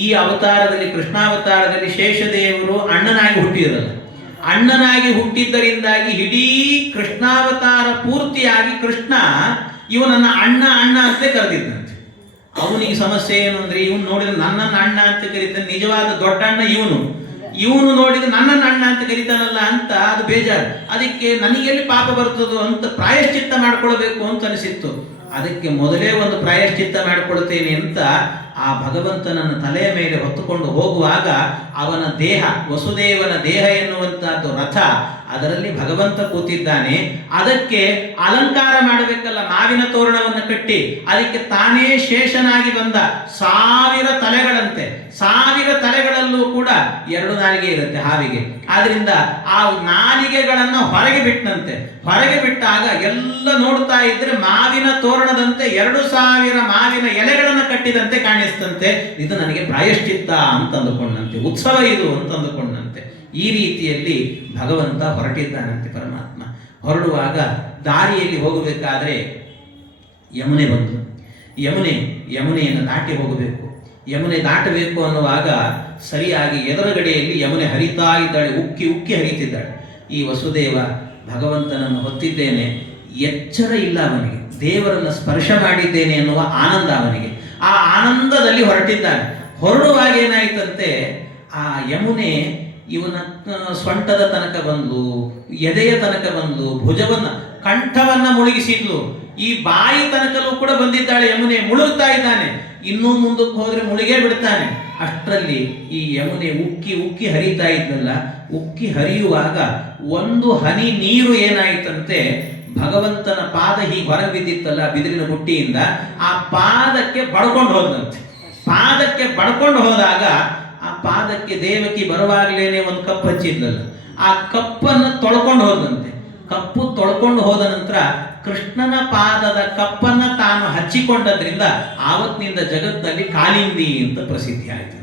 ಈ ಅವತಾರದಲ್ಲಿ ಕೃಷ್ಣಾವತಾರದಲ್ಲಿ ಶೇಷದೇವರು ಅಣ್ಣನಾಗಿ ಹುಟ್ಟಿರಲ್ಲ. ಅಣ್ಣನಾಗಿ ಹುಟ್ಟಿದ್ದರಿಂದಾಗಿ ಇಡೀ ಕೃಷ್ಣಾವತಾರ ಪೂರ್ತಿಯಾಗಿ ಕೃಷ್ಣ ಇವನನ್ನ ಅಣ್ಣ ಅಣ್ಣ ಅಂತ ಕರೆದಿದ್ದಂತೆ. ಅವನಿಗೆ ಸಮಸ್ಯೆ ಏನು ಅಂದ್ರೆ, ಇವನು ನೋಡಿದ್ರೆ ನನ್ನನ್ನು ಅಣ್ಣ ಅಂತ ಕರೀತಾನೆ, ನಿಜವಾದ ದೊಡ್ಡ ಅಣ್ಣ ಇವನು ನೋಡಿದ್ರೆ ನನ್ನನ್ನು ಅಣ್ಣ ಅಂತ ಕರೀತಾನಲ್ಲ ಅಂತ ಅದು ಬೇಜಾರು. ಅದಕ್ಕೆ ನನಗೆಲ್ಲಿ ಪಾಪ ಬರ್ತದೋ ಅಂತ ಪ್ರಾಯಶ್ಚಿತ್ತ ಮಾಡ್ಕೊಳ್ಬೇಕು ಅಂತ ಅನಿಸಿತ್ತು. ಅದಕ್ಕೆ ಮೊದಲೇ ಒಂದು ಪ್ರಾಯಶ್ಚಿತ್ತ ಮಾಡಿಕೊಳ್ತೇನೆ ಅಂತ ಆ ಭಗವಂತನನ್ನು ತಲೆಯ ಮೇಲೆ ಹೊತ್ತುಕೊಂಡು ಹೋಗುವಾಗ ಅವನ ದೇಹ, ವಸುದೇವನ ದೇಹ ಎನ್ನುವಂತಹದ್ದು ರಥ, ಅದರಲ್ಲಿ ಭಗವಂತ ಕೂತಿದ್ದಾನೆ. ಅದಕ್ಕೆ ಅಲಂಕಾರ ಮಾಡಬೇಕಲ್ಲ, ಮಾವಿನ ತೋರಣವನ್ನು ಕಟ್ಟಿ ಅದಕ್ಕೆ ತಾನೇ ಶೇಷನಾಗಿ ಬಂದ 1000 ತಲೆಗಳಂತೆ. 1000 ತಲೆಗಳಲ್ಲೂ ಕೂಡ 2 ನಾಲಿಗೆ ಇರುತ್ತೆ ಹಾವಿಗೆ. ಆದ್ರಿಂದ ಆ ನಾಲಿಗೆಗಳನ್ನು ಹೊರಗೆ ಬಿಟ್ಟಂತೆ. ಹೊರಗೆ ಬಿಟ್ಟಾಗ ಎಲ್ಲ ನೋಡ್ತಾ ಇದ್ರೆ ಮಾವಿನ ತೋರಣದಂತೆ 2000 ಮಾವಿನ ಎಲೆಗಳನ್ನು ಕಟ್ಟಿದಂತೆ ಕಾಣಿಸ್ತಂತೆ. ಇದು ನನಗೆ ಪ್ರಾಯಶ್ಚಿತ್ತ ಅಂತ ಅಂದುಕೊಂಡಂತೆ, ಉತ್ಸವ ಇದು ಅಂತ ಅಂದುಕೊಂಡಂತೆ. ಈ ರೀತಿಯಲ್ಲಿ ಭಗವಂತ ಹೊರಟಿದ್ದಾನಂತೆ. ಪರಮಾತ್ಮ ಹೊರಡುವಾಗ ದಾರಿಯಲ್ಲಿ ಹೋಗಬೇಕಾದ್ರೆ ಯಮುನೆ ಬಂತು. ಯಮುನೆಯನ್ನು ದಾಟಿ ಹೋಗಬೇಕು. ಯಮುನೆ ದಾಟಬೇಕು ಅನ್ನುವಾಗ ಸರಿಯಾಗಿ ಎದುರುಗಡೆಯಲ್ಲಿ ಯಮುನೆ ಹರಿತಾ ಇದ್ದಾಳೆ, ಉಕ್ಕಿ ಉಕ್ಕಿ ಹರಿತಿದ್ದಾಳೆ. ಈ ವಸುದೇವ ಭಗವಂತನನ್ನು ಹೊತ್ತಿದ್ದೇನೆ, ಎಚ್ಚರ ಇಲ್ಲ ಅವನಿಗೆ, ದೇವರನ್ನು ಸ್ಪರ್ಶ ಮಾಡಿದ್ದೇನೆ ಎನ್ನುವ ಆನಂದ ಅವನಿಗೆ. ಆ ಆನಂದದಲ್ಲಿ ಹೊರಟಿದ್ದಾನೆ. ಹೊರಡುವಾಗ ಏನಾಯ್ತಂತೆ, ಆ ಯಮುನೆ ಇವನ ಸೊಂಟದ ತನಕ ಬಂದು, ಎದೆಯ ತನಕ ಬಂದು, ಭುಜವನ್ನ, ಕಂಠವನ್ನ ಮುಳುಗಿಸಿದ್ಲು. ಈ ಬಾಯಿ ತನಕಲೂ ಕೂಡ ಬಂದಿದ್ದಾಳೆ ಯಮುನೆ. ಮುಳುಗ್ತಾ ಇದ್ದಾನೆ, ಇನ್ನೂ ಮುಂದಕ್ಕೆ ಹೋದ್ರೆ ಮುಳುಗೇ ಬಿಡ್ತಾನೆ. ಅಷ್ಟರಲ್ಲಿ ಈ ಯಮುನೆ ಉಕ್ಕಿ ಉಕ್ಕಿ ಹರಿತಾ ಇದ್ದಲ್ಲ, ಉಕ್ಕಿ ಹರಿಯುವಾಗ ಒಂದು ಹನಿ ನೀರು ಏನಾಯ್ತಂತೆ, ಭಗವಂತನ ಪಾದ ಹೀಗೆ ಹೊರಗೆ ಬಿದ್ದಿತ್ತಲ್ಲ ಬಿದಿರಿನ ಬುಟ್ಟಿಯಿಂದ, ಆ ಪಾದಕ್ಕೆ ಬಡ್ಕೊಂಡು ಹೋದಂತೆ. ಪಾದಕ್ಕೆ ಬಡ್ಕೊಂಡು ಹೋದಾಗ ಆ ಪಾದಕ್ಕೆ ದೇವಕಿ ಬರುವಾಗಲೇನೆ ಒಂದು ಕಪ್ಪು ಹಚ್ಚಿದ್ಲಲ್ಲ, ಆ ಕಪ್ಪನ್ನು ತೊಳ್ಕೊಂಡು ಹೋದಂತೆ. ಕಪ್ಪು ತೊಳ್ಕೊಂಡು ಹೋದ ನಂತರ ಕೃಷ್ಣನ ಪಾದದ ಕಪ್ಪನ್ನ ತಾನು ಹಚ್ಚಿಕೊಂಡದ್ರಿಂದ ಆವತ್ತಿನಿಂದ ಜಗತ್ತಿನಲ್ಲಿ ಕಾಲಿಂದಿ ಅಂತ ಪ್ರಸಿದ್ಧಿ ಆಯ್ತು.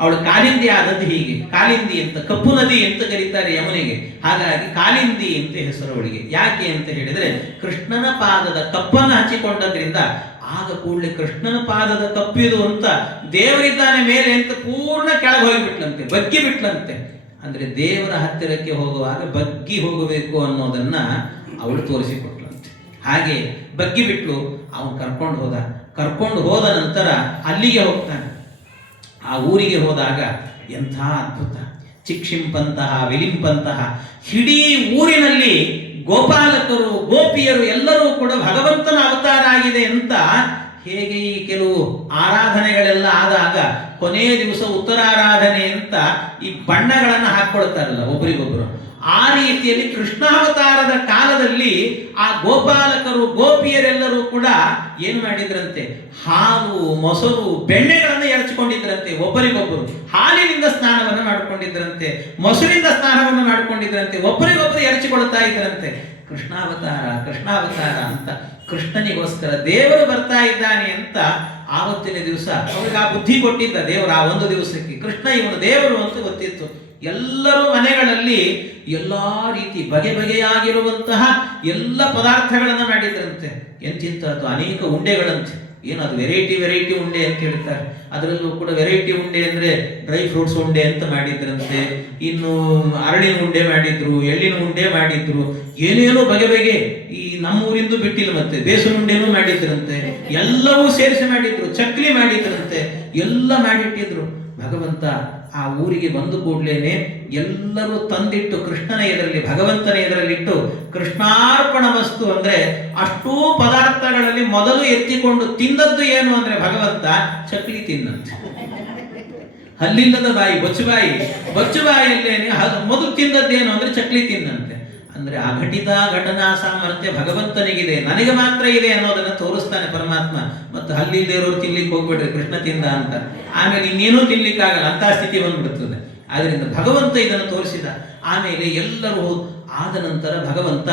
ಅವಳು ಕಾಲಿಂದಿ ಆದದ್ದು ಹೀಗೆ. ಕಾಲಿಂದಿ ಅಂತ, ಕಪ್ಪು ನದಿ ಅಂತ ಕರೀತಾರೆ ಯಮುನೆಗೆ. ಹಾಗಾಗಿ ಕಾಲಿಂದಿ ಅಂತ ಹೆಸರು ಅವಳಿಗೆ. ಯಾಕೆ ಅಂತ ಹೇಳಿದ್ರೆ ಕೃಷ್ಣನ ಪಾದದ ಕಪ್ಪನ್ನು ಹಚ್ಚಿಕೊಂಡದ್ರಿಂದ ಆಗ ಕೂಡಲೇ ಕೃಷ್ಣನ ಪಾದದ ಕಪ್ಪಿದು ಅಂತ, ದೇವರಿದ್ದಾನೆ ಮೇಲೆ ಅಂತ ಪೂರ್ಣ ಕೆಳಗೆ ಹೋಗಿಬಿಟ್ಲಂತೆ, ಬಗ್ಗಿ ಬಿಟ್ಲಂತೆ. ಅಂದ್ರೆ ದೇವರ ಹತ್ತಿರಕ್ಕೆ ಹೋಗುವಾಗ ಬಗ್ಗಿ ಹೋಗಬೇಕು ಅನ್ನೋದನ್ನ ಅವಳು ತೋರಿಸಿಕೊಟ್ಲಂತೆ. ಹಾಗೆ ಬಗ್ಗಿ ಬಿಟ್ಲು. ಅವನು ಕರ್ಕೊಂಡು ಹೋದ ನಂತರ ಅಲ್ಲಿಗೆ ಹೋಗ್ತಾನೆ. ಆ ಊರಿಗೆ ಹೋದಾಗ ಎಂಥ ಅದ್ಭುತ, ಚಿಕ್ಷಿಂಪಂತಹ ವಿಲಿಂಪಂತಹ ಇಡೀ ಊರಿನಲ್ಲಿ ಗೋಪಾಲಕರು, ಗೋಪಿಯರು ಎಲ್ಲರೂ ಕೂಡ ಭಗವಂತನ ಅವತಾರ ಆಗಿದೆ ಅಂತ, ಹೇಗೆ ಈ ಕೆಲವು ಆರಾಧನೆಗಳೆಲ್ಲ ಆದಾಗ ಕೊನೆಯ ದಿವಸ ಉತ್ತರಾರಾಧನೆ ಅಂತ ಈ ಬಣ್ಣಗಳನ್ನು ಹಾಕ್ಕೊಳ್ತಾರಲ್ಲ ಒಬ್ಬರಿಗೊಬ್ಬರು, ಆ ರೀತಿಯಲ್ಲಿ ಕೃಷ್ಣಾವತಾರದ ಕಾಲದಲ್ಲಿ ಆ ಗೋಪಾಲಕರು, ಗೋಪಿಯರೆಲ್ಲರೂ ಕೂಡ ಏನು ಮಾಡಿದ್ರಂತೆ, ಹಾಲು, ಮೊಸರು, ಬೆಣ್ಣೆಗಳನ್ನು ಎರಚಿಕೊಂಡಿದ್ರಂತೆ. ಒಬ್ಬರಿಗೊಬ್ಬರು ಹಾಲಿನಿಂದ ಸ್ನಾನವನ್ನು ಮಾಡಿಕೊಂಡಿದ್ರಂತೆ, ಮೊಸರಿಂದ ಸ್ನಾನವನ್ನು ಮಾಡಿಕೊಂಡಿದ್ರಂತೆ, ಒಬ್ಬರಿಗೊಬ್ಬರು ಎರಚಿಕೊಳ್ತಾ ಇದ್ರಂತೆ. ಕೃಷ್ಣಾವತಾರ ಅಂತ, ಕೃಷ್ಣನಿಗೋಸ್ಕರ ದೇವರು ಬರ್ತಾ ಇದ್ದಾನೆ ಅಂತ ಆವತ್ತಿನ ದಿವಸ ಅವ್ರಿಗೆ ಆ ಬುದ್ಧಿ ಕೊಟ್ಟಿದ್ದ ದೇವರು. ಆ ಒಂದು ದಿವಸಕ್ಕೆ ಕೃಷ್ಣ ಇವನು ದೇವರು ಅಂತ ಗೊತ್ತಿತ್ತು. ಎಲ್ಲರೂ ಮನೆಗಳಲ್ಲಿ ಎಲ್ಲಾ ರೀತಿ ಬಗೆಯಾಗಿರುವಂತಹ ಎಲ್ಲ ಪದಾರ್ಥಗಳನ್ನು ಮಾಡಿದ್ರಂತೆ. ಎಂತಿಂತಹದ್ದು ಅನೇಕ ಉಂಡೆಗಳಂತೆ. ಏನದು ವೆರೈಟಿ ಉಂಡೆ ಅಂತ ಹೇಳ್ತಾರೆ. ಅದರಲ್ಲೂ ಕೂಡ ವೆರೈಟಿ ಉಂಡೆ ಅಂದ್ರೆ ಡ್ರೈ ಫ್ರೂಟ್ಸ್ ಉಂಡೆ ಅಂತ ಮಾಡಿದ್ರಂತೆ, ಇನ್ನು ಅರಳಿನ ಉಂಡೆ ಮಾಡಿದ್ರು, ಎಳ್ಳಿನ ಉಂಡೆ ಮಾಡಿದ್ರು, ಏನೇನೋ ಬಗೆ ಈ ನಮ್ಮೂರಿಂದು ಬಿಟ್ಟಿಲ್ಲ, ಮತ್ತೆ ಬೇಸನ ಉಂಡೆನೂ ಮಾಡಿದ್ರಂತೆ. ಎಲ್ಲವೂ ಸೇರಿಸಿ ಮಾಡಿದ್ರು, ಚಕ್ಲಿ ಮಾಡಿದ್ರಂತೆ, ಎಲ್ಲ ಮಾಡಿಟ್ಟಿದ್ರು. ಭಗವಂತ ಆ ಊರಿಗೆ ಬಂದು ಕೂಡ್ಲೇನೆ ಎಲ್ಲರೂ ತಂದಿಟ್ಟು ಕೃಷ್ಣನ ಎದುರಲ್ಲಿ, ಭಗವಂತನ ಎದುರಲ್ಲಿಟ್ಟು ಕೃಷ್ಣಾರ್ಪಣ ವಸ್ತು ಅಂದ್ರೆ ಅಷ್ಟೂ ಪದಾರ್ಥಗಳಲ್ಲಿ ಮೊದಲು ಎತ್ತಿಕೊಂಡು ತಿಂದದ್ದು ಏನು ಅಂದ್ರೆ ಭಗವಂತ ಚಕ್ಲಿ ತಿನ್ನಂತೆ. ಹಲ್ಲಿಲ್ಲದ ಬಾಯಿ, ಬೊಚ್ಚು ಬಾಯಿಯಲ್ಲೇನೆ ಮೊದಲು ತಿಂದದ್ದೇನು ಅಂದ್ರೆ ಚಕ್ಲಿ ತಿನ್ನಂತೆ. ಅಂದ್ರೆ ಆ ಘಟನಾ ಸಾಮರ್ಥ್ಯ ಭಗವಂತನಿಗಿದೆ, ನನಗೆ ಮಾತ್ರ ಇದೆ ಅನ್ನೋದನ್ನ ತೋರಿಸ್ತಾನೆ ಪರಮಾತ್ಮ. ಮತ್ತು ಹಲ್ಲಿಲ್ಲದೆ ಇರೋರು ತಿನ್ಲಿಕ್ಕೆ ಹೋಗ್ಬಿಟ್ರೆ ಕೃಷ್ಣ ತಿಂದ ಅಂತ ಆಮೇಲೆ ಇನ್ನೇನೂ ತಿನ್ಲಿಕ್ಕಾಗಲ್ಲ ಅಂತ ಸ್ಥಿತಿ ಬಂದ್ಬಿಡ್ತದೆ. ಆದ್ರಿಂದ ಭಗವಂತ ಇದನ್ನು ತೋರಿಸಿದ. ಆಮೇಲೆ ಎಲ್ಲರೂ ಆದ ನಂತರ ಭಗವಂತ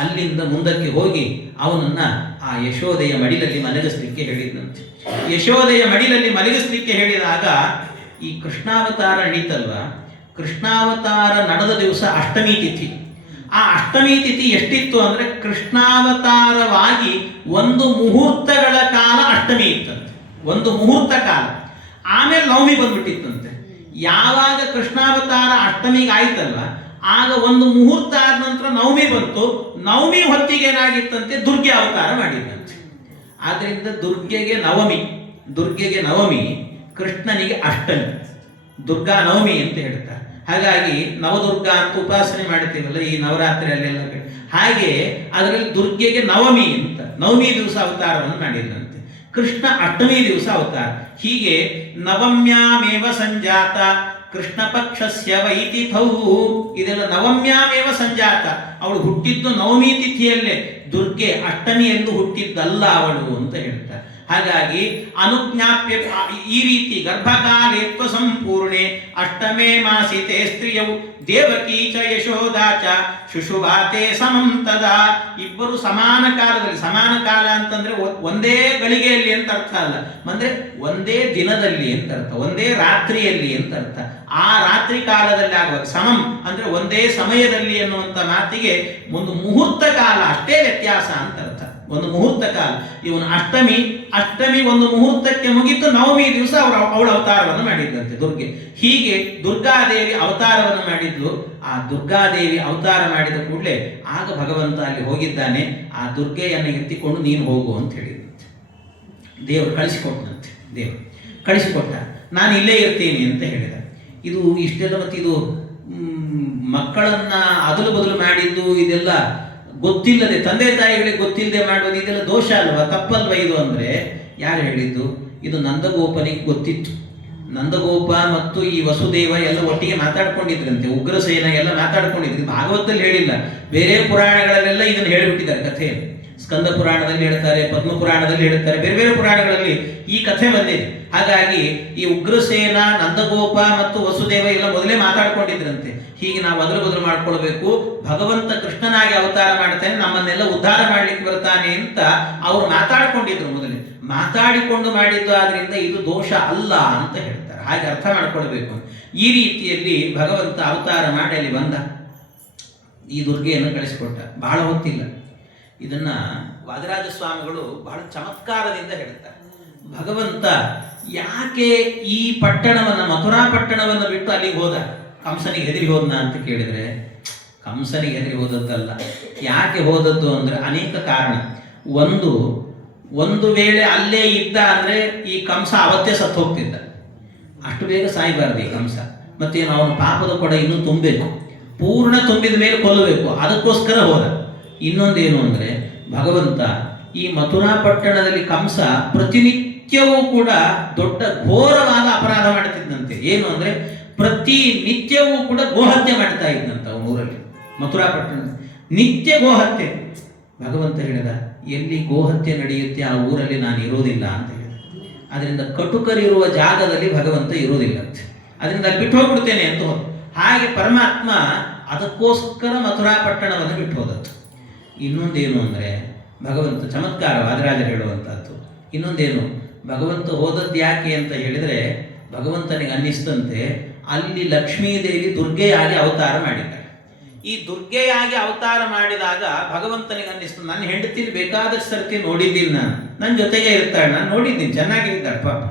ಅಲ್ಲಿಂದ ಮುಂದಕ್ಕೆ ಹೋಗಿ ಅವನನ್ನ ಆ ಯಶೋದೆಯ ಮಡಿಲಲ್ಲಿ ಮಲಗಿಸ್ಲಿಕ್ಕೆ ಹೇಳಿದಂತೆ. ಯಶೋದೆಯ ಮಡಿಲಲ್ಲಿ ಮಲಗಿಸ್ಲಿಕ್ಕೆ ಹೇಳಿದಾಗ ಈ ಕೃಷ್ಣಾವತಾರ ನಡೀತಲ್ವ, ಕೃಷ್ಣಾವತಾರ ನಡೆದ ದಿವಸ ಅಷ್ಟಮಿ ತಿಥಿ. ಆ ಅಷ್ಟಮಿ ತಿಥಿ ಎಷ್ಟಿತ್ತು ಅಂದ್ರೆ ಕೃಷ್ಣಾವತಾರವಾಗಿ 1 ಮುಹೂರ್ತಗಳ ಕಾಲ ಅಷ್ಟಮಿ ಇತ್ತಂತೆ, 1 ಮುಹೂರ್ತ ಕಾಲ. ಆಮೇಲೆ ನವಮಿ ಬಂದ್ಬಿಟ್ಟಿತ್ತಂತೆ. ಯಾವಾಗ ಕೃಷ್ಣಾವತಾರ ಅಷ್ಟಮಿಗೆ ಆಯ್ತಲ್ವ, ಆಗ 1 ಮುಹೂರ್ತ ಆದ ನಂತರ ನವಮಿ ಬಂತು. ನವಮಿ ಹೊತ್ತಿಗೆ ಏನಾಗಿತ್ತಂತೆ, ದುರ್ಗೆ ಅವತಾರ ಮಾಡಿದಂತೆ. ಆದ್ರಿಂದ ದುರ್ಗೆಗೆ ನವಮಿ, ಕೃಷ್ಣನಿಗೆ ಅಷ್ಟಮಿ, ದುರ್ಗಾ ನವಮಿ ಅಂತ ಹೇಳ್ತಾರೆ. ಹಾಗಾಗಿ ನವದುರ್ಗಾ ಅಂತ ಉಪಾಸನೆ ಮಾಡ್ತೀವಲ್ಲ ಈ ನವರಾತ್ರಿಯಲ್ಲೆಲ್ಲ, ಹಾಗೆ ಅದರಲ್ಲಿ ದುರ್ಗೆಗೆ ನವಮಿ ಅಂತ, ನವಮಿ ದಿವಸ ಅವತಾರವನ್ನು ಮಾಡಿದಂತೆ. ಕೃಷ್ಣ ಅಷ್ಟಮಿ ದಿವಸ ಅವತಾರ. ಹೀಗೆ ನವಮ್ಯಾಮೇವ ಸಂಜಾತ ಕೃಷ್ಣ ಪಕ್ಷಸ್ಯ ವೈತಿಥೌ, ಇದೆಲ್ಲ ನವಮ್ಯಾಮೇವ ಸಂಜಾತ, ಅವಳು ಹುಟ್ಟಿದ್ದು ನವಮಿ ತಿಥಿಯಲ್ಲೇ, ದುರ್ಗೆ ಅಷ್ಟಮಿಯಲ್ಲೂ ಹುಟ್ಟಿದ್ದಲ್ಲ ಅವಳು ಅಂತ ಹೇಳ್ತಾರೆ. ಹಾಗಾಗಿ ಅನುಜ್ಞಾಪ್ಯ ಈ ರೀತಿ ಗರ್ಭಕಾಲೇತ್ವ ಸಂಪೂರ್ಣೆ ಅಷ್ಟಮೇ ಮಾಸಿತೆ ಸ್ತ್ರೀಯವು ದೇವಕೀ ಚ ಯಶೋದಾ ಚ ಶುಶುಭಾತೆ ಸಮಂ ತದಾ. ಇಬ್ಬರು ಸಮಾನ ಕಾಲದಲ್ಲಿ, ಸಮಾನ ಕಾಲ ಅಂತಂದ್ರೆ ಒಂದೇ ಗಳಿಗೆಯಲ್ಲಿ ಅಂತ ಅರ್ಥ ಅಲ್ಲ, ಅಂದ್ರೆ ಒಂದೇ ದಿನದಲ್ಲಿ ಅಂತ ಅರ್ಥ, ಒಂದೇ ರಾತ್ರಿಯಲ್ಲಿ ಅಂತ ಅರ್ಥ. ಆ ರಾತ್ರಿ ಕಾಲದಲ್ಲಿ ಆಗುವಾಗ ಸಮಂ ಅಂದ್ರೆ ಒಂದೇ ಸಮಯದಲ್ಲಿ ಎನ್ನುವಂತ ಮಾತಿಗೆ ಒಂದು ಮುಹೂರ್ತ ಕಾಲ ಅಷ್ಟೇ ವ್ಯತ್ಯಾಸ ಅಂತ ಅರ್ಥ, ಒಂದು ಮುಹೂರ್ತ ಕಾಲ. ಇವನು ಅಷ್ಟಮಿ 1 ಮುಹೂರ್ತಕ್ಕೆ ಮುಗಿತು, ನವಮಿ ದಿವಸ ಅವಳ ಅವತಾರವನ್ನು ಮಾಡಿದ್ದಂತೆ ದುರ್ಗೆ. ಹೀಗೆ ದುರ್ಗಾದೇವಿ ಅವತಾರವನ್ನು ಮಾಡಿದ್ಲು. ಆ ದುರ್ಗಾದೇವಿ ಅವತಾರ ಮಾಡಿದ ಕೂಡಲೇ ಆಗ ಭಗವಂತ ಅಲ್ಲಿ ಹೋಗಿದ್ದಾನೆ. ಆ ದುರ್ಗೆಯನ್ನು ಎತ್ತಿಕೊಂಡು ನೀನು ಹೋಗು ಅಂತ ಹೇಳಿದಂತೆ. ದೇವರು ಕಳಿಸಿಕೊಟ್ಟ. ನಾನು ಇಲ್ಲೇ ಇರ್ತೀನಿ ಅಂತ ಹೇಳಿದ. ಇದು ಇಷ್ಟೆಲ್ಲ, ಮತ್ತು ಇದು ಮಕ್ಕಳನ್ನ ಅದಲು ಬದಲು ಮಾಡಿದ್ದು, ಇದೆಲ್ಲ ಗೊತ್ತಿಲ್ಲದೆ, ತಂದೆ ತಾಯಿಗಳಿಗೆ ಗೊತ್ತಿಲ್ಲದೆ ಮಾಡೋದು, ಇದೆಲ್ಲ ದೋಷ ಅಲ್ವಾ, ತಪ್ಪಲ್ವ ಇದು ಅಂದ್ರೆ ಯಾರು ಹೇಳಿದ್ದು? ಇದು ನಂದಗೋಪನಿಗೆ ಗೊತ್ತಿತ್ತು. ನಂದಗೋಪ ಮತ್ತು ಈ ವಸುದೇವ ಎಲ್ಲ ಒಟ್ಟಿಗೆ ಮಾತಾಡ್ಕೊಂಡಿದ್ರಂತೆ, ಉಗ್ರಸೇನ ಎಲ್ಲ ಮಾತಾಡ್ಕೊಂಡಿದ್ರು. ಭಾಗವತದಲ್ಲಿ ಹೇಳಿಲ್ಲ, ಬೇರೆ ಪುರಾಣಗಳಲ್ಲೆಲ್ಲ ಇದನ್ನು ಹೇಳಿಬಿಟ್ಟಿದ್ದಾರೆ ಕಥೆ. ಸ್ಕಂದ ಪುರಾಣದಲ್ಲಿ ಹೇಳ್ತಾರೆ, ಪದ್ಮ ಪುರಾಣದಲ್ಲಿ ಹೇಳ್ತಾರೆ, ಬೇರೆ ಬೇರೆ ಪುರಾಣಗಳಲ್ಲಿ ಈ ಕಥೆ ಬಂದಿದೆ. ಹಾಗಾಗಿ ಈ ಉಗ್ರಸೇನ, ನಂದಗೋಪ ಮತ್ತು ವಸುದೇವ ಎಲ್ಲ ಮೊದಲೇ ಮಾತಾಡ್ಕೊಂಡಿದ್ರಂತೆ. ಹೀಗೆ ನಾವು ಬದಲು ಮಾಡ್ಕೊಳ್ಬೇಕು, ಭಗವಂತ ಕೃಷ್ಣನಾಗಿ ಅವತಾರ ಮಾಡ್ತಾನೆ, ನಮ್ಮನ್ನೆಲ್ಲ ಉದ್ಧಾರ ಮಾಡ್ಲಿಕ್ಕೆ ಬರ್ತಾನೆ ಅಂತ ಅವರು ಮಾತಾಡ್ಕೊಂಡಿದ್ರು ಮೊದಲೇ. ಮಾತಾಡಿಕೊಂಡು ಮಾಡಿದ್ದು, ಆದ್ರಿಂದ ಇದು ದೋಷ ಅಲ್ಲ ಅಂತ ಹೇಳ್ತಾರೆ. ಹಾಗೆ ಅರ್ಥ ಮಾಡ್ಕೊಳ್ಬೇಕು. ಈ ರೀತಿಯಲ್ಲಿ ಭಗವಂತ ಅವತಾರ ಮಾಡಿ ಅಲ್ಲಿ ಬಂದ, ಈ ದುರ್ಗೆಯನ್ನು ಕಳಿಸಿಕೊಟ್ಟ. ಬಹಳ ಹೊತ್ತಿಲ್ಲ. ಇದನ್ನ ವಾದರಾಜ ಸ್ವಾಮಿಗಳು ಬಹಳ ಚಮತ್ಕಾರದಿಂದ ಹೇಳ್ತಾರೆ. ಭಗವಂತ ಯಾಕೆ ಈ ಪಟ್ಟಣವನ್ನ, ಮಥುರಾ ಪಟ್ಟಣವನ್ನು ಬಿಟ್ಟು ಅಲ್ಲಿಗೆ ಹೋದ? ಕಂಸನಿಗೆ ಹೆದರಿ ಹೋದ್ನ ಅಂತ ಕೇಳಿದ್ರೆ, ಕಂಸನಿಗೆ ಹೆದರಿ ಹೋದದ್ದಲ್ಲ. ಯಾಕೆ ಹೋದದ್ದು ಅಂದ್ರೆ ಅನೇಕ ಕಾರಣ. ಒಂದು ವೇಳೆ ಅಲ್ಲೇ ಇದ್ದ ಅಂದ್ರೆ ಈ ಕಂಸ ಅವತ್ತೇ ಸತ್ತು ಹೋಗ್ತಿದ್ದ. ಅಷ್ಟು ಬೇಗ ಸಾಯಬಾರ್ದು ಈ ಕಂಸ. ಮತ್ತೇನು, ಅವನ ಪಾಪದ ಕೊಡ ಇನ್ನೂ ತುಂಬಬೇಕು, ಪೂರ್ಣ ತುಂಬಿದ ಮೇಲೆ ಕೊಲ್ಲಬೇಕು, ಅದಕ್ಕೋಸ್ಕರ ಹೋದ. ಇನ್ನೊಂದೇನು ಅಂದ್ರೆ, ಭಗವಂತ ಈ ಮಥುರಾ ಪಟ್ಟಣದಲ್ಲಿ ಕಂಸ ಪ್ರತಿನಿತ್ಯವೂ ಕೂಡ ದೊಡ್ಡ ಘೋರವಾದ ಅಪರಾಧ ಮಾಡ್ತಿದ್ದಂತೆ. ಏನು ಅಂದ್ರೆ, ಪ್ರತಿ ನಿತ್ಯವೂ ಕೂಡ ಗೋಹತ್ಯೆ ಮಾಡ್ತಾ ಇದ್ದಂತ ಅವನ ಊರಲ್ಲಿ, ಮಥುರಾ ಪಟ್ಟಣದಲ್ಲಿ ನಿತ್ಯ ಗೋಹತ್ಯೆ. ಭಗವಂತ ಹೇಳಿದ, ಎಲ್ಲಿ ಗೋಹತ್ಯೆ ನಡೆಯುತ್ತೆ ಆ ಊರಲ್ಲಿ ನಾನು ಇರೋದಿಲ್ಲ ಅಂತ ಹೇಳಿದ. ಅದರಿಂದ ಕಟುಕರಿರುವ ಜಾಗದಲ್ಲಿ ಭಗವಂತ ಇರೋದಿಲ್ಲ ಅಂತ, ಅದರಿಂದ ಅಲ್ಲಿ ಬಿಟ್ಟು ಹೋಗ್ಬಿಡ್ತೇನೆ ಅಂತ ಹೋದ. ಹಾಗೆ ಪರಮಾತ್ಮ ಅದಕ್ಕೋಸ್ಕರ ಮಥುರಾ ಪಟ್ಟಣವನ್ನು ಬಿಟ್ಟು ಹೋದದ್ದು. ಇನ್ನೊಂದೇನು ಅಂದರೆ, ಭಗವಂತ ಚಮತ್ಕಾರ ವಾದರಾಜರು ಹೇಳುವಂಥದ್ದು. ಇನ್ನೊಂದೇನು, ಭಗವಂತ ಹೋದದ್ದು ಯಾಕೆ ಅಂತ ಹೇಳಿದರೆ, ಭಗವಂತನಿಗೆ ಅನ್ನಿಸ್ತಂತೆ ಅಲ್ಲಿ ಲಕ್ಷ್ಮೀದೇವಿ ದುರ್ಗೆಯಾಗಿ ಅವತಾರ ಮಾಡಿದ್ದಾಳೆ. ಈ ದುರ್ಗೆಯಾಗಿ ಅವತಾರ ಮಾಡಿದಾಗ ಭಗವಂತನಿಗೆ ಅನ್ನಿಸ್ತು, ನನ್ನ ಹೆಂಡತಿಲಿ ಬೇಕಾದಷ್ಟು ಸರ್ತಿ ನೋಡಿದ್ದೀನಿ, ನನ್ನ ಜೊತೆಗೆ ಇರ್ತಾಳೆ, ನಾನು ನೋಡಿದ್ದೀನಿ, ಚೆನ್ನಾಗಿರ್ತಾಳೆ ಪಾಪ.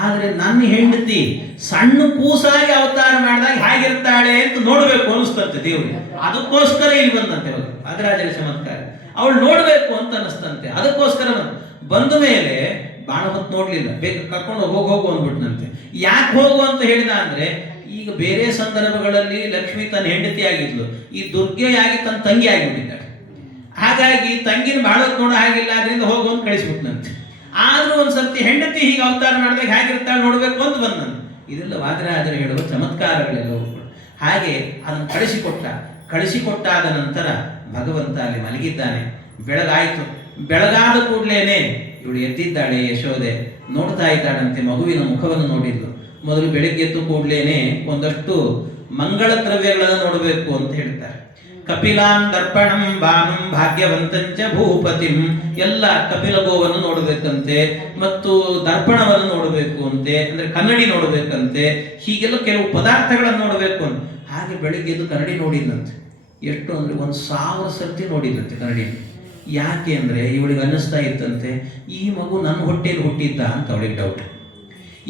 ಆದರೆ ನನ್ನ ಹೆಂಡತಿ ಸಣ್ಣ ಕೂಸಾಗಿ ಅವತಾರ ಮಾಡಿದಾಗ ಹೇಗಿರ್ತಾಳೆ ಅಂತ ನೋಡಬೇಕು ಅನಿಸ್ತಂತೆ ದೇವರಿಗೆ. ಅದಕ್ಕೋಸ್ಕರ ಇಲ್ಲಿ ಬಂದಂತೆ ವಾದರಾಜರ ಚಮತ್ಕಾರ. ಅವಳು ನೋಡಬೇಕು ಅಂತ ಅನಿಸ್ತಂತೆ, ಅದಕ್ಕೋಸ್ಕರ ಬಂದ ಮೇಲೆ ಬಾಣ ಹೊತ್ತು ನೋಡ್ಲಿಲ್ಲ, ಬೇಗ ಕರ್ಕೊಂಡು ಹೋಗು ಅಂದ್ಬಿಟ್ನಂತೆ. ಯಾಕೆ ಹೋಗು ಅಂತ ಹೇಳಿದ ಅಂದ್ರೆ, ಈಗ ಬೇರೆ ಸಂದರ್ಭಗಳಲ್ಲಿ ಲಕ್ಷ್ಮಿ ತನ್ನ ಹೆಂಡತಿ ಆಗಿದ್ಲು, ಈ ದುರ್ಗೆಯಾಗಿ ತನ್ನ ತಂಗಿ ಆಗಿಬಿಟ್ಟಿದ್ದಾಳೆ. ಹಾಗಾಗಿ ತಂಗಿನ ಬಹಳ ನೋಡೋ ಹಾಗಿಲ್ಲ, ಅದರಿಂದ ಹೋಗು ಅಂತ ಕಳಿಸ್ಬಿಟ್ನಂತೆ. ಆದ್ರೂ ಒಂದ್ಸರ್ತಿ ಹೆಂಡತಿ ಹೀಗೆ ಅವತಾರ ಮಾಡಿದಾಗ ಹೇಗಿರ್ತಾಳೆ ನೋಡ್ಬೇಕು ಅಂತ ಬಂದಂತೆ. ಇದೆಲ್ಲ ವಾದರಾಜರು ಹೇಳುವ ಚಮತ್ಕಾರಗಳೆಲ್ಲವೂ ಕೂಡ. ಹಾಗೆ ಅದನ್ನು ಕಳಿಸಿಕೊಟ್ಟಾದ ನಂತರ ಭಗವಂತ ಅಲ್ಲಿ ಮಲಗಿದ್ದಾನೆ. ಬೆಳಗಾಯಿತು. ಬೆಳಗಾದ ಕೂಡಲೇನೆ ಇವಳು ಎದ್ದಿದ್ದಾಳೆ ಯಶೋದೆ, ನೋಡ್ತಾ ಇದ್ದಾಳಂತೆ, ಮಗುವಿನ ಮುಖವನ್ನು ನೋಡಿದ್ಲು. ಮೊದಲು ಬೆಳಗ್ಗೆ ಎದ್ದು ಕೂಡಲೇನೆ ಒಂದಷ್ಟು ಮಂಗಳ ದ್ರವ್ಯಗಳನ್ನು ನೋಡಬೇಕು ಅಂತ ಹೇಳ್ತಾರೆ. ಕಪಿಲಾನ್ ದರ್ಪಣಂ ಭಾನುಂ ಭಾಗ್ಯವಂತಂಚ ಭೂಪತಿಂ. ಎಲ್ಲ ಕಪಿಲ ಗೋವನ್ನು ನೋಡಬೇಕಂತೆ, ಮತ್ತು ದರ್ಪಣವನ್ನು ನೋಡಬೇಕು ಅಂತೆ, ಅಂದ್ರೆ ಕನ್ನಡಿ ನೋಡಬೇಕಂತೆ. ಹೀಗೆಲ್ಲ ಕೆಲವು ಪದಾರ್ಥಗಳನ್ನು ನೋಡಬೇಕು ಅಂತ. ಹಾಗೆ ಬೆಳಿಗ್ಗೆ ಎದ್ದು ಕನ್ನಡಿ ನೋಡಿದಂತೆ. ಎಷ್ಟು ಅಂದ್ರೆ 1000 ಸರ್ತಿ ನೋಡಿದಂತೆ ಕನ್ನಡಿ. ಯಾಕೆ ಅಂದ್ರೆ ಇವಳಿಗೆ ಅನ್ನಿಸ್ತಾ ಇತ್ತಂತೆ, ಈ ಮಗು ನನ್ನ ಹೊಟ್ಟೆಯಲ್ಲಿ ಹುಟ್ಟಿದ್ದ ಅಂತ ಅವಳಿಗೆ ಡೌಟ್.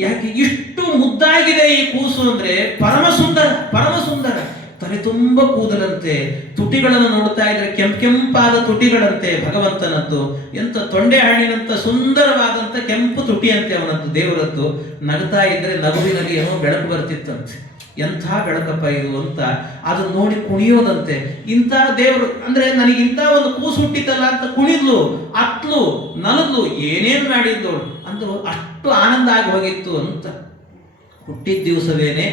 ಯಾಕೆ ಇಷ್ಟು ಮುದ್ದಾಗಿದೆ ಈ ಕೂಸು ಅಂದ್ರೆ, ಪರಮ ಸುಂದರ, ಪರಮ ಸುಂದರ. ತಲೆ ತುಂಬ ಕೂದಲಂತೆ, ತುಟಿಗಳನ್ನು ನೋಡ್ತಾ ಇದ್ರೆ ಕೆಂಪಾದ ತುಟಿಗಳಂತೆ ಭಗವಂತನದ್ದು. ಎಂತ ತೊಂಡೆ ಹಣ್ಣಿನಂತ ಸುಂದರವಾದಂತ ಕೆಂಪು ತುಟಿಯಂತೆ ಅವನದ್ದು, ದೇವರದ್ದು. ನಗ್ತಾ ಇದ್ರೆ ನಗುವಿನಲ್ಲಿ ಏನೋ ಬೆಳಕು ಬರ್ತಿತ್ತಂತೆ. ಎಂಥ ಬೆಳಕಪ್ಪ ಇದು ಅಂತ ಅದನ್ನ ನೋಡಿ ಕುಣಿಯೋದಂತೆ. ಇಂಥ ದೇವರು ಅಂದ್ರೆ ನನಗೆ ಇಂಥ ಒಂದು ಕೂಸು ಹುಟ್ಟಿತಲ್ಲ ಅಂತ ಕುಣಿದ್ಲು, ಅತ್ಲು, ನಲದ್ಲು, ಏನೇನು ಮಾಡಿದ್ಲು ಅಂದ್ರು. ಅಷ್ಟು ಆನಂದ ಆಗಿ ಹೋಗಿತ್ತು ಅಂತ. ಹುಟ್ಟಿದ ದಿವಸವೇನೆ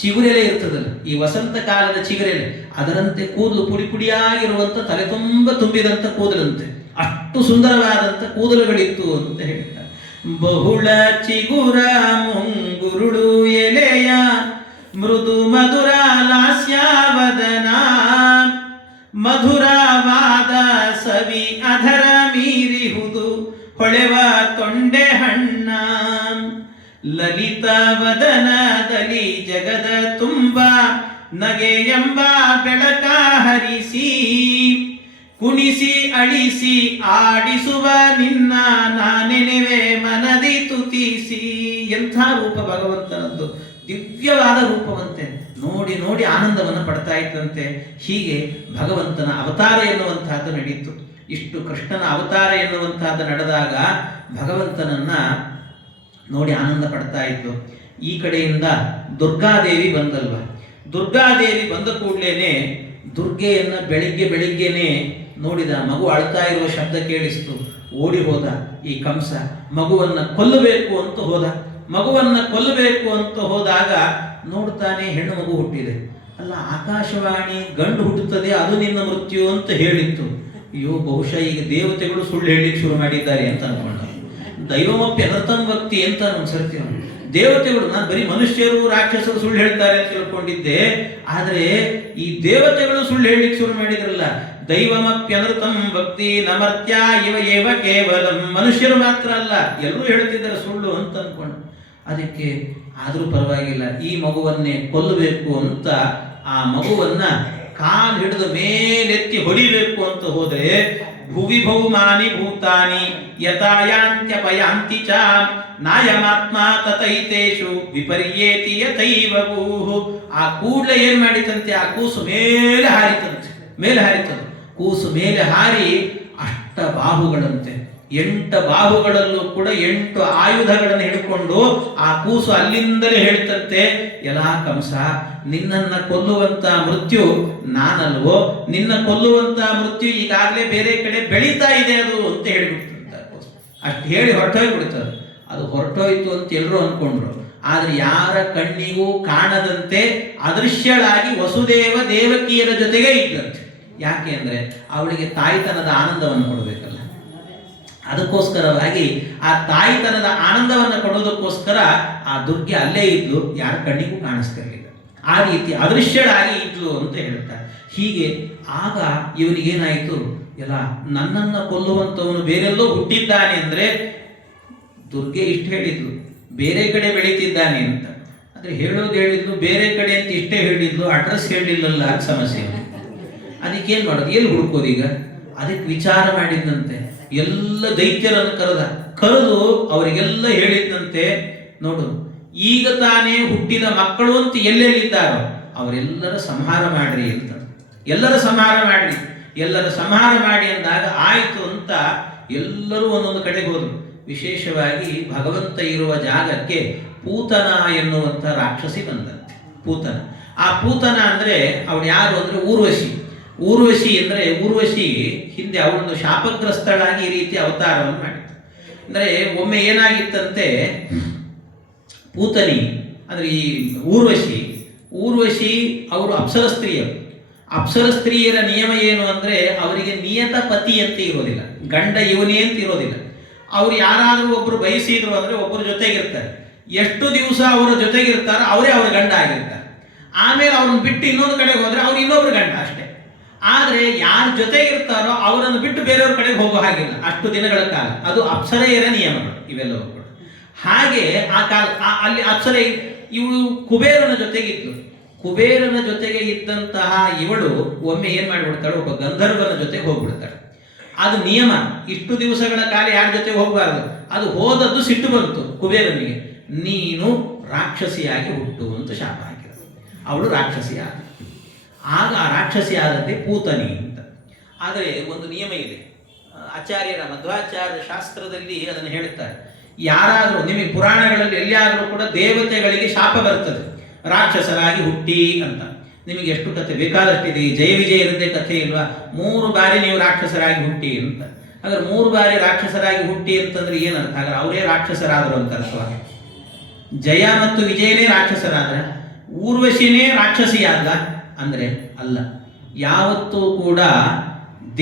ಚಿಗುರೆಲೆ ಇರ್ತದಲ್ಲ, ಈ ವಸಂತ ಕಾಲದ ಚಿಗುರೆಲೆ, ಅದರಂತೆ ಕೂದಲು ಪುಡಿ ಪುಡಿಯಾಗಿರುವಂತ, ತಲೆ ತುಂಬ ತುಂಬಿದಂತ ಕೂದಲಂತೆ. ಅಷ್ಟು ಸುಂದರವಾದಂತ ಕೂದಲುಗಳಿತ್ತು ಅಂತ ಹೇಳ್ತಾರೆ. ಬಹುಳ ಚಿಗುರ ಮುಂಗುರುಳು ಎಲೆಯ ಮೃದು ಮಧುರ ಲಾಸ್ಯವದನ, ಮಧುರವಾದ ಸವಿ ಅಧರ ಮೀರಿಹುದು ಹೊಳೆವ ತೊಂಡೆ ಹಣ್ಣ. ಲಲಿತ ವದನದಲ್ಲಿ ಜಗದ ತುಂಬ ನಗೆ ಎಂಬ ಬೆಳಕ ಹರಿಸಿ, ಕುಣಿಸಿ ಅಳಿಸಿ ಆಡಿಸುವ ನಿನ್ನ ನಾನೆನೆವೆ ಮನದಿ ತುತಿಸಿ. ಎಂಥ ರೂಪ ಭಗವಂತನದ್ದು, ದಿವ್ಯವಾದ ರೂಪವಂತೆ. ನೋಡಿ ನೋಡಿ ಆನಂದವನ್ನು ಪಡ್ತಾ ಇತ್ತಂತೆ. ಹೀಗೆ ಭಗವಂತನ ಅವತಾರ ಎನ್ನುವಂತಹದ್ದು ನಡೀತು. ಇಷ್ಟು ಕೃಷ್ಣನ ಅವತಾರ ಎನ್ನುವಂತಹದ್ದು ನಡೆದಾಗ ಭಗವಂತನನ್ನ ನೋಡಿ ಆನಂದ ಪಡ್ತಾ ಇತ್ತು. ಈ ಕಡೆಯಿಂದ ದುರ್ಗಾದೇವಿ ಬಂದಲ್ವ. ದುರ್ಗಾದೇವಿ ಬಂದ ಕೂಡಲೇನೆ ದುರ್ಗೆಯನ್ನ ಬೆಳಿಗ್ಗೆನೆ ನೋಡಿದ. ಮಗು ಅಳ್ತಾ ಇರುವ ಶಬ್ದ ಕೇಳಿಸ್ತು. ಓಡಿ ಹೋದ ಈ ಕಂಸ. ಮಗುವನ್ನ ಕೊಲ್ಲಬೇಕು ಅಂತ ಹೋದ. ಮಗುವನ್ನ ಕೊಲ್ಲಬೇಕು ಅಂತ ಹೋದಾಗ ನೋಡ್ತಾನೆ ಹೆಣ್ಣು ಮಗು ಹುಟ್ಟಿದೆ. ಅಲ್ಲ, ಆಕಾಶವಾಣಿ ಗಂಡು ಹುಟ್ಟುತ್ತದೆ, ಅದು ನಿನ್ನ ಮೃತ್ಯು ಅಂತ ಹೇಳಿತ್ತು. ಅಯ್ಯೋ, ಬಹುಶಃ ಈಗ ದೇವತೆಗಳು ಸುಳ್ಳು ಹೇಳಲಿಕ್ಕೆ ಶುರು ಮಾಡಿದ್ದಾರೆ ಅಂತ ಅನ್ಕೊಂಡ. ದೈವಮಪ್ಯ ಅನರ್ಥಂ ವಕ್ತಿ ಅಂತ ಅನ್ಸರ್ತಿ. ದೇವತೆಗಳು, ನಾನು ಬರೀ ಮನುಷ್ಯರು ರಾಕ್ಷಸರು ಸುಳ್ಳು ಹೇಳ್ತಾರೆ ಅಂತ ತಿಳ್ಕೊಂಡಿದ್ದೆ, ಆದ್ರೆ ಈ ದೇವತೆಗಳು ಸುಳ್ಳು ಹೇಳಲಿಕ್ಕೆ ಶುರು ಮಾಡಿದ್ರಲ್ಲ. ದೈವಮಪ್ಯನೃತಂ ಭಕ್ತಿ ನಮರ್ತ್ಯ ಇವ ಏವ ಕೇವಲಂ. ಮನುಷ್ಯರು ಮಾತ್ರ ಅಲ್ಲ, ಎಲ್ಲರೂ ಹೇಳ್ತಿದ್ದಾರೆ ಸುಳ್ಳು ಅಂತ ಅನ್ಕೊಂಡು. ಅದಕ್ಕೆ ಆದ್ರೂ ಪರವಾಗಿಲ್ಲ, ಈ ಮಗುವನ್ನೇ ಕೊಲ್ಲಬೇಕು ಅಂತ ಆ ಮಗುವನ್ನ ಕಾಲ್ ಹಿಡಿದು ಮೇಲೆತ್ತಿ ಹೊಡಿಬೇಕು ಅಂತ ಹೋದ್ರೆ, ಭುವಿ ಭೌಮಾನಿ ಭೂತಾನಿ ಯಥಾಯಾಂತ್ಯಪಯಾಂತಿ ಚ ನಾಯಮಾತ್ಮ ತತೈತೇಷು ವಿಪರ್ಯೇತಿ ಯಥೈವ ಭೂಹು. ಆ ಕೂಡಲೇ ಏನ್ ಮಾಡಿತಂತೆ, ಆ ಕೂಸು ಮೇಲೆ ಹಾರಿತಂತೆ. ಮೇಲೆ ಹಾರಿತಂತೆ ಕೂಸು. ಮೇಲೆ ಹಾರಿ 8 ಬಾಹುಗಳಂತೆ. 8 ಬಾಹುಗಳಲ್ಲೂ ಕೂಡ 8 ಆಯುಧಗಳನ್ನು ಹಿಡ್ಕೊಂಡು ಆ ಕೂಸು ಅಲ್ಲಿಂದಲೇ ಹೇಳ್ತಂತೆ, ಎಲ್ಲಾ ಕಂಸ, ನಿನ್ನನ್ನ ಕೊಲ್ಲುವಂತ ಮೃತ್ಯು ನಾನಲ್ವೋ, ನಿನ್ನ ಕೊಲ್ಲುವಂತ ಮೃತ್ಯು ಈಗಾಗಲೇ ಬೇರೆ ಕಡೆ ಬೆಳೀತಾ ಇದೆ ಅದು ಅಂತ ಹೇಳಿಬಿಡ್ತಂತ. ಅಷ್ಟು ಹೇಳಿ ಹೊರಟೋಗ್ಬಿಡ್ತದೆ. ಅದು ಹೊರಟೋಯ್ತು ಅಂತ ಎಲ್ಲರೂ ಅನ್ಕೊಂಡ್ರು. ಆದ್ರೆ ಯಾರ ಕಣ್ಣಿಗೂ ಕಾಣದಂತೆ ಅದೃಶ್ಯಳಾಗಿ ವಸುದೇವ ದೇವಕಿಯರ ಜೊತೆಗೆ ಇದ್ದಂತೆ. ಯಾಕೆ ಅಂದ್ರೆ ಅವಳಿಗೆ ತಾಯ್ತನದ ಆನಂದವನ್ನು ಕೊಡಬೇಕಲ್ಲ. ಅದಕ್ಕೋಸ್ಕರವಾಗಿ ಆ ತಾಯ್ತನದ ಆನಂದವನ್ನು ಕೊಡೋದಕ್ಕೋಸ್ಕರ ಆ ದುರ್ಗೆ ಅಲ್ಲೇ ಇದ್ಲು, ಯಾರ ಕಣ್ಣಿಗೂ ಕಾಣಿಸ್ತಿರ್ಲಿಲ್ಲ. ಆ ರೀತಿ ಅದೃಶ್ಯಳಾಗಿ ಇದ್ಲು ಅಂತ ಹೇಳ್ತಾರೆ. ಹೀಗೆ ಆಗ ಇವನಿಗೇನಾಯಿತು, ಎಲ್ಲ ನನ್ನನ್ನು ಕೊಲ್ಲುವಂಥವನು ಬೇರೆಲ್ಲೋ ಹುಟ್ಟಿದ್ದಾನೆ ಅಂದ್ರೆ, ದುರ್ಗೆ ಇಷ್ಟು ಹೇಳಿದ್ಲು ಬೇರೆ ಕಡೆ ಬೆಳೀತಿದ್ದಾನೆ ಅಂತ. ಆದ್ರೆ ಹೇಳಿದ್ಲು ಬೇರೆ ಕಡೆ ಅಂತ ಇಷ್ಟೇ ಹೇಳಿದ್ಲು, ಅಡ್ರೆಸ್ ಹೇಳಿಲ್ಲಲ್ಲ, ಸಮಸ್ಯೆ. ಅದಕ್ಕೇನ್ ಮಾಡೋದು, ಎಲ್ಲಿ ಹುಡುಕೋದು ಈಗ? ಅದಕ್ಕೆ ವಿಚಾರ ಮಾಡಿದಂತೆ. ಎಲ್ಲ ದೈತ್ಯರನ್ನು ಕರೆದು ಅವರಿಗೆಲ್ಲ ಹೇಳಿದಂತೆ, ನೋಡು, ಈಗ ತಾನೇ ಹುಟ್ಟಿದ ಮಕ್ಕಳು ಅಂತ ಎಲ್ಲೆಲ್ಲಿದ್ದಾರೋ ಅವರೆಲ್ಲರ ಸಂಹಾರ ಮಾಡ್ರಿ ಅಂತ. ಎಲ್ಲರ ಸಂಹಾರ ಮಾಡ್ರಿ, ಎಲ್ಲರ ಸಂಹಾರ ಮಾಡಿ ಅಂದಾಗ ಆಯ್ತು ಅಂತ ಎಲ್ಲರೂ ಒಂದೊಂದು ಕಡೆಗೆ ಹೋದ್ರು. ವಿಶೇಷವಾಗಿ ಭಗವಂತ ಇರುವ ಜಾಗಕ್ಕೆ ಪೂತನ ಎನ್ನುವಂತ ರಾಕ್ಷಸಿ ಬಂದಂತೆ. ಪೂತನ, ಆ ಪೂತನ ಅಂದ್ರೆ ಅವಳು ಯಾರು ಅಂದ್ರೆ ಊರ್ವಶಿ. ಊರ್ವಶಿ ಅಂದ್ರೆ, ಊರ್ವಶಿ ಹಿಂದೆ ಅವಳೊಂದು ಶಾಪಗ್ರಸ್ತಳಾಗಿ ಈ ರೀತಿ ಅವತಾರವನ್ನು ಮಾಡಿತ್ತು. ಅಂದ್ರೆ ಒಮ್ಮೆ ಏನಾಗಿತ್ತಂತೆ, ಪೂತನಿ ಅಂದ್ರೆ ಈ ಊರ್ವಶಿ ಅವರು ಅಪ್ಸರ ಸ್ತ್ರೀಯರು. ಅಪ್ಸರ ಸ್ತ್ರೀಯರ ನಿಯಮ ಏನು ಅಂದ್ರೆ, ಅವರಿಗೆ ನಿಯತ ಪತಿ ಅಂತ ಇರೋದಿಲ್ಲ, ಗಂಡ ಇವನೇ ಅಂತ ಇರೋದಿಲ್ಲ. ಅವ್ರು ಯಾರಾದ್ರೂ ಒಬ್ರು ಬಯಸಿದ್ರು ಅಂದ್ರೆ ಒಬ್ಬರ ಜೊತೆಗಿರ್ತಾರೆ. ಎಷ್ಟು ದಿವಸ ಅವರ ಜೊತೆಗಿರ್ತಾರೋ ಅವರೇ ಅವ್ರ ಗಂಡ ಆಗಿರ್ತಾರೆ. ಆಮೇಲೆ ಅವ್ರನ್ನ ಬಿಟ್ಟು ಇನ್ನೊಂದು ಕಡೆಗೆ ಹೋದ್ರೆ ಅವ್ರು ಇನ್ನೊಬ್ರು ಗಂಡ ಅಷ್ಟೇ. ಆದರೆ ಯಾರ ಜೊತೆಗಿರ್ತಾರೋ ಅವರನ್ನು ಬಿಟ್ಟು ಬೇರೆಯವ್ರ ಕಡೆಗೆ ಹೋಗೋ ಹಾಗಿಲ್ಲ ಅಷ್ಟು ದಿನಗಳ ಕಾಲ. ಅದು ಅಪ್ಸರೆಯರ ನಿಯಮಗಳು ಇವೆಲ್ಲವೂ ಕೂಡ. ಹಾಗೆ ಆ ಕಾಲ ಅಲ್ಲಿ ಅಪ್ಸರೆ ಇವಳು ಕುಬೇರನ ಜೊತೆಗಿದ್ಲು. ಕುಬೇರನ ಜೊತೆಗೆ ಇದ್ದಂತಹ ಇವಳು ಒಮ್ಮೆ ಏನ್ ಮಾಡಿಬಿಡ್ತಾಳೆ, ಒಬ್ಬ ಗಂಧರ್ವನ ಜೊತೆಗೆ ಹೋಗ್ಬಿಡ್ತಾಳೆ. ಅದು ನಿಯಮ, ಇಷ್ಟು ದಿವಸಗಳ ಕಾಲ ಯಾರ ಜೊತೆಗೆ ಹೋಗಬಾರ್ದು. ಅದು ಹೋದದ್ದು ಸಿಟ್ಟು ಬಂತು ಕುಬೇರನಿಗೆ, ನೀನು ರಾಕ್ಷಸಿಯಾಗಿ ಹುಟ್ಟು ಅಂತ ಶಾಪ ಹಾಕಿರೋದು. ಅವಳು ರಾಕ್ಷಸಿ ಆದ. ಆಗ ಆ ರಾಕ್ಷಸಿ ಆದದ್ದೇ ಪೂತನಿ ಅಂತ. ಆದರೆ ಒಂದು ನಿಯಮ ಇದೆ, ಆಚಾರ್ಯರ ಮಧ್ವಾಚಾರ್ಯ ಶಾಸ್ತ್ರದಲ್ಲಿ ಅದನ್ನು ಹೇಳ್ತಾರೆ. ಯಾರಾದರೂ ನಿಮಗೆ ಪುರಾಣಗಳಲ್ಲಿ ಎಲ್ಲಿಯಾದರೂ ಕೂಡ ದೇವತೆಗಳಿಗೆ ಶಾಪ ಬರ್ತದೆ ರಾಕ್ಷಸರಾಗಿ ಹುಟ್ಟಿ ಅಂತ. ನಿಮಗೆ ಎಷ್ಟು ಕಥೆ ಬೇಕಾದಷ್ಟಿದೆ. ಈ ಜಯ ವಿಜಯರದ್ದೇ ಕಥೆ ಇಲ್ವಾ, 3 ಬಾರಿ ನೀವು ರಾಕ್ಷಸರಾಗಿ ಹುಟ್ಟಿ ಅಂತ. ಹಾಗಾದ್ರೆ 3 ಬಾರಿ ರಾಕ್ಷಸರಾಗಿ ಹುಟ್ಟಿ ಅಂತಂದ್ರೆ ಏನರ್ಥ? ಹಾಗಾದ್ರೆ ಅವರೇ ರಾಕ್ಷಸರಾದರು ಅಂತ ಅರ್ಥವಾಗ. ಜಯ ಮತ್ತು ವಿಜಯನೇ ರಾಕ್ಷಸರಾದ್ರ, ಊರ್ವಶಿನೇ ರಾಕ್ಷಸಿಯಾದ ಅಂದ್ರೆ ಅಲ್ಲ. ಯಾವತ್ತೂ ಕೂಡ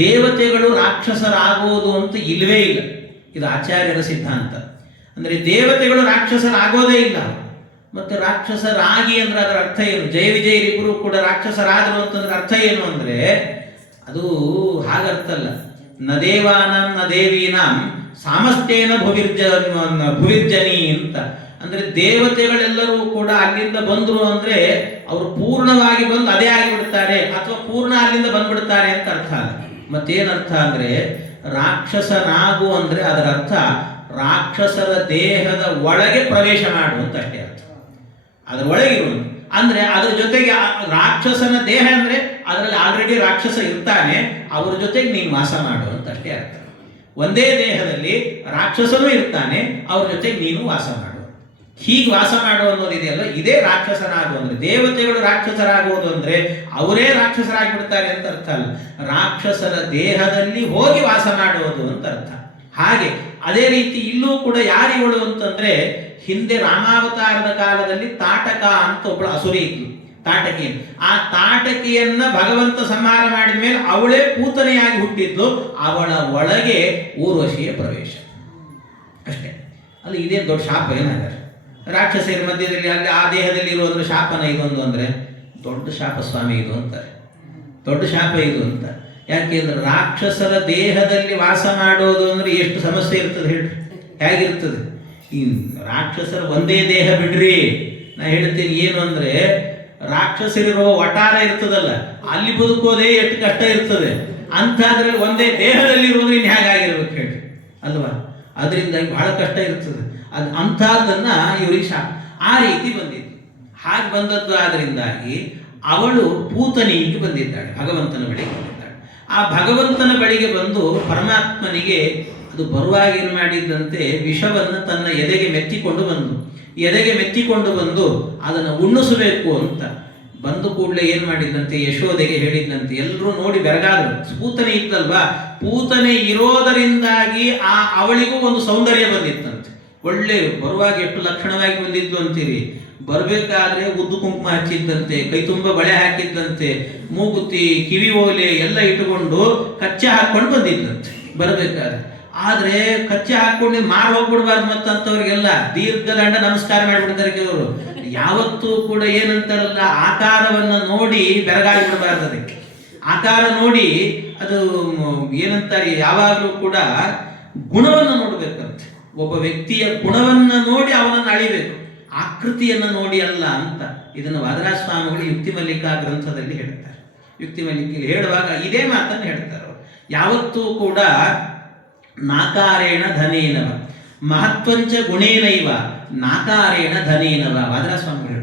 ದೇವತೆಗಳು ರಾಕ್ಷಸರಾಗೋದು ಅಂತ ಇಲ್ಲವೇ ಇಲ್ಲ. ಇದು ಆಚಾರ್ಯರ ಸಿದ್ಧಾಂತ. ಅಂದ್ರೆ ದೇವತೆಗಳು ರಾಕ್ಷಸರಾಗೋದೇ ಇಲ್ಲ. ಮತ್ತೆ ರಾಕ್ಷಸರಾಗಿ ಅಂದ್ರೆ ಅದರ ಅರ್ಥ ಏನು? ಜಯ ವಿಜಯರಿಬ್ಬರು ಕೂಡ ರಾಕ್ಷಸರಾದರು ಅಂತಂದ್ರೆ ಅರ್ಥ ಏನು ಅಂದ್ರೆ ಅದು ಹಾಗರ್ಥ ಅಲ್ಲ. ನ ದೇವಾನಾಂ ನ ದೇವೀನಾಂ ಸಾಮಸ್ತೇನ ಭುವಿರ್ಜನಿ ಅಂತ. ಅಂದ್ರೆ ದೇವತೆಗಳೆಲ್ಲರೂ ಕೂಡ ಅಲ್ಲಿಂದ ಬಂದರು ಅಂದ್ರೆ ಅವರು ಪೂರ್ಣವಾಗಿ ಬಂದು ಅದೇ ಆಗಿಬಿಡ್ತಾರೆ, ಅಥವಾ ಪೂರ್ಣ ಅಲ್ಲಿಂದ ಬಂದ್ಬಿಡ್ತಾರೆ ಅಂತ ಅರ್ಥ. ಮತ್ತೇನರ್ಥ ಅಂದ್ರೆ ರಾಕ್ಷಸನಾಗು ಅಂದ್ರೆ ಅದರ ಅರ್ಥ ರಾಕ್ಷಸರ ದೇಹದ ಒಳಗೆ ಪ್ರವೇಶ ಮಾಡುವಂತ ಅಷ್ಟೇ ಅರ್ಥ. ಅದರ ಒಳಗಿರುವುದು ಅಂದ್ರೆ ಅದ್ರ ಜೊತೆಗೆ ರಾಕ್ಷಸನ ದೇಹ ಅಂದ್ರೆ ಅದರಲ್ಲಿ ಆಲ್ರೆಡಿ ರಾಕ್ಷಸ ಇರ್ತಾನೆ, ಅವ್ರ ಜೊತೆಗೆ ನೀನು ವಾಸ ಮಾಡುವಂತ ಅಷ್ಟೇ ಅರ್ಥ. ಒಂದೇ ದೇಹದಲ್ಲಿ ರಾಕ್ಷಸನೂ ಇರ್ತಾನೆ, ಅವ್ರ ಜೊತೆಗೆ ನೀನು ವಾಸ ಮಾಡು. ಹೀಗೆ ವಾಸ ಮಾಡುವ ಅನ್ನೋದಿದೆಯಲ್ಲ, ಇದೇ ರಾಕ್ಷಸನಾಗುವ ಅಂದ್ರೆ. ದೇವತೆಗಳು ರಾಕ್ಷಸರಾಗುವುದು ಅಂದ್ರೆ ಅವರೇ ರಾಕ್ಷಸರಾಗಿ ಬಿಡ್ತಾರೆ ಅಂತ ಅರ್ಥ ಅಲ್ಲ, ರಾಕ್ಷಸರ ದೇಹದಲ್ಲಿ ಹೋಗಿ ವಾಸ ಮಾಡುವುದು ಅಂತ ಅರ್ಥ. ಹಾಗೆ ಅದೇ ರೀತಿ ಇಲ್ಲೂ ಕೂಡ ಯಾರಿವಳು ಅಂತಂದ್ರೆ, ಹಿಂದೆ ರಾಮಾವತಾರದ ಕಾಲದಲ್ಲಿ ತಾಟಕ ಅಂತ ಒಬ್ಬಳು ಅಸುರಿ ಇದ್ಲು, ತಾಟಕಿ. ಆ ತಾಟಕಿಯನ್ನ ಭಗವಂತ ಸಂಹಾರ ಮಾಡಿದ ಮೇಲೆ ಅವಳೇ ಪೂತನೆಯಾಗಿ ಹುಟ್ಟಿದ್ದು. ಅವಳ ಒಳಗೆ ಊರ್ವಶಿಯ ಪ್ರವೇಶ ಅಷ್ಟೇ. ಅಲ್ಲಿ ಇದೇನು ದೊಡ್ಡ ಶಾಪ ಏನಾದ್ರೆ ರಾಕ್ಷಸರ ಮಧ್ಯದಲ್ಲಿ ಅಲ್ಲಿ ಆ ದೇಹದಲ್ಲಿ ಇರೋದ್ರ ಶಾಪನ ಇದೊಂದು ಅಂದ್ರೆ ದೊಡ್ಡ ಶಾಪ ಸ್ವಾಮಿ ಇದು ಅಂತಾರೆ. ದೊಡ್ಡ ಶಾಪ ಇದು ಅಂತ. ಯಾಕೆಂದ್ರೆ ರಾಕ್ಷಸರ ದೇಹದಲ್ಲಿ ವಾಸ ಮಾಡೋದು ಅಂದ್ರೆ ಎಷ್ಟು ಸಮಸ್ಯೆ ಇರ್ತದೆ ಹೇಳ್ರಿ, ಹೇಗಿರ್ತದೆ? ಈ ರಾಕ್ಷಸರ ಒಂದೇ ದೇಹ ಬಿಡ್ರಿ, ನಾ ಹೇಳ್ತೀನಿ ಏನು ಅಂದ್ರೆ ರಾಕ್ಷಸರಿರೋ ವಟಾರ ಇರ್ತದಲ್ಲ, ಅಲ್ಲಿ ಬದುಕೋದೇ ಎಷ್ಟು ಕಷ್ಟ ಇರ್ತದೆ. ಅಂಥದ್ರಲ್ಲಿ ಒಂದೇ ದೇಹದಲ್ಲಿ ಇರೋದ್ರೆ ಇನ್ನು ಹೇಗಾಗಿರ್ಬೇಕು ಹೇಳಿ ಅಲ್ವಾ? ಅದರಿಂದಾಗಿ ಬಹಳ ಕಷ್ಟ ಇರ್ತದೆ. ಅದು ಅಂಥದ್ದನ್ನ ಇವರಿಗೆ ಶಾಪ ಆ ರೀತಿ ಬಂದಿತ್ತು. ಹಾಗೆ ಬಂದದ್ದು ಆದ್ರಿಂದಾಗಿ ಅವಳು ಪೂತನಿಗೆ ಬಂದಿದ್ದಾಳೆ, ಭಗವಂತನ ಬಳಿಗೆ ಬಂದಿದ್ದಾಳೆ. ಆ ಭಗವಂತನ ಬಳಿಗೆ ಬಂದು ಪರಮಾತ್ಮನಿಗೆ ಅದು ಬರುವಾಗ ಏನು ಮಾಡಿದ್ದಂತೆ ವಿಷವನ್ನು ತನ್ನ ಎದೆಗೆ ಮೆತ್ತಿಕೊಂಡು ಬಂದು ಅದನ್ನು ಉಣ್ಣಿಸಬೇಕು ಅಂತ ಬಂದು ಕೂಡಲೇ ಏನು ಮಾಡಿದ್ದಂತೆ ಯಶೋದೆಗೆ ಹೇಳಿದ್ದಂತೆ. ಎಲ್ಲರೂ ನೋಡಿ ಬೆರಗಾದ್ರು. ಪೂತನೆ ಇತ್ತಲ್ವಾ, ಪೂತನೆ ಇರೋದರಿಂದಾಗಿ ಆ ಅವಳಿಗೂ ಒಂದು ಸೌಂದರ್ಯ ಬಂದಿತ್ತಂತೆ. ಒಳ್ಳೆ ಬರುವಾಗ ಎಷ್ಟು ಲಕ್ಷಣವಾಗಿ ಬಂದಿದ್ದು ಅಂತೀರಿ, ಬರಬೇಕಾದ್ರೆ ಉದ್ದು ಕುಂಕುಮ ಹಚ್ಚಿದ್ದಂತೆ, ಕೈ ತುಂಬ ಬಳೆ ಹಾಕಿದ್ದಂತೆ, ಮೂಗುತಿ ಕಿವಿ ಓಲೆ ಎಲ್ಲ ಇಟ್ಟುಕೊಂಡು ಕಚ್ಚೆ ಹಾಕೊಂಡು ಬಂದಿದ್ದಂತೆ ಬರಬೇಕಾದ್ರೆ. ಆದ್ರೆ ಕಚ್ಚೆ ಹಾಕೊಂಡು ಮಾರು ಹೋಗ್ಬಿಡ್ಬಾರ್ದು ಮತ್ತಂತವ್ರಿಗೆಲ್ಲ ದೀರ್ಘದಂಡ ನಮಸ್ಕಾರ ಮಾಡಿಬಿಡ್ತಾರೆ ಕೆಲವರು. ಯಾವತ್ತೂ ಕೂಡ ಏನಂತಾರಲ್ಲ, ಆಕಾರವನ್ನ ನೋಡಿ ಬೆರಗಾಗಿ ಬಿಡಬಾರ್ದು. ಅದಕ್ಕೆ ಆಕಾರ ನೋಡಿ ಅದು ಏನಂತಾರೆ, ಯಾವಾಗಲೂ ಕೂಡ ಗುಣವನ್ನು ನೋಡ್ಬೇಕಂತೆ. ಒಬ್ಬ ವ್ಯಕ್ತಿಯ ಗುಣವನ್ನ ನೋಡಿ ಅವನನ್ನು ಅಳಿಬೇಕು, ಆಕೃತಿಯನ್ನು ನೋಡಿ ಅಲ್ಲ ಅಂತ. ಇದನ್ನು ವಾದರಾಜ ಸ್ವಾಮಿಗಳು ಯುಕ್ತಿ ಮಲ್ಲಿಕಾ ಗ್ರಂಥದಲ್ಲಿ ಹೇಳ್ತಾರೆ. ಯುಕ್ತಿ ಮಲ್ಲಿಕೆಯಲ್ಲಿ ಹೇಳುವಾಗ ಇದೇ ಮಾತನ್ನು ಹೇಳ್ತಾರೆ. ಯಾವತ್ತೂ ಕೂಡ ನಾಕಾರೇಣ ಧನೇನವ ಮಹತ್ವಂಚ ಗುಣೇನೈವ ನಾಕಾರೇಣ ಧನೇನವ. ವಾದರಾಜ ಸ್ವಾಮಿಗಳು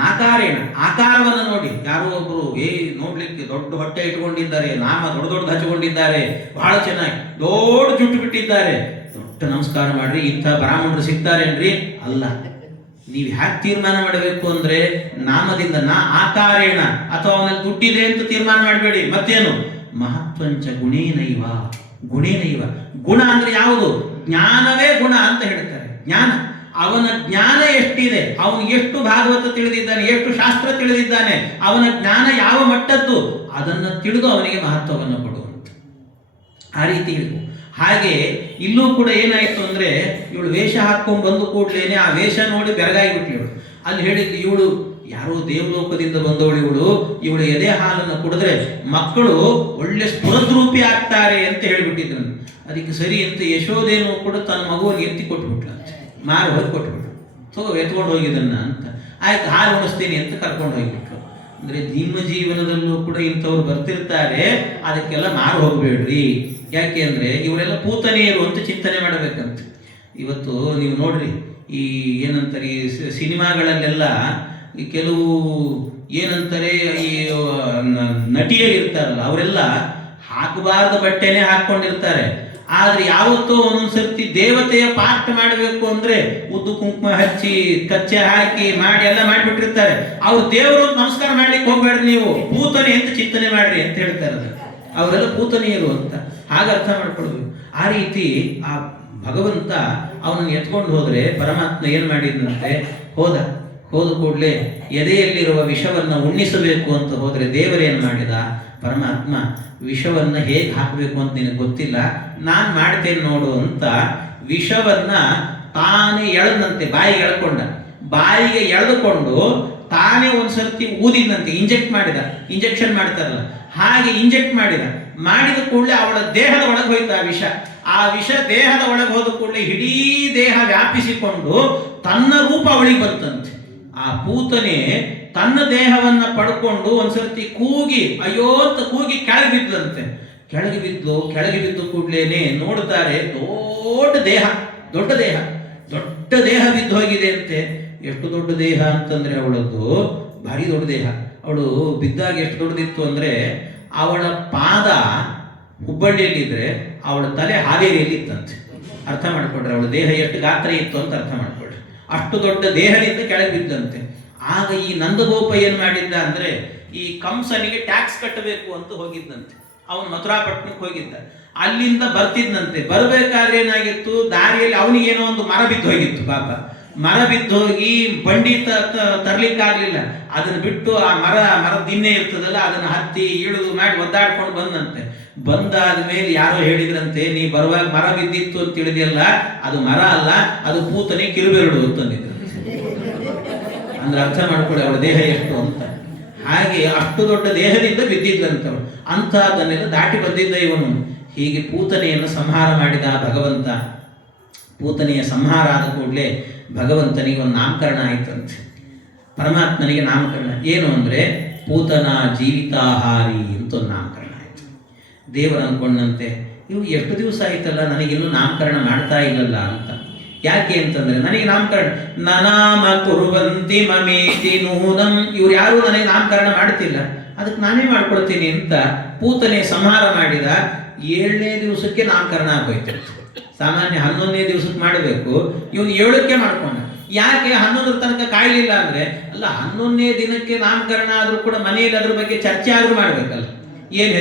ನಾಕಾರೇಣ ಆಕಾರವನ್ನು ನೋಡಿ, ಯಾರೋ ಒಬ್ರು ನೋಡ್ಲಿಕ್ಕೆ ದೊಡ್ಡ ಹೊಟ್ಟೆ ಇಟ್ಕೊಂಡಿದ್ದಾರೆ, ನಾಮ ದೊಡ್ಡ ಹಚ್ಚಿಕೊಂಡಿದ್ದಾರೆ, ಬಹಳ ಚೆನ್ನಾಗಿ ದೊಡ್ಡ ಜುಟ್ಟು ಬಿಟ್ಟಿದ್ದಾರೆ, ದೊಡ್ಡ ನಮಸ್ಕಾರ ಮಾಡ್ರಿ, ಇಂಥ ಬ್ರಾಹ್ಮಣರು ಸಿಗ್ತಾರೇನ್ರಿ? ಅಲ್ಲ. ನೀವು ಹ್ಯಾಕ್ ತೀರ್ಮಾನ ಮಾಡಬೇಕು ಅಂದ್ರೆ ನಾಮದಿಂದ, ಆಕಾರೇಣ ಅಥವಾ ಅವನಲ್ಲಿ ದುಡ್ಡಿದೆ ಅಂತ ತೀರ್ಮಾನ ಮಾಡಬೇಡಿ. ಮತ್ತೇನು? ಮಹತ್ವಂಚ ಗುಣೇನೈವ. ಗುಣ ಅಂದ್ರೆ ಯಾವುದು? ಜ್ಞಾನವೇ ಗುಣ ಅಂತ ಹೇಳ್ತಾರೆ. ಜ್ಞಾನ, ಅವನ ಜ್ಞಾನ ಎಷ್ಟಿದೆ, ಅವನು ಎಷ್ಟು ಭಾಗವತ ತಿಳಿದಿದ್ದಾನೆ, ಎಷ್ಟು ಶಾಸ್ತ್ರ ತಿಳಿದಿದ್ದಾನೆ, ಅವನ ಜ್ಞಾನ ಯಾವ ಮಟ್ಟದ್ದು, ಅದನ್ನು ತಿಳಿದು ಅವನಿಗೆ ಮಹತ್ವವನ್ನು ಕೊಡುವಂತ ಆ ರೀತಿ ಹೇಳಿದ್ರು. ಹಾಗೆ ಇಲ್ಲೂ ಕೂಡ ಏನಾಯ್ತು ಅಂದ್ರೆ, ಇವಳು ವೇಷ ಹಾಕೊಂಡು ಬಂದು ಕೂಡ್ಲೇನೆ ಆ ವೇಷ ನೋಡಿ ಬೆರಗಾಗಿ ಬಿಟ್ಲು. ಇವಳು ಅಲ್ಲಿ ಹೇಳಿದ್ದು, ಇವಳು ಯಾರೋ ದೇವಲೋಕದಿಂದ ಬಂದವಳು ಇವಳು ಎದೆ ಹಾಲನ್ನು ಕುಡಿದ್ರೆ ಮಕ್ಕಳು ಒಳ್ಳೆ ಸ್ಫುರದ್ರೂಪಿ ಆಗ್ತಾರೆ ಅಂತ ಹೇಳಿಬಿಟ್ಟಿದ್ರು. ಅದಕ್ಕೆ ಸರಿ ಅಂತ ಯಶೋದೇನು ಕೂಡ ತನ್ನ ಮಗುವನ್ನು ಎತ್ತಿ ಕೊಟ್ಬಿಟ್ಲಂತೆ, ಮಾರು ಹೋಗಿ ಕೊಟ್ಬಿಟ್ರು. ಎತ್ಕೊಂಡು ಹೋಗಿದ್ದನ್ನ ಅಂತ ಆಯ್ತು ಹಾಲು ಉಣಿಸ್ತೀನಿ ಅಂತ ಕರ್ಕೊಂಡು ಹೋಗ್ಬಿಟ್ರು. ಅಂದ್ರೆ ನಿಮ್ಮ ಜೀವನದಲ್ಲೂ ಕೂಡ ಇಂಥವ್ರು ಬರ್ತಿರ್ತಾರೆ, ಅದಕ್ಕೆಲ್ಲ ಮಾರು ಹೋಗ್ಬೇಡ್ರಿ. ಯಾಕೆ ಅಂದ್ರೆ ಇವರೆಲ್ಲ ಪೂತನೆಯರು ಅಂತ ಚಿಂತನೆ ಮಾಡಬೇಕಂತ. ಇವತ್ತು ನೀವು ನೋಡ್ರಿ, ಈ ಏನಂತಾರೆ ಈ ಸಿನಿಮಾಗಳಲ್ಲೆಲ್ಲ ಈ ಕೆಲವು ಏನಂತಾರೆ ಈ ನಟಿಯರಿರ್ತಾರಲ್ಲ ಅವರೆಲ್ಲ ಹಾಕಬಾರ್ದ ಬಟ್ಟೆನೇ ಹಾಕೊಂಡಿರ್ತಾರೆ. ಆದ್ರೆ ಯಾವತ್ತೋ ಒಂದೊಂದ್ಸರ್ತಿ ದೇವತೆಯ ಪಾಠ ಮಾಡಬೇಕು ಅಂದ್ರೆ ಉದ್ದು ಕುಂಕುಮ ಹಚ್ಚಿ ಕಚ್ಚೆ ಹಾಕಿ ಮಾಡಿ ಎಲ್ಲ ಮಾಡಿಬಿಟ್ಟಿರ್ತಾರೆ. ಅವ್ರು ದೇವರು ನಮಸ್ಕಾರ ಮಾಡ್ಲಿಕ್ಕೆ ಹೋಗ್ಬೇಡ್ರಿ, ನೀವು ಪೂತನೆ ಅಂತ ಚಿಂತನೆ ಮಾಡ್ರಿ ಅಂತ ಹೇಳ್ತಾರೆ. ಅವರೆಲ್ಲ ಪೂತನೆಯರು ಅಂತ ಹಾಗೆ ಅರ್ಥ ಮಾಡ್ಕೊಳ್ಬೇಕು. ಆ ರೀತಿ ಆ ಭಗವಂತ ಅವನನ್ನು ಎತ್ಕೊಂಡು ಹೋದ್ರೆ ಪರಮಾತ್ಮ ಏನ್ ಮಾಡಿದಂತೆ, ಹೋದ ಕೂಡಲೇ ಎದೆಯಲ್ಲಿರುವ ವಿಷವನ್ನು ಉಣ್ಣಿಸಬೇಕು ಅಂತ ಹೋದ್ರೆ ದೇವರೇನು ಮಾಡಿದ, ಪರಮಾತ್ಮ ವಿಷವನ್ನ ಹೇಗೆ ಹಾಕಬೇಕು ಅಂತ ನಿನಗೆ ಗೊತ್ತಿಲ್ಲ, ನಾನು ಮಾಡ್ತೇನೆ ನೋಡು ಅಂತ ವಿಷವನ್ನ ತಾನೇ ಎಳೆದಂತೆ, ಬಾಯಿಗೆ ಎಳ್ಕೊಂಡ. ಬಾಯಿಗೆ ಎಳೆದುಕೊಂಡು ತಾನೇ ಒಂದ್ಸರ್ತಿ ಊದಿದಂತೆ, ಇಂಜೆಕ್ಷನ್ ಮಾಡ್ತಾರಲ್ಲ ಹಾಗೆ ಇಂಜೆಕ್ಟ್ ಮಾಡಿದ ಕೂಡಲೇ ಅವಳ ದೇಹದ ಒಳಗೆ ಹೋಯ್ತು ಆ ವಿಷ. ಆ ವಿಷ ದೇಹದ ಒಳಗೆ ಹೋದ ಕೂಡಲೇ ಇಡೀ ದೇಹ ವ್ಯಾಪಿಸಿಕೊಂಡು ತನ್ನ ರೂಪ ಅವಳಿಗೆ ಬಂತಂತೆ. ಆ ಪೂತನೆ ತನ್ನ ದೇಹವನ್ನ ಪಡ್ಕೊಂಡು ಒಂದ್ಸರ್ತಿ ಕೂಗಿ ಅಯ್ಯೋ ಅಂತ ಕೂಗಿ ಕೆಳಗೆ ಬಿದ್ದಂತೆ. ಕೆಳಗೆ ಬಿದ್ದು ಕೂಡ್ಲೇನೆ ನೋಡ್ತಾರೆ, ದೊಡ್ಡ ದೇಹ ಬಿದ್ದು ಹೋಗಿದೆ ಅಂತೆ. ಎಷ್ಟು ದೊಡ್ಡ ದೇಹ ಅಂತಂದ್ರೆ ಅವಳದ್ದು ಭಾರಿ ದೊಡ್ಡ ದೇಹ. ಅವಳು ಬಿದ್ದಾಗ ಎಷ್ಟು ದೊಡ್ಡದಿತ್ತು ಅಂದ್ರೆ ಅವಳ ಪಾದ ಹುಬ್ಬಳ್ಳಿಯಲ್ಲಿದ್ರೆ ಅವಳ ತಲೆ ಹಾವೇರಿಯಲ್ಲಿ ಇತ್ತಂತೆ. ಅರ್ಥ ಮಾಡ್ಕೊಡ್ರಿ ಅವಳ ದೇಹ ಎಷ್ಟು ಗಾತ್ರ ಇತ್ತು ಅಂತ ಅರ್ಥ ಮಾಡ್ಕೊಡ್ರಿ. ಅಷ್ಟು ದೊಡ್ಡ ದೇಹದಿಂದ ಕೆಳಗೆ ಬಿದ್ದಂತೆ. ಆಗ ಈ ನಂದಗೋಪ ಏನ್ ಮಾಡಿದ್ದ ಅಂದ್ರೆ ಈ ಕಂಸನಿಗೆ ಟ್ಯಾಕ್ಸ್ ಕಟ್ಟಬೇಕು ಅಂತ ಹೋಗಿದ್ದಂತೆ. ಅವನು ಮಥುರಾಪಟ್ಟಣಕ್ಕೆ ಹೋಗಿದ್ದ. ಅಲ್ಲಿಂದ ಬರ್ತಿದ್ದಂತೆ. ಬರಬೇಕಾದ್ರೆ ಏನಾಗಿತ್ತು, ದಾರಿಯಲ್ಲಿ ಅವನಿಗೇನೋ ಒಂದು ಮರ ಬಿದ್ದು ಹೋಗಿತ್ತು. ಪಾಪ ಮರ ಬಿದ್ದೋಗಿ ಬಂಡಿ ತರ್ಲಿಕ್ಕಾಗ್ಲಿಲ್ಲ. ಅದನ್ನ ಬಿಟ್ಟು ಆ ಮರದ ದಿನ್ನೆ ಇರ್ತದಲ್ಲ ಅದನ್ನ ಹತ್ತಿ ಇಳಿದು ಮಾಡಿ ಒದ್ದಾಡ್ಕೊಂಡು ಬಂದಂತೆ. ಬಂದಾದ ಮೇಲೆ ಯಾರೋ ಹೇಳಿದ್ರಂತೆ, ನೀ ಬರುವಾಗ ಮರ ಬಿದ್ದಿತ್ತು ಅಂತ ತಿಳಿದಿಲ್ಲ, ಅದು ಮರ ಅಲ್ಲ, ಅದು ಪೂತನೆ ಕಿರುಬೆರಡು ಅಂತಂದಿದ್ರು. ಅಂದ್ರೆ ಅರ್ಥ ಮಾಡ್ಕೊಳ್ಳಿ ಅವಳ ದೇಹ ಎಷ್ಟು ಅಂತ. ಹಾಗೆ ಅಷ್ಟು ದೊಡ್ಡ ದೇಹದಿಂದ ಬಿದ್ದಿದ್ದಂತವಳು. ಅಂತಹದನ್ನೆಲ್ಲ ದಾಟಿ ಬಂದಿದ್ದ ಇವನು. ಹೀಗೆ ಪೂತನೆಯನ್ನು ಸಂಹಾರ ಮಾಡಿದ ಭಗವಂತ. ಪೂತನೆಯ ಸಂಹಾರ ಆದ ಕೂಡಲೇ ಭಗವಂತನಿಗೆ ಒಂದು ನಾಮಕರಣ ಆಯ್ತಂತೆ. ಪರಮಾತ್ಮನಿಗೆ ನಾಮಕರಣ ಏನು ಅಂದ್ರೆ ಪೂತನ ಜೀವಿತಾಹಾರಿ ಅಂತ ಒಂದು ನಾಮಕರಣ ಆಯ್ತು. ದೇವರು ಅನ್ಕೊಂಡಂತೆ, ಇವು ಎಷ್ಟು ದಿವಸ ಆಯ್ತಲ್ಲ ನನಗಿನ್ನೂ ನಾಮಕರಣ ಮಾಡ್ತಾ ಇಲ್ಲಲ್ಲ ಅಂತ. ಯಾಕೆ ಅಂತಂದ್ರೆ ನನಗೆ ನಾಮಕರಣ ನನಾಮ ಕುರುವಂತಿ ಮಮೇತಿ ನೂನಂ, ಇವ್ರು ಯಾರು ನನಗೆ ನಾಮಕರಣ ಮಾಡ್ತಿಲ್ಲ, ಅದಕ್ಕೆ ನಾನೇ ಮಾಡ್ಕೊಳ್ತೀನಿ ಅಂತ ಪೂತನೆ ಸಂಹಾರ ಮಾಡಿದ. 7ನೇ ದಿವಸಕ್ಕೆ ನಾಮಕರಣ ಆಗೋಯ್ತು. ಸಾಮಾನ್ಯ 11ನೇ ದಿವಸಕ್ಕೆ ಮಾಡಬೇಕು, ಇವನು 7ಕ್ಕೆ ಮಾಡ್ಕೊಂಡ. ಯಾಕೆ 11ರ ತನಕ ಕಾಯ್ಲಿಲ್ಲ ಅಂದ್ರೆ, ಅಲ್ಲ 11ನೇ ದಿನಕ್ಕೆ ನಾಮಕರಣ ಆದ್ರೂ ಕೂಡ ಮನೆಯಲ್ಲಿ ಅದ್ರ ಬಗ್ಗೆ ಚರ್ಚೆ ಆದ್ರೂ ಮಾಡ್ಬೇಕಲ್ಲ. ಏನ್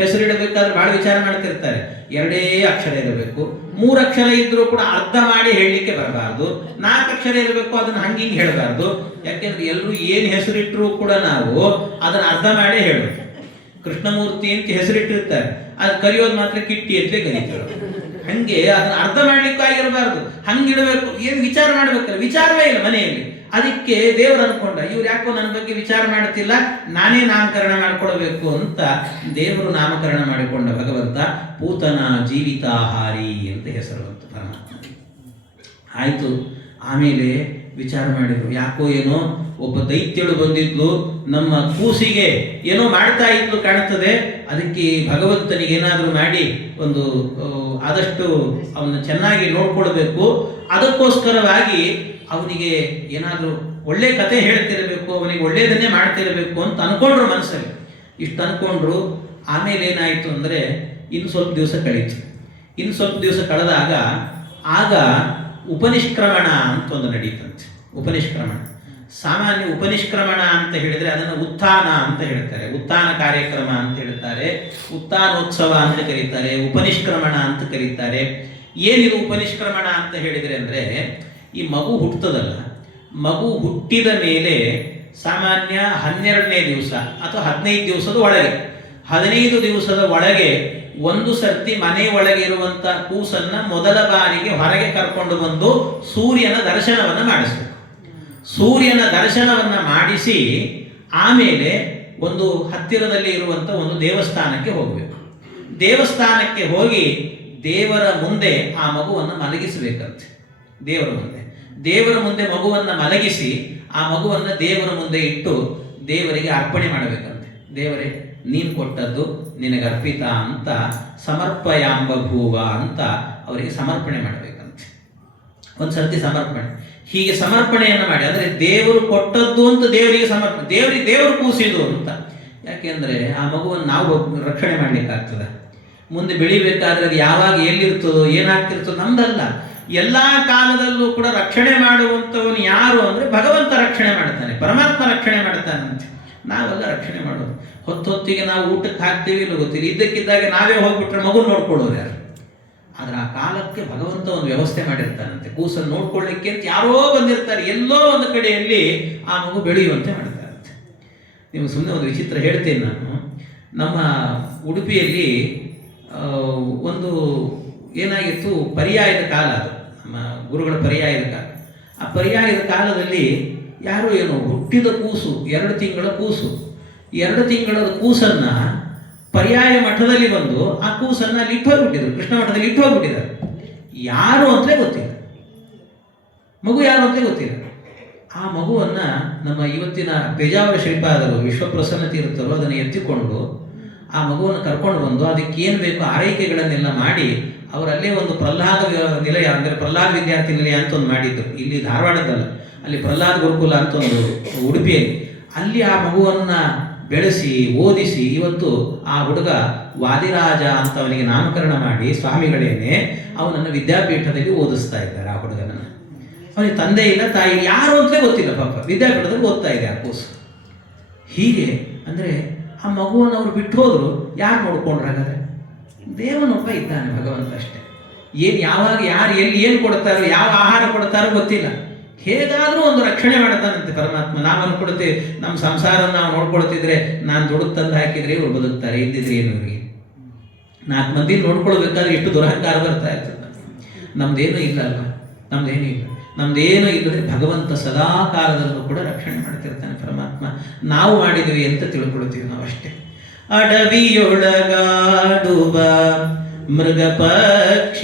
ಹೆಸರಿಡಬೇಕಾದ್ರೆ ಬಹಳ ವಿಚಾರ ಮಾಡ್ತಿರ್ತಾರೆ. 2 ಅಕ್ಷರ ಇರಬೇಕು, 3 ಅಕ್ಷರ ಇದ್ರೂ ಕೂಡ ಅರ್ಧ ಮಾಡಿ ಹೇಳಲಿಕ್ಕೆ ಬರಬಾರ್ದು, 4 ಅಕ್ಷರ ಇರಬೇಕು, ಅದನ್ನ ಹಂಗಿಂಗ್ ಹೇಳಬಾರ್ದು. ಯಾಕೆಂದ್ರೆ ಎಲ್ಲರೂ ಏನ್ ಹೆಸರಿಟ್ಟರು ಕೂಡ ನಾವು ಅದನ್ನ ಅರ್ಧ ಮಾಡಿ ಹೇಳಬೇಕು. ಕೃಷ್ಣಮೂರ್ತಿ ಅಂತ ಹೆಸರಿಟ್ಟಿರ್ತಾರೆ, ಅದು ಕರೆಯೋದು ಮಾತ್ರ ಕಿಟ್ಟಿ ಅಂತಲೇ ಕರೀತಾರೆ. ಹಂಗೆ ಅದನ್ನ ಅರ್ಧ ಮಾಡ್ಲಿಕ್ಕೂ ಆಗಿರಬಾರ್ದು, ಹಂಗಿಡಬೇಕು. ಏನ್ ವಿಚಾರ ಮಾಡ್ಬೇಕಲ್ಲ, ವಿಚಾರವೇ ಇಲ್ಲ ಮನೆಯಲ್ಲಿ. ಅದಕ್ಕೆ ದೇವರು ಅನ್ಕೊಂಡ, ಇವ್ರು ಯಾಕೋ ನನ್ನ ಬಗ್ಗೆ ವಿಚಾರ ಮಾಡ್ತಿಲ್ಲ, ನಾನೇ ನಾಮಕರಣ ಮಾಡ್ಕೊಳ್ಬೇಕು ಅಂತ ದೇವರು ನಾಮಕರಣ ಮಾಡಿಕೊಂಡ ಭಗವಂತ ಪೂತನ ಜೀವಿತಾಹಾರಿ ಅಂತ ಹೆಸರು ಬಂತು ಪರಮಾತ್ಮ. ಆಯ್ತು. ಆಮೇಲೆ ವಿಚಾರ ಮಾಡಿದ್ರು, ಯಾಕೋ ಏನೋ ಒಬ್ಬ ದೈತ್ಯಳು ಬಂದಿದ್ಲು, ನಮ್ಮ ಕೂಸಿಗೆ ಏನೋ ಮಾಡ್ತಾ ಇದ್ಲು ಕಾಣುತ್ತದೆ. ಅದಕ್ಕೆ ಭಗವಂತನಿಗೆ ಏನಾದರೂ ಮಾಡಿ ಒಂದು ಆದಷ್ಟು ಅವನ್ನ ಚೆನ್ನಾಗಿ ನೋಡ್ಕೊಳ್ಬೇಕು. ಅದಕ್ಕೋಸ್ಕರವಾಗಿ ಅವನಿಗೆ ಏನಾದರೂ ಒಳ್ಳೆ ಕತೆ ಹೇಳ್ತಿರಬೇಕು, ಅವನಿಗೆ ಒಳ್ಳೇದನ್ನೇ ಮಾಡ್ತಿರಬೇಕು ಅಂತ ಅನ್ಕೊಂಡ್ರು ಮನಸ್ಸಲ್ಲಿ. ಇಷ್ಟು ಅನ್ಕೊಂಡ್ರು. ಆಮೇಲೆ ಏನಾಯಿತು ಅಂದರೆ ಇನ್ನು ಸ್ವಲ್ಪ ದಿವಸ ಕಳೀತು. ಇನ್ನು ಸ್ವಲ್ಪ ದಿವಸ ಕಳೆದಾಗ ಆಗ ಉಪನಿಷ್ಕ್ರಮಣ ಅಂತ ಒಂದು ನಡೀತಂತೆ. ಉಪನಿಷ್ಕ್ರಮಣ ಸಾಮಾನ್ಯ ಉಪನಿಷ್ಕ್ರಮಣ ಅಂತ ಹೇಳಿದ್ರೆ ಅದನ್ನು ಉತ್ಥಾನ ಅಂತ ಹೇಳ್ತಾರೆ, ಉತ್ಥಾನ ಕಾರ್ಯಕ್ರಮ ಅಂತ ಹೇಳ್ತಾರೆ, ಉತ್ಥಾನೋತ್ಸವ ಅಂತ ಕರೀತಾರೆ, ಉಪನಿಷ್ಕ್ರಮಣ ಅಂತ ಕರೀತಾರೆ. ಏನಿದು ಉಪನಿಷ್ಕ್ರಮಣ ಅಂತ ಹೇಳಿದ್ರೆ ಅಂದ್ರೆ, ಈ ಮಗು ಹುಟ್ಟುತ್ತದಲ್ಲ, ಮಗು ಹುಟ್ಟಿದ ಮೇಲೆ ಸಾಮಾನ್ಯ 12ನೇ ದಿವಸ ಅಥವಾ 15 ದಿವಸದ ಒಳಗೆ, 15 ದಿವಸದ ಒಳಗೆ ಒಂದು ಸರ್ತಿ ಮನೆ ಒಳಗೆ ಇರುವಂತ ಕೂಸನ್ನ ಮೊದಲ ಬಾರಿಗೆ ಹೊರಗೆ ಕರ್ಕೊಂಡು ಬಂದು ಸೂರ್ಯನ ದರ್ಶನವನ್ನ ಮಾಡಿಸ್ಬೇಕು. ಸೂರ್ಯನ ದರ್ಶನವನ್ನು ಮಾಡಿಸಿ ಆಮೇಲೆ ಒಂದು ಹತ್ತಿರದಲ್ಲಿ ಇರುವಂಥ ಒಂದು ದೇವಸ್ಥಾನಕ್ಕೆ ಹೋಗಬೇಕು. ದೇವಸ್ಥಾನಕ್ಕೆ ಹೋಗಿ ದೇವರ ಮುಂದೆ ಆ ಮಗುವನ್ನು ಮಲಗಿಸಬೇಕಂತೆ. ದೇವರ ಮುಂದೆ ಮಗುವನ್ನು ಮಲಗಿಸಿ ಆ ಮಗುವನ್ನು ದೇವರ ಮುಂದೆ ಇಟ್ಟು ದೇವರಿಗೆ ಅರ್ಪಣೆ ಮಾಡಬೇಕಂತೆ. ದೇವರೇ, ನೀನು ಕೊಟ್ಟದ್ದು ನಿನಗೆ ಅರ್ಪಿತ ಅಂತ ಸಮರ್ಪಯಾಂಬಭೂವ ಅಂತ ಅವರಿಗೆ ಸಮರ್ಪಣೆ ಮಾಡಬೇಕಂತೆ. ಒಂದು ಸರ್ತಿ ಸಮರ್ಪಣೆ, ಹೀಗೆ ಸಮರ್ಪಣೆಯನ್ನು ಮಾಡಿ, ಅಂದರೆ ದೇವರು ಕೊಟ್ಟದ್ದು ಅಂತ ದೇವರಿಗೆ ಸಮರ್ಪಣೆ, ದೇವರು ಕೂಸಿದು ಅಂತ. ಯಾಕೆಂದರೆ ಆ ಮಗುವನ್ನು ನಾವು ರಕ್ಷಣೆ ಮಾಡಲಿಕ್ಕಾಗ್ತದೆ. ಮುಂದೆ ಬೆಳಿಬೇಕಾದ್ರೆ ಅದು ಯಾವಾಗ ಎಲ್ಲಿರ್ತದೋ ಏನಾಗ್ತಿರ್ತದೋ ನಮ್ದಲ್ಲ. ಎಲ್ಲ ಕಾಲದಲ್ಲೂ ಕೂಡ ರಕ್ಷಣೆ ಮಾಡುವಂಥವನು ಯಾರು ಅಂದರೆ ಭಗವಂತ ರಕ್ಷಣೆ ಮಾಡ್ತಾನೆ, ಪರಮಾತ್ಮ ರಕ್ಷಣೆ ಮಾಡ್ತಾನಂತೆ. ನಾವೆಲ್ಲ ರಕ್ಷಣೆ ಮಾಡೋದು. ಹೊತ್ತೊತ್ತಿಗೆ ನಾವು ಊಟಕ್ಕೆ ಹಾಕ್ತೀವಿ ಇಲ್ಲ ಗೊತ್ತಿಲ್ಲ, ಇದ್ದಕ್ಕಿದ್ದಾಗ ನಾವೇ ಹೋಗ್ಬಿಟ್ರೆ ಮಗು ನೋಡ್ಕೊಳ್ಳೋರು ಯಾರು? ಆದರೆ ಆ ಕಾಲಕ್ಕೆ ಭಗವಂತ ಒಂದು ವ್ಯವಸ್ಥೆ ಮಾಡಿರ್ತಾನಂತೆ. ಕೂಸನ್ನು ನೋಡ್ಕೊಳ್ಳಿಕ್ಕೆ ಅಂತ ಯಾರೋ ಬಂದಿರ್ತಾರೆ, ಎಲ್ಲೋ ಒಂದು ಕಡೆಯಲ್ಲಿ ಆ ಮಗು ಬೆಳೆಯುವಂತೆ ಮಾಡ್ತಾರಂತೆ. ನೀವು ಸುಮ್ಮನೆ ಒಂದು ವಿಚಿತ್ರ ಹೇಳ್ತೇನೆ ನಾನು. ನಮ್ಮ ಉಡುಪಿಯಲ್ಲಿ ಒಂದು ಏನಾಗಿತ್ತು, ಪರ್ಯಾಯದ ಕಾಲ, ಅದು ನಮ್ಮ ಗುರುಗಳ ಪರ್ಯಾಯದ ಕಾಲ. ಆ ಪರ್ಯಾಯದ ಕಾಲದಲ್ಲಿ ಯಾರು ಏನೋ ಹುಟ್ಟಿದ ಕೂಸು, 2 ತಿಂಗಳ ಕೂಸು, 2 ತಿಂಗಳದ ಕೂಸನ್ನು ಪರ್ಯಾಯ ಮಠದಲ್ಲಿ ಬಂದು ಆ ಕೂಸನ್ನು ಅಲ್ಲಿ ಇಟ್ಟು ಹೋಗ್ಬಿಟ್ಟಿದ್ರು, ಕೃಷ್ಣ ಮಠದಲ್ಲಿ ಇಟ್ಟು ಹೋಗ್ಬಿಟ್ಟಿದ್ದಾರೆ. ಯಾರು ಅಂತಲೇ ಗೊತ್ತಿಲ್ಲ, ಮಗು ಯಾರು ಅಂತಲೇ ಗೊತ್ತಿಲ್ಲ. ಆ ಮಗುವನ್ನು ನಮ್ಮ ಇವತ್ತಿನ ಪೇಜಾವರ ಶ್ರೀಪಾದರು ವಿಶ್ವಪ್ರಸನ್ನ ತೀರ್ಥರು ಅದನ್ನು ಎತ್ತಿಕೊಂಡು ಆ ಮಗುವನ್ನು ಕರ್ಕೊಂಡು ಬಂದು ಅದಕ್ಕೇನು ಬೇಕು ಆರೈಕೆಗಳನ್ನೆಲ್ಲ ಮಾಡಿ ಅವರಲ್ಲೇ ಒಂದು ಪ್ರಹ್ಲಾದ ನಿಲಯ, ಅಂದರೆ ಪ್ರಹ್ಲಾದ ವಿದ್ಯಾರ್ಥಿ ನಿಲಯ ಅಂತ ಒಂದು ಮಾಡಿದ್ರು. ಇಲ್ಲಿ ಧಾರವಾಡದಲ್ಲ, ಅಲ್ಲಿ ಪ್ರಹ್ಲಾದ ಗುರುಕುಲ ಅಂತ ಒಂದು ಉಡುಪಿಯಲ್ಲಿ. ಅಲ್ಲಿ ಆ ಮಗುವನ್ನು ಬೆಳೆಸಿ ಓದಿಸಿ ಇವತ್ತು ಆ ಹುಡುಗ ವಾದಿರಾಜ ಅಂತ ಅವನಿಗೆ ನಾಮಕರಣ ಮಾಡಿ ಸ್ವಾಮಿಗಳೇನೆ ಅವನನ್ನು ವಿದ್ಯಾಪೀಠದಲ್ಲಿ ಓದಿಸ್ತಾ ಇದ್ದಾರೆ. ಆ ಹುಡುಗನನ್ನು, ಅವನಿಗೆ ತಂದೆ ಇಲ್ಲ ತಾಯಿ ಯಾರು ಅಂತಲೇ ಗೊತ್ತಿಲ್ಲ, ಪಾಪ ವಿದ್ಯಾಪೀಠದಲ್ಲಿ ಓದ್ತಾ ಇದೆ ಆ ಕೂಸು. ಹೀಗೆ ಅಂದರೆ ಆ ಮಗುವನ್ನು ಅವರು ಬಿಟ್ಟು ಹೋದ್ರು, ಯಾರು ನೋಡ್ಕೊಂಡ್ರಾಗಾದ್ರೆ? ದೇವನೊಬ್ಬ ಇದ್ದಾನೆ, ಭಗವಂತ ಅಷ್ಟೇ. ಏನು ಯಾವಾಗ ಯಾರು ಎಲ್ಲಿ ಏನು ಕೊಡ್ತಾರೋ, ಯಾವ ಆಹಾರ ಕೊಡ್ತಾರೋ ಗೊತ್ತಿಲ್ಲ, ಹೇಗಾದರೂ ಒಂದು ರಕ್ಷಣೆ ಮಾಡ್ತಾನಂತೆ ಪರಮಾತ್ಮ. ನಾವು ಅನ್ಕೊಡ್ತೇವೆ ನಮ್ಮ ಸಂಸಾರ ನಾವು ನೋಡ್ಕೊಳ್ತಿದ್ರೆ, ನಾನು ದುಡ್ಡು ತಂದು ಹಾಕಿದ್ರೆ ಇವ್ರು ಬದುಕ್ತಾರೆ, ಇದ್ದಿದ್ರೆ ಏನು ಇವರಿಗೆ 4 ಮಂದಿ ನೋಡ್ಕೊಳ್ಬೇಕಾದ್ರೆ ಎಷ್ಟು ದುರಹಂಕಾರ ಬರ್ತಾ ಇರ್ತದೆ. ನಮ್ದೇನೂ ಇಲ್ಲ ಅಲ್ವಾ, ನಮ್ದೇನೂ ಇಲ್ಲದ್ರೆ ಭಗವಂತ ಸದಾ ಕಾಲದಲ್ಲೂ ಕೂಡ ರಕ್ಷಣೆ ಮಾಡ್ತಿರ್ತಾನೆ ಪರಮಾತ್ಮ. ನಾವು ಮಾಡಿದ್ವಿ ಅಂತ ತಿಳ್ಕೊಳ್ತೀವಿ ನಾವು ಅಷ್ಟೇ. ಅಡವಿಯೊಳಗಾಡುವ ಮೃಗ ಪಕ್ಷಿಗಳಿಗೆಲ್ಲ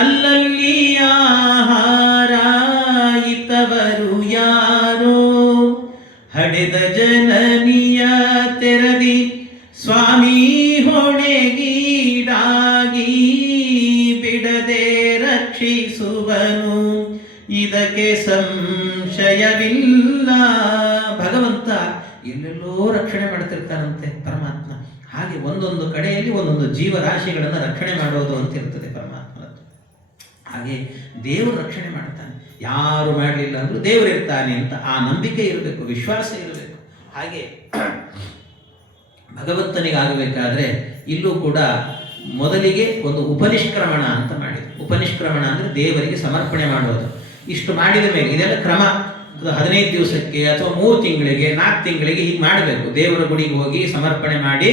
ಅಲ್ಲಲ್ಲಿ ಆಹಾರ ಇತವರು ಯಾರೋ, ಹಡೆದ ಜನನಿಯ ತೆರದಿ ಸ್ವಾಮಿ ಹೊಣೆಗೀಡಾಗಿ ಬಿಡದೆ ರಕ್ಷಿಸುವನು, ಇದಕ್ಕೆ ಸಂಶಯವಿಲ್ಲ. ಭಗವಂತ ಎಲ್ಲೆಲ್ಲೋ ರಕ್ಷಣೆ ಮಾಡ್ತಿರ್ತಾನಂತೆ ಪರಮಾತ್ಮ. ಹಾಗೆ ಒಂದೊಂದು ಕಡೆಯಲ್ಲಿ ಒಂದೊಂದು ಜೀವರಾಶಿಗಳನ್ನು ರಕ್ಷಣೆ ಮಾಡೋದು ಅಂತ ಇರ್ತದೆ ಪರಮಾತ್ಮನದ್ದು. ಹಾಗೆ ದೇವರು ರಕ್ಷಣೆ ಮಾಡ್ತಾನೆ, ಯಾರು ಮಾಡಲಿಲ್ಲ ಅಂದರೂ ದೇವರು ಇರ್ತಾನೆ ಅಂತ ಆ ನಂಬಿಕೆ ಇರಬೇಕು, ವಿಶ್ವಾಸ ಇರಬೇಕು. ಹಾಗೆ ಭಗವಂತನಿಗಾಗಬೇಕಾದ್ರೆ ಇಲ್ಲೂ ಕೂಡ ಮೊದಲಿಗೆ ಒಂದು ಉಪನಿಷ್ಕ್ರಮಣ ಅಂತ ಮಾಡಿದ್ರು. ಉಪನಿಷ್ಕ್ರಮಣ ಅಂದರೆ ದೇವರಿಗೆ ಸಮರ್ಪಣೆ ಮಾಡೋದು. ಇಷ್ಟು ಮಾಡಿದ ಮೇಲೆ ಇದೆಲ್ಲ ಕ್ರಮ, ಅದು 15 ದಿವಸಕ್ಕೆ ಅಥವಾ 3 ತಿಂಗಳಿಗೆ 4 ತಿಂಗಳಿಗೆ ಹೀಗೆ ಮಾಡಬೇಕು. ದೇವರ ಗುಡಿಗೆ ಹೋಗಿ ಸಮರ್ಪಣೆ ಮಾಡಿ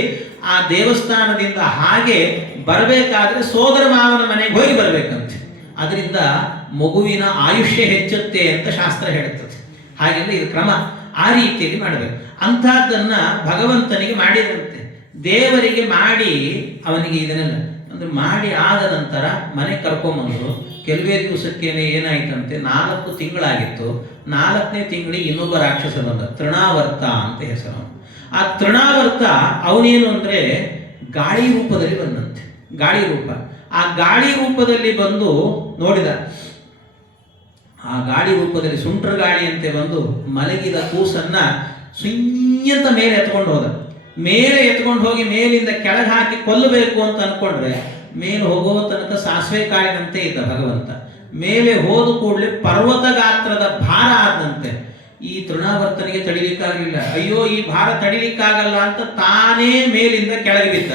ಆ ದೇವಸ್ಥಾನದಿಂದ ಹಾಗೆ ಬರಬೇಕಾದ್ರೆ ಸೋದರ ಮಾವನ ಮನೆಗೆ ಹೋಗಿ ಬರಬೇಕಂತೆ. ಅದರಿಂದ ಮಗುವಿನ ಆಯುಷ್ಯ ಹೆಚ್ಚುತ್ತೆ ಅಂತ ಶಾಸ್ತ್ರ ಹೇಳುತ್ತದೆ. ಹಾಗೆಲ್ಲ ಇದು ಕ್ರಮ, ಆ ರೀತಿಯಲ್ಲಿ ಮಾಡಬೇಕು. ಅಂಥದ್ದನ್ನ ಭಗವಂತನಿಗೆ ಮಾಡಿದಂತೆ, ದೇವರಿಗೆ ಮಾಡಿ ಅವನಿಗೆ ಇದನ್ನೆಲ್ಲ ಅಂದರೆ ಮಾಡಿ ಆದ ನಂತರ ಮನೆ ಕರ್ಕೊಂಬಂದರು. ಕೆಲವೇ ದಿವಸಕ್ಕೇನೆ ಏನಾಯ್ತಂತೆ, 4 ತಿಂಗಳಾಗಿತ್ತು. 4ನೇ ತಿಂಗಳಿಗೆ ಇನ್ನೊಬ್ಬ ರಾಕ್ಷಸ ಬಂದ, ತೃಣಾವರ್ತ ಅಂತ ಹೆಸರು. ಆ ತೃಣಾವರ್ತ ಅವನೇನು ಅಂದರೆ ಗಾಳಿ ರೂಪದಲ್ಲಿ ಬಂದಂತೆ, ಗಾಳಿ ರೂಪ. ಆ ಗಾಳಿ ರೂಪದಲ್ಲಿ ಬಂದು ನೋಡಿದ, ಆ ಗಾಳಿ ರೂಪದಲ್ಲಿ ಸುಂಟ್ರ ಗಾಳಿ ಅಂತೆ ಬಂದು ಮಲಗಿದ ಕೂಸನ್ನ ಸುಯ್ಯಂತ ಮೇಲೆ ಎತ್ಕೊಂಡು ಹೋದ. ಮೇಲೆ ಎತ್ಕೊಂಡು ಹೋಗಿ ಮೇಲಿಂದ ಕೆಳಗೆ ಹಾಕಿ ಕೊಲ್ಲಬೇಕು ಅಂತ ಅನ್ಕೊಂಡ್ರೆ ಮೇಲೆ ಹೋಗೋ ತನಕ ಸಾಸಿವೆ ಕಾಳಿನಂತೆ ಇದ್ದ ಭಗವಂತ. ಮೇಲೆ ಹೋದ ಕೂಡಲೇ ಪರ್ವತ ಗಾತ್ರದ ಭಾರ ಆದಂತೆ. ಈ ತೃಣಾವರ್ತನಿಗೆ ತಡಿಲಿಕ್ಕಾಗಲಿಲ್ಲ. ಅಯ್ಯೋ ಈ ಭಾರ ತಡಿಲಿಕ್ಕಾಗಲ್ಲ ಅಂತ ತಾನೇ ಮೇಲಿಂದ ಕೆಳಗೆ ಬಿದ್ದ.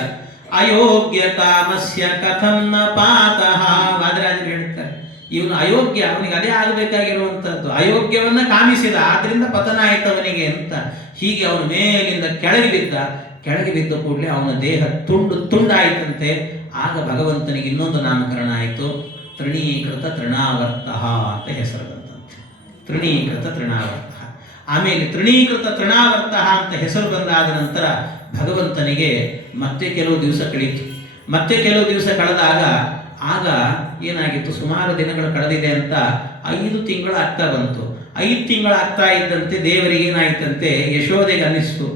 ಅಯೋಗ್ಯ ಕಾಮಸ್ಯ ಕಥಂ ನ ಪಾತಃ. ವಾದರಾಜರು ಹೇಳ್ತಾರೆ, ಇವನು ಅಯೋಗ್ಯ, ಅವನಿಗೆ ಅದೇ ಆಗಬೇಕಾಗಿರುವಂಥದ್ದು. ಅಯೋಗ್ಯವನ್ನ ಕಾಮಿಸಿದ, ಆದ್ರಿಂದ ಪತನ ಆಯ್ತು ಅವನಿಗೆ ಅಂತ. ಹೀಗೆ ಅವನು ಮೇಲಿಂದ ಕೆಳಗೆ ಬಿದ್ದ. ಕೆಳಗೆ ಬಿದ್ದ ಕೂಡಲೇ ಅವನ ದೇಹ ತುಂಡಾಯಿತಂತೆ. ಆಗ ಭಗವಂತನಿಗೆ ಇನ್ನೊಂದು ನಾಮಕರಣ ಆಯಿತು, ತೃಣೀಕೃತ ತೃಣಾವರ್ತ ಅಂತ ಹೆಸರು ಬಂತು. ತೃಣೀಕೃತ ತೃಣಾವರ್ತ. ಆಮೇಲೆ ತೃಣೀಕೃತ ತೃಣಾವರ್ತ ಅಂತ ಹೆಸರು ಬಂದಾದ ನಂತರ ಭಗವಂತನಿಗೆ ಮತ್ತೆ ಕೆಲವು ದಿವಸ ಕಳೀತು. ಮತ್ತೆ ಕೆಲವು ದಿವಸ ಕಳೆದಾಗ ಆಗ ಏನಾಗಿತ್ತು, ಸುಮಾರು ದಿನಗಳು ಕಳೆದಿದೆ ಅಂತ 5 ತಿಂಗಳು ಆಗ್ತಾ ಬಂತು. 5 ತಿಂಗಳು ಆಗ್ತಾ ಇದ್ದಂತೆ ದೇವರಿಗೆ ಏನಾಯ್ತಂತೆ, ಯಶೋದೆಗೆ ಅನ್ನಿಸ್ತು,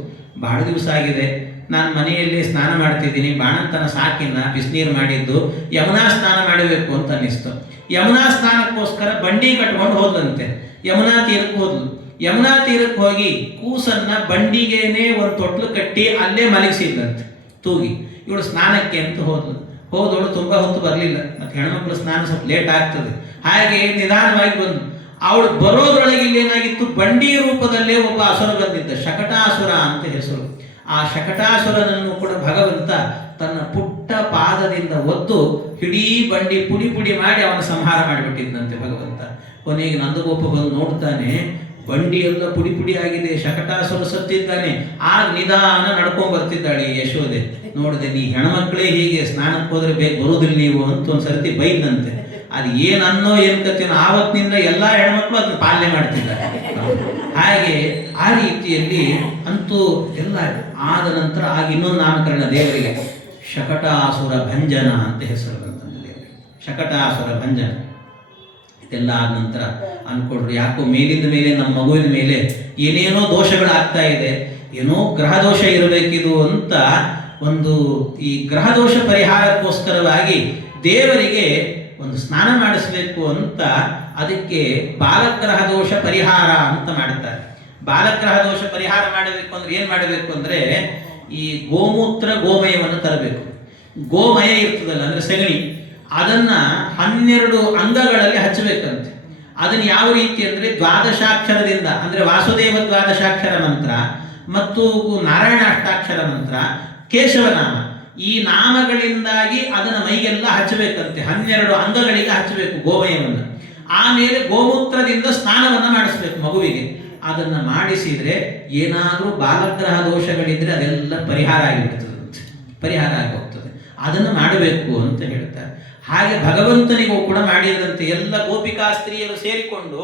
ಬಹಳ ದಿವಸ ಆಗಿದೆ, ನಾನು ಮನೆಯಲ್ಲಿ ಸ್ನಾನ ಮಾಡ್ತಿದ್ದೀನಿ, ಬಾಣಂತನ ಸಾಕಿನ ಬಿಸಿನೀರು ಮಾಡಿದ್ದು, ಯಮುನಾ ಸ್ನಾನ ಮಾಡಬೇಕು ಅಂತ ಅನ್ನಿಸ್ತು. ಯಮುನಾ ಸ್ನಾನಕ್ಕೋಸ್ಕರ ಬಂಡಿ ಕಟ್ಕೊಂಡು ಹೋದ್ಲಂತೆ. ಯಮುನಾ ತೀರಕ್ಕೆ ಹೋದ್ಲು. ಯಮುನಾ ತೀರಕ್ಕೆ ಹೋಗಿ ಕೂಸನ್ನ ಬಂಡಿಗೇನೆ ಒಂದು ತೊಟ್ಲು ಕಟ್ಟಿ ಅಲ್ಲೇ ಮಲಗಿಸಿದ್ಲಂತೆ ತೂಗಿ. ಇವಳು ಸ್ನಾನಕ್ಕೆ ಅಂತ ಹೋದವಳು ತುಂಬಾ ಹೊತ್ತು ಬರಲಿಲ್ಲ. ಮತ್ತೆ ಹೆಣ್ಮಕ್ಳು ಸ್ನಾನ ಸ್ವಲ್ಪ ಲೇಟ್ ಆಗ್ತದೆ, ಹಾಗೆ ನಿಧಾನವಾಗಿ ಬಂದು ಅವಳು ಬರೋದ್ರೊಳಗೆ ಇಲ್ಲಿ ಏನಾಗಿತ್ತು, ಬಂಡಿ ರೂಪದಲ್ಲೇ ಒಬ್ಬ ಅಸುರ ಬಂದಿದ್ದ, ಶಕಟಾಸುರ ಅಂತ ಹೆಸರು. ಆ ಶಕಟಾಸುರನನ್ನು ಕೂಡ ಭಗವಂತ ತನ್ನ ಪುಟ್ಟ ಪಾದದಿಂದ ಒದ್ದು ಇಡೀ ಬಂಡಿ ಪುಡಿ ಪುಡಿ ಮಾಡಿ ಅವನ ಸಂಹಾರ ಮಾಡಿಬಿಟ್ಟಿದ್ದಂತೆ ಭಗವಂತ. ಕೊನೆಗೆ ನಂದಗೋಪ ಬಂದು ನೋಡ್ತಾನೆ, ಬಂಡಿ ಎಲ್ಲ ಪುಡಿ ಪುಡಿ ಆಗಿದೆ, ಶಕಟಾಸುರ ಸತ್ತಿದ್ದಾನೆ. ಆಗ ನಿಧಾನ ನಡ್ಕೊಂಡ್ ಬರ್ತಿದ್ದಾಳೆ ಯಶೋದೆ. ನೋಡಿದೆ, ನೀ ಹೆಣ್ಮಕ್ಳೇ ಹೀಗೆ ಸ್ನಾನಕ್ಕೆ ಹೋದ್ರೆ ಬೇಗ ಬರುವುದಿಲ್ಲ ನೀವು ಅಂತ ಒಂದ್ಸರ್ತಿ ಬೈದಂತೆ. ಅದು ಏನನ್ನೋ ಏನ್ ಕತ್ತೇನೋ ಆವತ್ತಿನಿಂದ ಎಲ್ಲಾ ಹೆಣ್ಮಕ್ಳು ಅದನ್ನ ಪಾಲನೆ ಮಾಡ್ತಿದ್ದಾರೆ. ಹಾಗೆ ಆ ರೀತಿಯಲ್ಲಿ ಅಂತೂ ಎಲ್ಲ ಆದ ನಂತರ ಆಗ ಇನ್ನೊಂದು ನಾಮಕರಣ ದೇವರಿಗೆ, ಶಕಟಾಸುರ ಭಂಜನ ಅಂತ ಹೆಸರು ಬಂತಂದ್ರೆ ಶಕಟಾಸುರ ಭಂಜನ. ಇದೆಲ್ಲ ಆದ ನಂತರ ಅನ್ಕೊಂಡ್ರು, ಯಾಕೋ ಮೇಲಿಂದ ಮೇಲೆ ನಮ್ಮ ಮಗುವಿನ ಮೇಲೆ ಏನೇನೋ ದೋಷಗಳಾಗ್ತಾ ಇದೆ, ಏನೋ ಗ್ರಹ ದೋಷ ಇರಬೇಕಿದು ಅಂತ ಒಂದು ಈ ಗ್ರಹ ದೋಷ ಪರಿಹಾರಕ್ಕೋಸ್ಕರವಾಗಿ ದೇವರಿಗೆ ಒಂದು ಸ್ನಾನ ಮಾಡಿಸ್ಬೇಕು ಅಂತ ಅದಕ್ಕೆ ಬಾಲಗ್ರಹ ದೋಷ ಪರಿಹಾರ ಅಂತ ಮಾಡುತ್ತಾರೆ. ಬಾಲಗ್ರಹ ದೋಷ ಪರಿಹಾರ ಮಾಡಬೇಕು ಅಂದ್ರೆ ಏನ್ ಮಾಡಬೇಕು ಅಂದ್ರೆ, ಈ ಗೋಮೂತ್ರ ಗೋಮಯವನ್ನು ತರಬೇಕು. ಗೋಮಯ ಇರ್ತದಲ್ಲ ಅಂದ್ರೆ ಸಗಣಿ, ಅದನ್ನ 12 ಅಂಗಗಳಲ್ಲಿ ಹಚ್ಚಬೇಕಂತೆ. ಅದನ್ನ ಯಾವ ರೀತಿ ಅಂದ್ರೆ ದ್ವಾದಶಾಕ್ಷರದಿಂದ, ಅಂದ್ರೆ ವಾಸುದೇವ ದ್ವಾದಶಾಕ್ಷರ ಮಂತ್ರ ಮತ್ತು ನಾರಾಯಣ ಅಷ್ಟಾಕ್ಷರ ಮಂತ್ರ, ಕೇಶವನಾಮ, ಈ ನಾಮಗಳಿಂದಾಗಿ ಅದನ್ನ ಮೈಗೆಲ್ಲ ಹಚ್ಚಬೇಕಂತೆ. 12 ಅಂಗಗಳಿಗೆ ಹಚ್ಚಬೇಕು ಗೋಮಯವನ್ನು. ಆಮೇಲೆ ಗೋಮೂತ್ರದಿಂದ ಸ್ನಾನವನ್ನ ಮಾಡಿಸ್ಬೇಕು ಮಗುವಿಗೆ. ಅದನ್ನ ಮಾಡಿಸಿದ್ರೆ ಏನಾದ್ರೂ ಬಾಲಗ್ರಹ ದೋಷಗಳಿದ್ರೆ ಅದೆಲ್ಲ ಪರಿಹಾರ ಆಗಿಬಿಡ್ತದೆ, ಪರಿಹಾರ ಆಗಿ ಹೋಗ್ತದೆ. ಅದನ್ನು ಮಾಡಬೇಕು ಅಂತ ಹೇಳ್ತಾರೆ. ಹಾಗೆ ಭಗವಂತನಿಗೂ ಕೂಡ ಮಾಡಿದಂತೆ ಎಲ್ಲ ಗೋಪಿಕಾ ಸ್ತ್ರೀಯರು ಸೇರಿಕೊಂಡು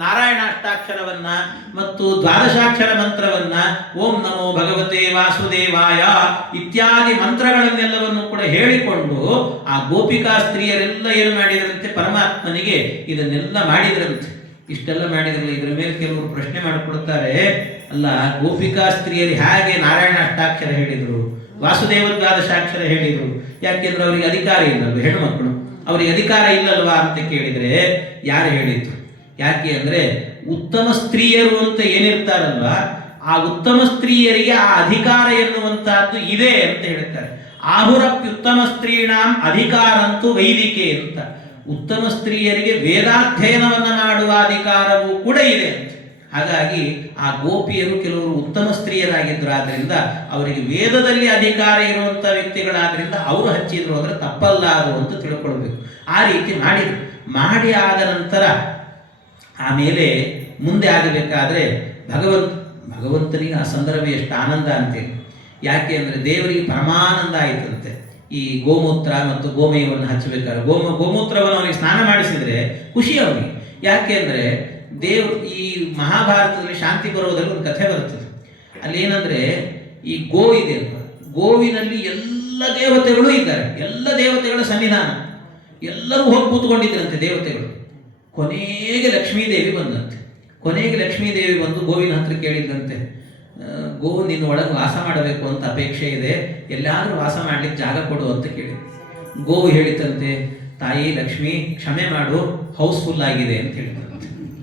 ನಾರಾಯಣ ಅಷ್ಟಾಕ್ಷರವನ್ನ ಮತ್ತು ದ್ವಾದಶಾಕ್ಷರ ಮಂತ್ರವನ್ನ, ಓಂ ನಮೋ ಭಗವತೆ ವಾಸುದೇವಾಯ ಇತ್ಯಾದಿ ಮಂತ್ರಗಳನ್ನೆಲ್ಲವನ್ನು ಕೂಡ ಹೇಳಿಕೊಂಡು ಆ ಗೋಪಿಕಾ ಸ್ತ್ರೀಯರೆಲ್ಲ ಏನು ಮಾಡಿದ್ರಂತೆ, ಪರಮಾತ್ಮನಿಗೆ ಇದನ್ನೆಲ್ಲ ಮಾಡಿದ್ರಂತೆ. ಇಷ್ಟೆಲ್ಲ ಮಾಡಿದ್ರಲ್ಲ, ಇದರ ಮೇಲೆ ಕೆಲವರು ಪ್ರಶ್ನೆ ಮಾಡಿಕೊಡ್ತಾರೆ, ಅಲ್ಲ ಗೋಪಿಕಾ ಸ್ತ್ರೀಯರು ಹೇಗೆ ನಾರಾಯಣ ಅಷ್ಟಾಕ್ಷರ ಹೇಳಿದ್ರು, ವಾಸುದೇವ ದ್ವಾದಶಾಕ್ಷರ ಹೇಳಿದ್ರು, ಯಾಕೆಂದ್ರೆ ಅವರಿಗೆ ಅಧಿಕಾರ ಇಲ್ಲಲ್ವ, ಹೆಣ್ಮಕ್ಳು ಅವರಿಗೆ ಅಧಿಕಾರ ಇಲ್ಲಲ್ವಾ ಅಂತ ಕೇಳಿದ್ರೆ ಯಾರು ಹೇಳಿದ್ರು? ಯಾಕೆ ಅಂದ್ರೆ ಉತ್ತಮ ಸ್ತ್ರೀಯರು ಅಂತ ಏನಿರ್ತಾರಲ್ವ, ಆ ಉತ್ತಮ ಸ್ತ್ರೀಯರಿಗೆ ಆ ಅಧಿಕಾರ ಎನ್ನುವಂತಹದ್ದು ಇದೆ ಅಂತ ಹೇಳ್ತಾರೆ. ಆಹುರಪ್ಯುತ್ತಮ ಸ್ತ್ರೀಣಾಂ ಅಧಿಕಾರಂತೂ ವೈದಿಕೆ ಅಂತ. ಉತ್ತಮ ಸ್ತ್ರೀಯರಿಗೆ ವೇದಾಧ್ಯಯನವನ್ನ ಮಾಡುವ ಅಧಿಕಾರವೂ ಕೂಡ ಇದೆ ಅಂತ. ಹಾಗಾಗಿ ಆ ಗೋಪಿಯರು ಕೆಲವರು ಉತ್ತಮ ಸ್ತ್ರೀಯರಾಗಿದ್ರು, ಆದ್ರಿಂದ ಅವರಿಗೆ ವೇದದಲ್ಲಿ ಅಧಿಕಾರ ಇರುವಂತ ವ್ಯಕ್ತಿಗಳಾದ್ರಿಂದ ಅವರು ಹಚ್ಚಿದ್ರು ಅಂದ್ರೆ ತಪ್ಪಲ್ಲ ಅದು ಅಂತ ತಿಳ್ಕೊಳ್ಬೇಕು. ಆ ರೀತಿ ಮಾಡಿದ್ರು. ಮಾಡಿ ಆದ ನಂತರ ಆಮೇಲೆ ಮುಂದೆ ಆಗಬೇಕಾದ್ರೆ ಭಗವಂತನಿಗೆ ಆ ಸಂದರ್ಭ ಎಷ್ಟು ಆನಂದ ಅಂತೇಳಿ. ಯಾಕೆ ಅಂದ್ರೆ ದೇವರಿಗೆ ಪರಮಾನಂದ ಆಯ್ತಂತೆ ಈ ಗೋಮೂತ್ರ ಮತ್ತು ಗೋಮಯವನ್ನು ಹಚ್ಚಬೇಕಾದ್ರೆ. ಗೋಮೂತ್ರವನ್ನು ಅವನಿಗೆ ಸ್ನಾನ ಮಾಡಿಸಿದ್ರೆ ಖುಷಿ ಅವನಿಗೆ. ಯಾಕೆ ಅಂದ್ರೆ ದೇವ್ರು ಈ ಮಹಾಭಾರತದಲ್ಲಿ ಶಾಂತಿ ಪರ್ವದಲ್ಲಿ ಒಂದು ಕಥೆ ಬರ್ತದೆ. ಅಲ್ಲಿ ಏನಂದ್ರೆ ಈ ಗೋ ಇದೆ ಅಲ್ವಾ, ಗೋವಿನಲ್ಲಿ ಎಲ್ಲ ದೇವತೆಗಳು ಇದ್ದಾರೆ, ಎಲ್ಲ ದೇವತೆಗಳ ಸನ್ನಿಧಾನ, ಎಲ್ಲರೂ ಹೋಗಿ ಕೂತ್ಕೊಂಡಿದ್ರಂತೆ ದೇವತೆಗಳು. ಕೊನೆಗೆ ಲಕ್ಷ್ಮೀದೇವಿ ಬಂದಂತೆ. ಕೊನೆಗೆ ಲಕ್ಷ್ಮೀದೇವಿ ಬಂದು ಗೋವಿನ ಹತ್ರ ಕೇಳಿದ್ದಂತೆ, ಗೋ ನಿನ್ನ ಒಳಗೆ ವಾಸ ಮಾಡಬೇಕು ಅಂತ ಅಪೇಕ್ಷೆ ಇದೆ, ಎಲ್ಲಾದ್ರೂ ವಾಸ ಮಾಡ್ಲಿಕ್ಕೆ ಜಾಗ ಕೊಡು ಅಂತ ಕೇಳಿ. ಗೋವು ಹೇಳಿತಂತೆ, ತಾಯಿ ಲಕ್ಷ್ಮಿ ಕ್ಷಮೆ ಮಾಡು, ಹೌಸ್ಫುಲ್ ಆಗಿದೆ ಅಂತ ಹೇಳಿದಂತೆ,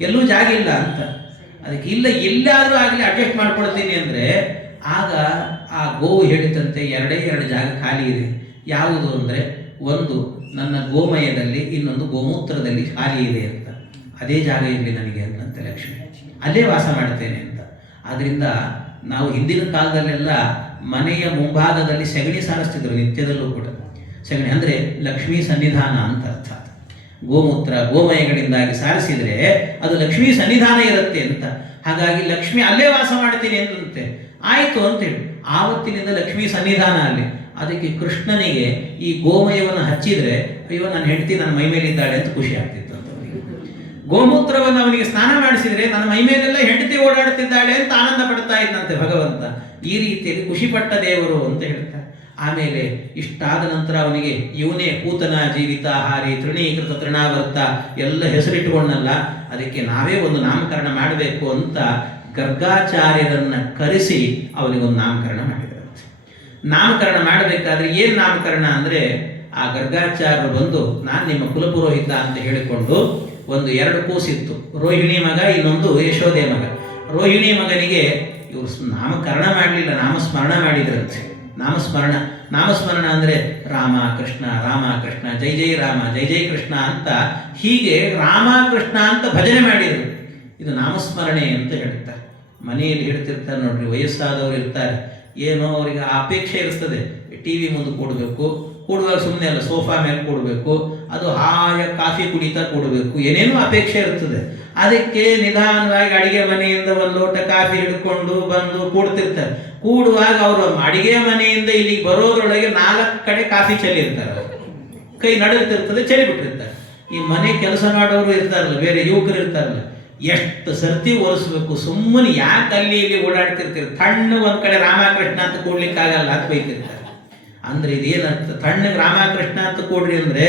ಎಲ್ಲೂ ಜಾಗ ಇಲ್ಲ ಅಂತ. ಅದಕ್ಕೆ ಇಲ್ಲ, ಎಲ್ಲಾದ್ರೂ ಆಗಲಿ ಅಡ್ಜಸ್ಟ್ ಮಾಡ್ಕೊಡ್ತೀನಿ ಅಂದ್ರೆ ಆಗ ಆ ಗೋವು ಹೇಳಿತಂತೆ, 2 ಜಾಗ ಖಾಲಿ ಇದೆ. ಯಾವುದು ಅಂದ್ರೆ ಒಂದು ನನ್ನ ಗೋಮಯದಲ್ಲಿ, ಇನ್ನೊಂದು ಗೋಮೂತ್ರದಲ್ಲಿ ಖಾಲಿ ಇದೆ ಅಂತ. ಅದೇ ಜಾಗ ಇರಲಿ ನನಗೆ ಅಂತಂತೆ ಲಕ್ಷ್ಮಿ, ಅಲ್ಲೇ ವಾಸ ಮಾಡ್ತೇನೆ ಅಂತ. ಆದ್ರಿಂದ ನಾವು ಹಿಂದಿನ ಕಾಲದಲ್ಲೆಲ್ಲ ಮನೆಯ ಮುಂಭಾಗದಲ್ಲಿ ಸೆಗಣಿ ಸಾರಿಸ್ತಿದ್ರು, ನಿತ್ಯದಲ್ಲೂ ಕೂಡ. ಸೆಗಣಿ ಅಂದ್ರೆ ಲಕ್ಷ್ಮೀ ಸನ್ನಿಧಾನ ಅಂತ ಅರ್ಥ. ಗೋಮೂತ್ರ ಗೋಮಯಗಳಿಂದಾಗಿ ಸಾರಿಸಿದ್ರೆ ಅದು ಲಕ್ಷ್ಮೀ ಸನ್ನಿಧಾನ ಇರುತ್ತೆ ಅಂತ. ಹಾಗಾಗಿ ಲಕ್ಷ್ಮಿ ಅಲ್ಲೇ ವಾಸ ಮಾಡ್ತೀನಿ ಅಂತಂತೆ. ಆಯ್ತು ಅಂತೇಳಿ ಆವತ್ತಿನಿಂದ ಲಕ್ಷ್ಮೀ ಸನ್ನಿಧಾನ ಅಲ್ಲಿ. ಅದಕ್ಕೆ ಕೃಷ್ಣನಿಗೆ ಈ ಗೋಮಯವನ್ನು ಹಚ್ಚಿದ್ರೆ, ಅಯ್ಯೋ ನನ್ನ ಹೆಂಡತಿ ನನ್ನ ಮೈ ಮೇಲೆ ಇದ್ದಾಳೆ ಅಂತ ಖುಷಿ ಆಗ್ತಿತ್ತು ಅಂತ. ಗೋಮೂತ್ರವನ್ನು ಅವನಿಗೆ ಸ್ನಾನ ಮಾಡಿಸಿದ್ರೆ ನನ್ನ ಮೈ ಮೇಲೆಲ್ಲ ಹೆಂಡತಿ ಓಡಾಡ್ತಿದ್ದಾಳೆ ಅಂತ ಆನಂದ ಪಡ್ತಾ ಇದ್ದಂತೆ ಭಗವಂತ. ಈ ರೀತಿಯಲ್ಲಿ ಖುಷಿಪಟ್ಟ ದೇವರು ಅಂತ ಹೇಳ್ತಾರೆ. ಆಮೇಲೆ ಇಷ್ಟಾದ ನಂತರ ಅವನಿಗೆ ಇವನೇ ಪೂತನ ಜೀವಿತಾಹಾರಿ ತೃಣೀಕೃತ ತೃಣಾವರ್ತ ಎಲ್ಲ ಹೆಸರಿಟ್ಟುಕೊಂಡಲ್ಲ, ಅದಕ್ಕೆ ನಾವೇ ಒಂದು ನಾಮಕರಣ ಮಾಡಬೇಕು ಅಂತ ಗರ್ಗಾಚಾರ್ಯರನ್ನ ಕರೆಸಿ ಅವನಿಗೊಂದು ನಾಮಕರಣ ಮಾಡಿದರಂತೆ. ನಾಮಕರಣ ಮಾಡಬೇಕಾದ್ರೆ ಏನು ನಾಮಕರಣ ಅಂದರೆ, ಆ ಗರ್ಗಾಚಾರ್ಯರು ಬಂದು ನಾನು ನಿಮ್ಮ ಕುಲಪುರೋಹಿತ ಅಂತ ಹೇಳಿಕೊಂಡು ಒಂದು 2 ಕೂಸಿತ್ತು, ರೋಹಿಣಿ ಮಗ, ಇನ್ನೊಂದು ಯಶೋದೆ ಮಗ. ರೋಹಿಣಿ ಮಗನಿಗೆ ಇವರು ನಾಮಕರಣ ಮಾಡಲಿಲ್ಲ, ನಾಮಸ್ಮರಣ ಮಾಡಿದ್ರಂತೆ. ನಾಮಸ್ಮರಣ ಅಂದರೆ ರಾಮ ಕೃಷ್ಣ ರಾಮ ಕೃಷ್ಣ, ಜೈ ಜೈ ರಾಮ ಜೈ ಜೈ ಕೃಷ್ಣ ಅಂತ, ಹೀಗೆ ರಾಮ ಕೃಷ್ಣ ಅಂತ ಭಜನೆ ಮಾಡಿದರು. ಇದು ನಾಮಸ್ಮರಣೆ ಅಂತ ಹೇಳ್ತಾರೆ. ಮನೆಯಲ್ಲಿ ಹೇಳ್ತಿರ್ತಾರೆ ನೋಡ್ರಿ, ವಯಸ್ಸಾದವರು ಇರ್ತಾರೆ, ಏನೋ ಅವರಿಗೆ ಅಪೇಕ್ಷೆ ಇರ್ತದೆ, ಟಿ ವಿ ಮುಂದೆ ಕೂಡಬೇಕು, ಕೂಡುವಾಗ ಸುಮ್ಮನೆ ಅಲ್ಲ ಸೋಫಾ ಮೇಲೆ ಕೂಡಬೇಕು, ಅದು ಹಾಯ ಕಾಫಿ ಕುಡಿತಾ ಕೂಡಬೇಕು, ಏನೇನೋ ಅಪೇಕ್ಷೆ ಇರ್ತದೆ. ಅದಕ್ಕೆ ನಿಧಾನವಾಗಿ ಅಡಿಗೆ ಮನೆಯಿಂದ ಒಂದು ಲೋಟ ಕಾಫಿ ಹಿಡ್ಕೊಂಡು ಬಂದು ಕೂಡ್ತಿರ್ತಾರೆ. ಕೂಡುವಾಗ ಅವರು ಅಡಿಗೆ ಮನೆಯಿಂದ ಇಲ್ಲಿಗೆ ಬರೋದ್ರೊಳಗೆ 4 ಕಡೆ ಕಾಫಿ ಚೆಲ್ಲಿರ್ತಾರೆ, ಅವರು ಕೈ ನಡುತ್ತಿರ್ತದೆ, ಚೆಲ್ಲಿ ಬಿಟ್ಟಿರ್ತಾರೆ. ಈ ಮನೆ ಕೆಲಸ ಮಾಡೋರು ಇರ್ತಾರಲ್ಲ, ಬೇರೆ ಯುವಕರು ಇರ್ತಾರಲ್ಲ, ಎಷ್ಟು ಸರ್ತಿ ಒರೆಸ್ಬೇಕು, ಸುಮ್ಮನೆ ಯಾಕೆ ಅಲ್ಲಿ ಇಲ್ಲಿ ಓಡಾಡ್ತಿರ್ತೀರಿ, ತಣ್ಣು ಒಂದು ಕಡೆ ರಾಮಕೃಷ್ಣ ಅಂತ ಕೂಡ್ಲಿಕ್ಕಾಗಲ್ಲ ಅಂತ ಬೈತಿರ್ತಾರೆ. ಅಂದ್ರೆ ಇದೇನಂತ, ತಣ್ಣಗೆ ರಾಮಕೃಷ್ಣ ಅಂತ ಕೊಡ್ರಿ ಅಂದ್ರೆ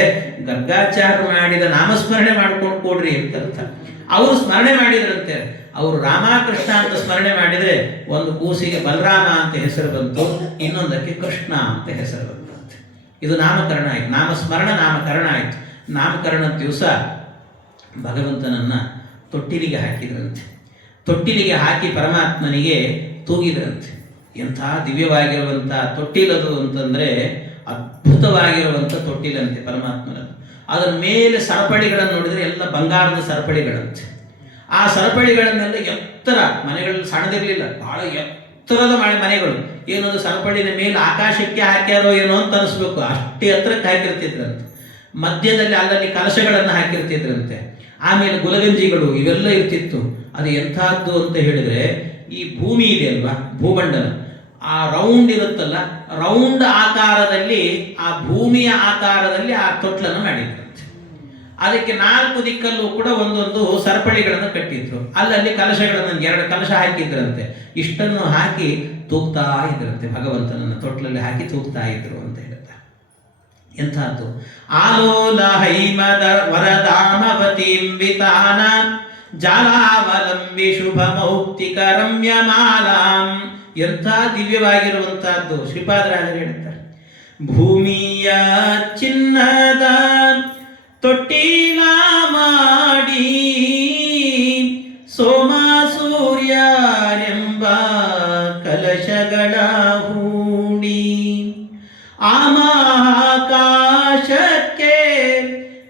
ಗರ್ಗಾಚಾರ್ಯ ಮಾಡಿದ ನಾಮಸ್ಮರಣೆ ಮಾಡ್ಕೊಂಡು ಕೊಡ್ರಿ ಅಂತ ಅರ್ಥ. ಅವರು ಸ್ಮರಣೆ ಮಾಡಿದ್ರಂತೆ, ಅವರು ರಾಮಕೃಷ್ಣ ಅಂತ ಸ್ಮರಣೆ ಮಾಡಿದ್ರೆ ಒಂದು ಕೂಸಿಗೆ ಬಲರಾಮ ಅಂತ ಹೆಸರು ಬಂತು, ಇನ್ನೊಂದಕ್ಕೆ ಕೃಷ್ಣ ಅಂತ ಹೆಸರು ಬಂತಂತೆ. ಇದು ನಾಮಕರಣ ಆಯ್ತು, ನಾಮಸ್ಮರಣ ನಾಮಕರಣ ಆಯ್ತು. ನಾಮಕರಣದ ದಿವಸ ಭಗವಂತನನ್ನ ತೊಟ್ಟಿಲಿಗೆ ಹಾಕಿದ್ರಂತೆ. ತೊಟ್ಟಿಲಿಗೆ ಹಾಕಿ ಪರಮಾತ್ಮನಿಗೆ ತೂಗಿದ್ರಂತೆ. ಎಂಥ ದಿವ್ಯವಾಗಿರುವಂಥ ತೊಟ್ಟಿಲದು ಅಂತಂದರೆ ಅದ್ಭುತವಾಗಿರುವಂಥ ತೊಟ್ಟಿಲಂತೆ ಪರಮಾತ್ಮನದು. ಅದರ ಮೇಲೆ ಸರಪಳಿಗಳನ್ನು ನೋಡಿದರೆ ಎಲ್ಲ ಬಂಗಾರದ ಸರಪಳಿಗಳಂತೆ. ಆ ಸರಪಳಿಗಳನ್ನೆಲ್ಲ ಎತ್ತರ, ಮನೆಗಳಲ್ಲಿ ಸಣ್ಣದಿರಲಿಲ್ಲ, ಬಹಳ ಎತ್ತರದ ಮನೆಗಳು. ಏನೊಂದು ಸರಪಳಿನ ಮೇಲೆ ಆಕಾಶಕ್ಕೆ ಹಾಕ್ಯಾರೋ ಏನೋ ಅಂತ ಅನಿಸ್ಬೇಕು, ಅಷ್ಟೇ ಎತ್ತರಕ್ಕೆ ಹಾಕಿರ್ತಿದ್ರಂತೆ. ಮಧ್ಯದಲ್ಲಿ ಅಲ್ಲಲ್ಲಿ ಕಲಶಗಳನ್ನು ಹಾಕಿರ್ತಿದ್ರಂತೆ. ಆಮೇಲೆ ಗುಲಗಂಜಿಗಳು ಇವೆಲ್ಲ ಇರ್ತಿತ್ತು. ಅದು ಎಂಥದ್ದು ಅಂತ ಹೇಳಿದರೆ, ಈ ಭೂಮಿ ಇದೆ ಅಲ್ವಾ, ಭೂಮಂಡಲ, ಆ ರೌಂಡ್ ಇರುತ್ತಲ್ಲ, ರೌಂಡ್ ಆಕಾರದಲ್ಲಿ, ಆ ಭೂಮಿಯ ಆಕಾರದಲ್ಲಿ ಆ ತೊಟ್ಲನ್ನು ಮಾಡಿದ್ರಂತೆ. ಅದಕ್ಕೆ 4 ದಿಕ್ಕಲ್ಲೂ ಕೂಡ ಒಂದೊಂದು ಸರಪಳಿಗಳನ್ನು ಕಟ್ಟಿದ್ರು. ಅಲ್ಲಲ್ಲಿ ಕಲಶಗಳನ್ನು 2 ಕಲಶ ಹಾಕಿದ್ರಂತೆ. ಇಷ್ಟನ್ನು ಹಾಕಿ ತೂಗ್ತಾ ಇದ್ರಂತೆ, ಭಗವಂತನನ್ನು ತೊಟ್ಲಲ್ಲಿ ಹಾಕಿ ತೂಗ್ತಾ ಇದ್ರು ಅಂತ ಹೇಳ್ತಾರೆ. ಎಂಥದ್ದು, ಆಲೋಲ ಹೈಮದ ವರದಾಮವತೀಂ ವಿತಾನ ಜಾಲಾವಲಂಬಿ ಶುಭ ಮೌಕ್ತಿಕ ರಮ್ಯಮಾಲಾಂ. ಎಂಥ ದಿವ್ಯವಾಗಿರುವಂತಹದ್ದು ಶ್ರೀಪಾದರಾಜರು ಹೇಳ್ತಾರೆ. ಭೂಮಿಯ ಚಿನ್ನದ ತೊಟ್ಟಿಲ ಮಾಡಿ ಸೋಮ ಸೂರ್ಯರೆಂಬ ಕಲಶಗಳ ಹೂಡಿ ಆಕಾಶಕ್ಕೆ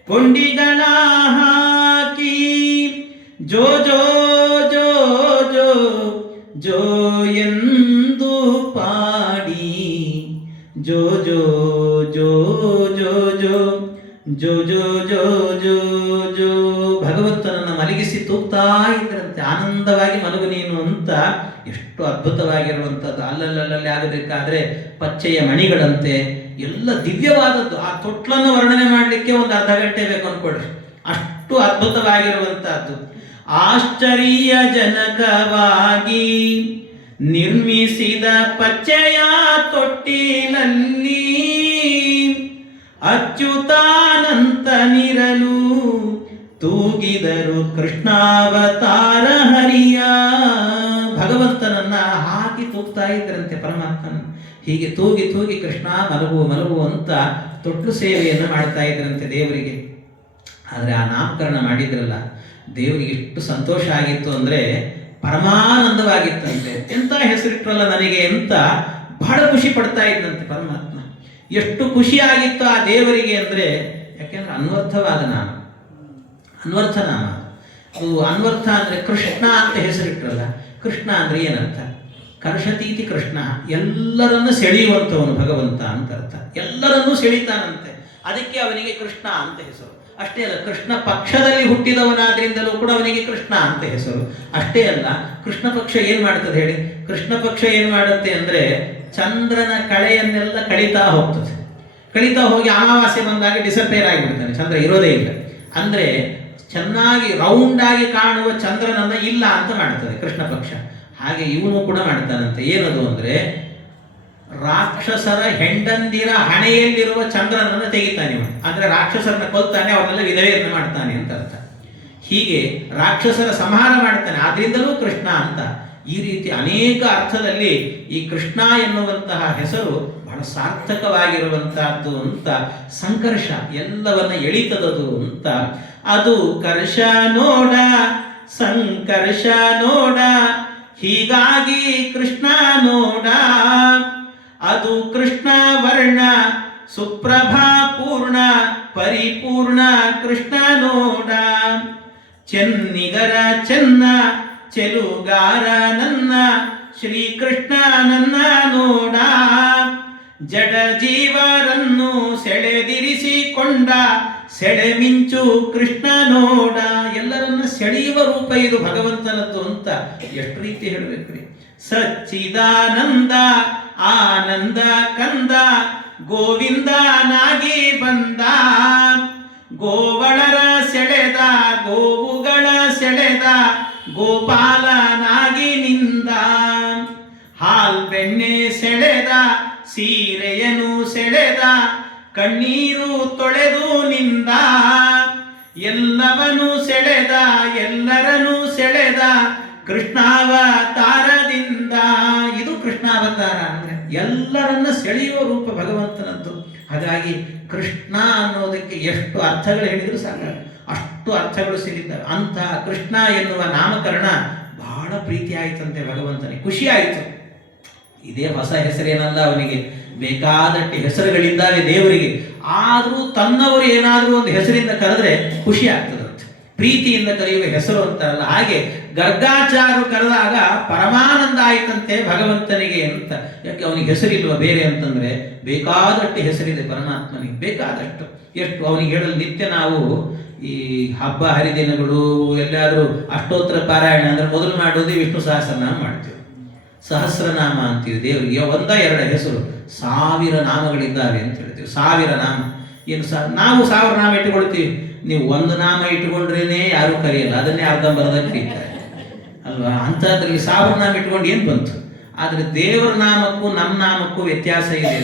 ಕೊಂಡಿಗಳ ಹಾಕಿ ಜೋ ಜೋ ಜೋ ಜೋ ಜೋ ಎಂದು ಪಾಡಿ ಜೋ ಜೋ ಜೋ ಜೋ ಜೋ ಜೋ ಜೋ ಜೋ ಜೋ ಜೋ ಭಗವಂತನನ್ನು ಮಲಗಿಸಿ ತೂಗ್ತಾ ಇದ್ರಂತೆ. ಆನಂದವಾಗಿ ಮಲಗು ನೀನು ಅಂತ. ಎಷ್ಟು ಅದ್ಭುತವಾಗಿರುವಂಥದ್ದು. ಅಲ್ಲಲ್ಲಲ್ಲಿ ಆಗಬೇಕಾದ್ರೆ ಪಚ್ಚೆಯ ಮಣಿಗಳಂತೆ ಎಲ್ಲ ದಿವ್ಯವಾದದ್ದು. ಆ ತೊಟ್ಲನ್ನು ವರ್ಣನೆ ಮಾಡಲಿಕ್ಕೆ ಒಂದು ಅರ್ಧ ಗಂಟೆ ಬೇಕು ಅಂದ್ಕೊಳ್ರಿ, ಅಷ್ಟು ಅದ್ಭುತವಾಗಿರುವಂತಹದ್ದು. ಆಶ್ಚರ್ಯಜನಕವಾಗಿ ನಿರ್ಮಿಸಿದ ಪಚ್ಚೆಯ ತೊಟ್ಟಿಲಲ್ಲಿ ಅಚ್ಯುತಾನಂತನಿರಲು ತೂಗಿದರು ಕೃಷ್ಣಾವತಾರ ಹರಿಯ. ಭಗವಂತನನ್ನ ಹಾಕಿ ತೂಗ್ತಾ ಇದ್ರಂತೆ ಪರಮಾತ್ಮನ. ಹೀಗೆ ತೂಗಿ ತೂಗಿ ಕೃಷ್ಣ ಮಲಗು ಮಲಗು ಅಂತ ತೊಟ್ಲು ಸೇವೆಯನ್ನು ಮಾಡ್ತಾ ಇದ್ರಂತೆ ದೇವರಿಗೆ. ಆದರೆ ಆ ನಾಮಕರಣ ಮಾಡಿದ್ರಲ್ಲ, ದೇವರಿಗೆ ಎಷ್ಟು ಸಂತೋಷ ಆಗಿತ್ತು ಅಂದರೆ ಪರಮಾನಂದವಾಗಿತ್ತಂತೆ. ಎಂಥ ಹೆಸರಿಟ್ರಲ್ಲ ನನಗೆ ಅಂತ ಬಹಳ ಖುಷಿ ಪಡ್ತಾ ಇದ್ದಂತೆ ಪರಮಾತ್ಮ. ಎಷ್ಟು ಖುಷಿಯಾಗಿತ್ತು ಆ ದೇವರಿಗೆ ಅಂದರೆ, ಯಾಕೆಂದ್ರೆ ಅನ್ವರ್ಥವಾದ ನಾಮ, ಅನ್ವರ್ಥ ನಾಮ. ಅದು ಅನ್ವರ್ಥ ಅಂದರೆ ಕೃಷ್ಣ ಅಂತ ಹೆಸರಿಟ್ರಲ್ಲ. ಕೃಷ್ಣ ಅಂದರೆ ಏನರ್ಥ? ಕರ್ಷತೀತಿ ಕೃಷ್ಣ, ಎಲ್ಲರನ್ನು ಸೆಳೆಯುವಂಥವನು ಭಗವಂತ ಅಂತ ಅರ್ಥ. ಎಲ್ಲರನ್ನೂ ಸೆಳೀತಾನಂತೆ, ಅದಕ್ಕೆ ಅವನಿಗೆ ಕೃಷ್ಣ ಅಂತ ಹೆಸರು. ಅಷ್ಟೇ ಅಲ್ಲ, ಕೃಷ್ಣ ಪಕ್ಷದಲ್ಲಿ ಹುಟ್ಟಿದವನಾದ್ರಿಂದಲೂ ಕೂಡ ಅವನಿಗೆ ಕೃಷ್ಣ ಅಂತ ಹೆಸರು. ಅಷ್ಟೇ ಅಲ್ಲ, ಕೃಷ್ಣ ಪಕ್ಷ ಏನು ಮಾಡ್ತದೆ ಹೇಳಿ? ಕೃಷ್ಣ ಪಕ್ಷ ಏನು ಮಾಡುತ್ತೆ ಅಂದರೆ ಚಂದ್ರನ ಕಳೆಯನ್ನೆಲ್ಲ ಕಳೀತಾ ಹೋಗ್ತದೆ. ಕಳೀತಾ ಹೋಗಿ ಅಮಾವಾಸ್ಯೆ ಬಂದಾಗ ಡಿಸಪೇರ್ ಆಗಿಬಿಡ್ತಾನೆ, ಚಂದ್ರ ಇರೋದೇ ಇಲ್ಲ. ಅಂದರೆ ಚೆನ್ನಾಗಿ ರೌಂಡಾಗಿ ಕಾಣುವ ಚಂದ್ರನನ್ನು ಇಲ್ಲ ಅಂತ ಮಾಡ್ತದೆ ಕೃಷ್ಣ ಪಕ್ಷ. ಹಾಗೆ ಇವನು ಕೂಡ ಮಾಡ್ತಾನಂತೆ. ಏನದು ಅಂದರೆ ರಾಕ್ಷಸರ ಹೆಂಡಂದಿರ ಹಣೆಯಲ್ಲಿರುವ ಚಂದ್ರನನ್ನು ತೆಗಿತಾನೆ ಇವನು. ಅಂದರೆ ರಾಕ್ಷಸರನ್ನ ಕೊಲ್ತಾನೆ, ಅವನ್ನೆಲ್ಲ ವಿಧವೆಯನ್ನು ಮಾಡ್ತಾನೆ ಅಂತ ಅರ್ಥ. ಹೀಗೆ ರಾಕ್ಷಸರ ಸಂಹಾರ ಮಾಡ್ತಾನೆ, ಆದ್ರಿಂದಲೂ ಕೃಷ್ಣ ಅಂತ. ಈ ರೀತಿ ಅನೇಕ ಅರ್ಥದಲ್ಲಿ ಈ ಕೃಷ್ಣ ಎನ್ನುವಂತಹ ಹೆಸರು ಬಹಳ ಸಾರ್ಥಕವಾಗಿರುವಂತಹದ್ದು ಅಂತ. ಸಂಕರ್ಷ ಎಲ್ಲವನ್ನ ಎಳಿತದದು ಅಂತ. ಅದು ಕರ್ಷ ನೋಡ ಸಂಕರ್ಷ ನೋಡ, ಹೀಗಾಗಿ ಕೃಷ್ಣ ನೋಡ. ಅದು ಕೃಷ್ಣ ವರ್ಣ ಸುಪ್ರಭಾ ಪೂರ್ಣ ಪರಿಪೂರ್ಣ ಕೃಷ್ಣ ನೋಡ. ಚೆನ್ನಿಗರ ಚೆನ್ನ ಚೆಲುಗಾರ ನನ್ನ ಶ್ರೀಕೃಷ್ಣ ನನ್ನ ನೋಡ. ಜಡ ಜೀವರನ್ನು ಸೆಳೆದಿರಿಸಿಕೊಂಡ ಸೆಳೆಮಿಂಚು ಕೃಷ್ಣ ನೋಡ. ಎಲ್ಲರನ್ನ ಸೆಳೆಯುವ ರೂಪ ಇದು ಭಗವಂತನದ್ದು ಅಂತ ಎಷ್ಟು ರೀತಿ ಹೇಳಬೇಕ್ರಿ. ಸಚ್ಚಿದಾನಂದ ಆನಂದ ಕಂದ ಗೋವಿಂದನಾಗಿ ಬಂದ. ಗೋವಳರ ಸೆಳೆದ ಗೋವುಗಳ ಸೆಳೆದ ಗೋಪಾಲನಾಗಿ ನಿಂದ. ಹಾಲ್ ಬೆಣ್ಣೆ ಸೆಳೆದ ಸೀರೆಯನು ಸೆಳೆದ ಕಣ್ಣೀರು ತೊಳೆದು ನಿಂದ. ಎಲ್ಲವನು ಸೆಳೆದ ಎಲ್ಲರನ್ನು ಸೆಳೆದ ಕೃಷ್ಣಾವತಾರದಿಂದ. ಇದು ಕೃಷ್ಣಾವತಾರ ಅಂದ್ರೆ ಎಲ್ಲರನ್ನ ಸೆಳೆಯುವ ರೂಪ ಭಗವಂತನದ್ದು. ಹಾಗಾಗಿ ಕೃಷ್ಣ ಅನ್ನೋದಕ್ಕೆ ಎಷ್ಟು ಅರ್ಥಗಳು ಹೇಳಿದ್ರು ಸಾಕ, ಅಷ್ಟು ಅರ್ಥಗಳು ಸಿಗಿದ್ದಾವೆ. ಅಂಥ ಕೃಷ್ಣ ಎನ್ನುವ ನಾಮಕರಣ ಬಹಳ ಪ್ರೀತಿ ಆಯ್ತಂತೆ ಭಗವಂತನಿಗೆ, ಖುಷಿ ಆಯಿತು. ಇದೇ ಹೊಸ ಹೆಸರೇನಲ್ಲ ಅವನಿಗೆ, ಬೇಕಾದಷ್ಟು ಹೆಸರುಗಳಿದ್ದಾವೆ ದೇವರಿಗೆ. ಆದರೂ ತನ್ನವರು ಏನಾದರೂ ಒಂದು ಹೆಸರಿಂದ ಕರೆದ್ರೆ ಖುಷಿ ಆಗ್ತದಂತೆ, ಪ್ರೀತಿಯಿಂದ ಕರೆಯುವ ಹೆಸರು ಅಂತಾರಲ್ಲ ಹಾಗೆ ಗರ್ಗಾಚಾರು ಕರೆದಾಗ ಪರಮಾನಂದ ಆಯ್ತಂತೆ ಭಗವಂತನಿಗೆ ಅಂತ. ಯಾಕೆ ಅವನಿಗೆ ಹೆಸರಿಲ್ವ ಬೇರೆ ಅಂತಂದ್ರೆ ಬೇಕಾದಷ್ಟು ಹೆಸರಿದೆ ಪರಮಾತ್ಮನಿಗೆ, ಬೇಕಾದಷ್ಟು. ಎಷ್ಟು ಅವನಿಗೆ ಹೇಳಲು ನಿತ್ಯ ನಾವು ಈ ಹಬ್ಬ ಹರಿದಿನಗಳು ಎಲ್ಲಾದರೂ ಅಷ್ಟೋತ್ತರ ಪಾರಾಯಣ ಅಂದ್ರೆ ಮೊದಲು ಮಾಡೋದು ವಿಷ್ಣು ಸಹಸ್ರನಾಮ ಮಾಡ್ತೀವಿ, ಸಹಸ್ರನಾಮ ಅಂತೀವಿ. ದೇವರಿಗೆ ಒಂದ ಎರಡು ಹೆಸರು, 1000 ನಾಮಗಳಿದ್ದಾವೆ ಅಂತ ಹೇಳ್ತೀವಿ. 1000 ನಾಮ. ಏನು ನಾವು 1000 ನಾಮ ಇಟ್ಟುಕೊಳ್ತೀವಿ, ನೀವು ಒಂದು ನಾಮ ಇಟ್ಟುಕೊಂಡ್ರೇನೆ ಯಾರು ಕರೆಯಲ್ಲ, ಅದನ್ನೇ ಅರ್ಧಂಬರ್ಧ ಕರೀತಾರೆ ಅಲ್ವಾ. ಅಂಥದ್ರಲ್ಲಿ 1000 ನಾಮ ಇಟ್ಕೊಂಡು ಏನು ಬಂತು. ಆದರೆ ದೇವರ ನಾಮಕ್ಕೂ ನಮ್ಮ ನಾಮಕ್ಕೂ ವ್ಯತ್ಯಾಸ ಇದೆ.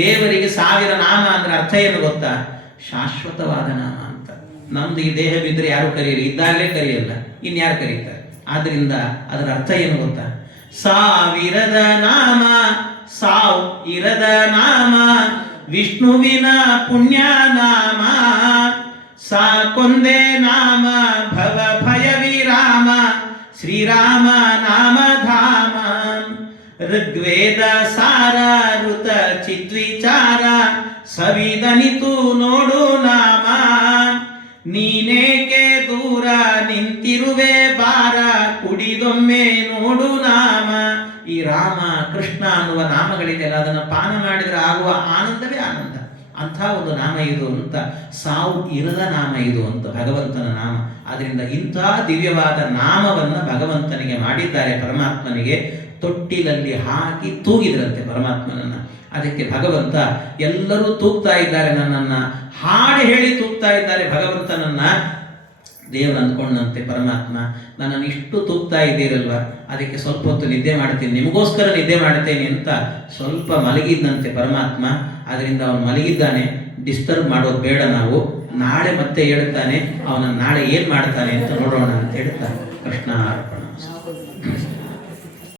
ದೇವರಿಗೆ 1000 ನಾಮ ಅಂದ್ರೆ ಅರ್ಥ ಏನು ಗೊತ್ತಾ? ಶಾಶ್ವತವಾದ ನಾಮ ಅಂತ. ನಮ್ದು ಈ ದೇಹ ಬಿದ್ದರೆ ಯಾರು ಕರೆಯಲ್ಲ, ಇದ್ದಾಗಲೇ ಕರೆಯಲ್ಲ, ಇನ್ಯಾರು ಕರೀತಾರೆ. ಆದ್ರಿಂದ ಅದರ ಅರ್ಥ ಏನು ಗೊತ್ತಾ? 1000ದ ನಾಮ ಸಾವ್ ಇರದ ನಾಮ ವಿಷ್ಣುವಿನ ಪುಣ್ಯ ನಾಮ. ಸಾಕೊಂದೇ ನಾಮ ಭವ ಭಯ ವಿರಾಮ ಶ್ರೀರಾಮ ನಾಮ ಧಾಮ. ಋಗ್ವೇದ ಸಾರ ಋತ ಚಿದ್ವಿಚಾರ ಸವಿದನಿತು ನೋಡು ನಾಮ. ನೀನೇಕೆ ದೂರ ನಿಂತಿರುವೆ ಬಾರ ಕುಡಿದೊಮ್ಮೆ ನೋಡು ನಾಮ. ಈ ರಾಮ ಕೃಷ್ಣ ಅನ್ನುವ ನಾಮಗಳಿದೆಯಲ್ಲ, ಅದನ್ನು ಪಾನ ಮಾಡಿದರೆ ಆಗುವ ಆನಂದವೇ ಆನಂದ. ಅಂಥ ಒಂದು ನಾಮ ಇದು ಅಂತ. ಸಾವು ಇರದ ನಾಮ ಇದು ಅಂತ ಭಗವಂತನ ನಾಮ. ಆದ್ದರಿಂದ ಇಂಥ ದಿವ್ಯವಾದ ನಾಮವನ್ನು ಭಗವಂತನಿಗೆ ಮಾಡಿದ್ದಾರೆ ಪರಮಾತ್ಮನಿಗೆ. ತೊಟ್ಟಿಲಲ್ಲಿ ಹಾಕಿ ತೂಗಿದ್ರಂತೆ ಪರಮಾತ್ಮನನ್ನ. ಅದಕ್ಕೆ ಭಗವಂತ ಎಲ್ಲರೂ ತೂಗ್ತಾ ಇದ್ದಾರೆ ನನ್ನನ್ನ, ಹಾಡು ಹೇಳಿ ತೂಗ್ತಾ ಇದ್ದಾರೆ ಭಗವಂತನನ್ನ. ದೇವರು ಅಂದ್ಕೊಂಡಂತೆ ಪರಮಾತ್ಮ ನನ್ನನ್ನು ಇಷ್ಟು ತೂಗ್ತಾ ಇದ್ದೀರಲ್ವ, ಅದಕ್ಕೆ ಸ್ವಲ್ಪ ಹೊತ್ತು ನಿದ್ದೆ ಮಾಡ್ತೀನಿ, ನಿಮಗೋಸ್ಕರ ನಿದ್ದೆ ಮಾಡ್ತೇನೆ ಅಂತ ಸ್ವಲ್ಪ ಮಲಗಿದ್ದಂತೆ ಪರಮಾತ್ಮ. ಅದರಿಂದ ಅವನು ಮಲಗಿದ್ದಾನೆ, ಡಿಸ್ಟರ್ಬ್ ಮಾಡೋದು ಬೇಡ ನಾವು. ನಾಳೆ ಮತ್ತೆ ಹೇಳ್ತಾನೆ, ಅವನ ನಾಳೆ ಏನು ಮಾಡ್ತಾನೆ ಅಂತ ನೋಡೋಣ ಅಂತ ಹೇಳ್ತಾನೆ. ಕೃಷ್ಣ ಅರ್ಪಣ.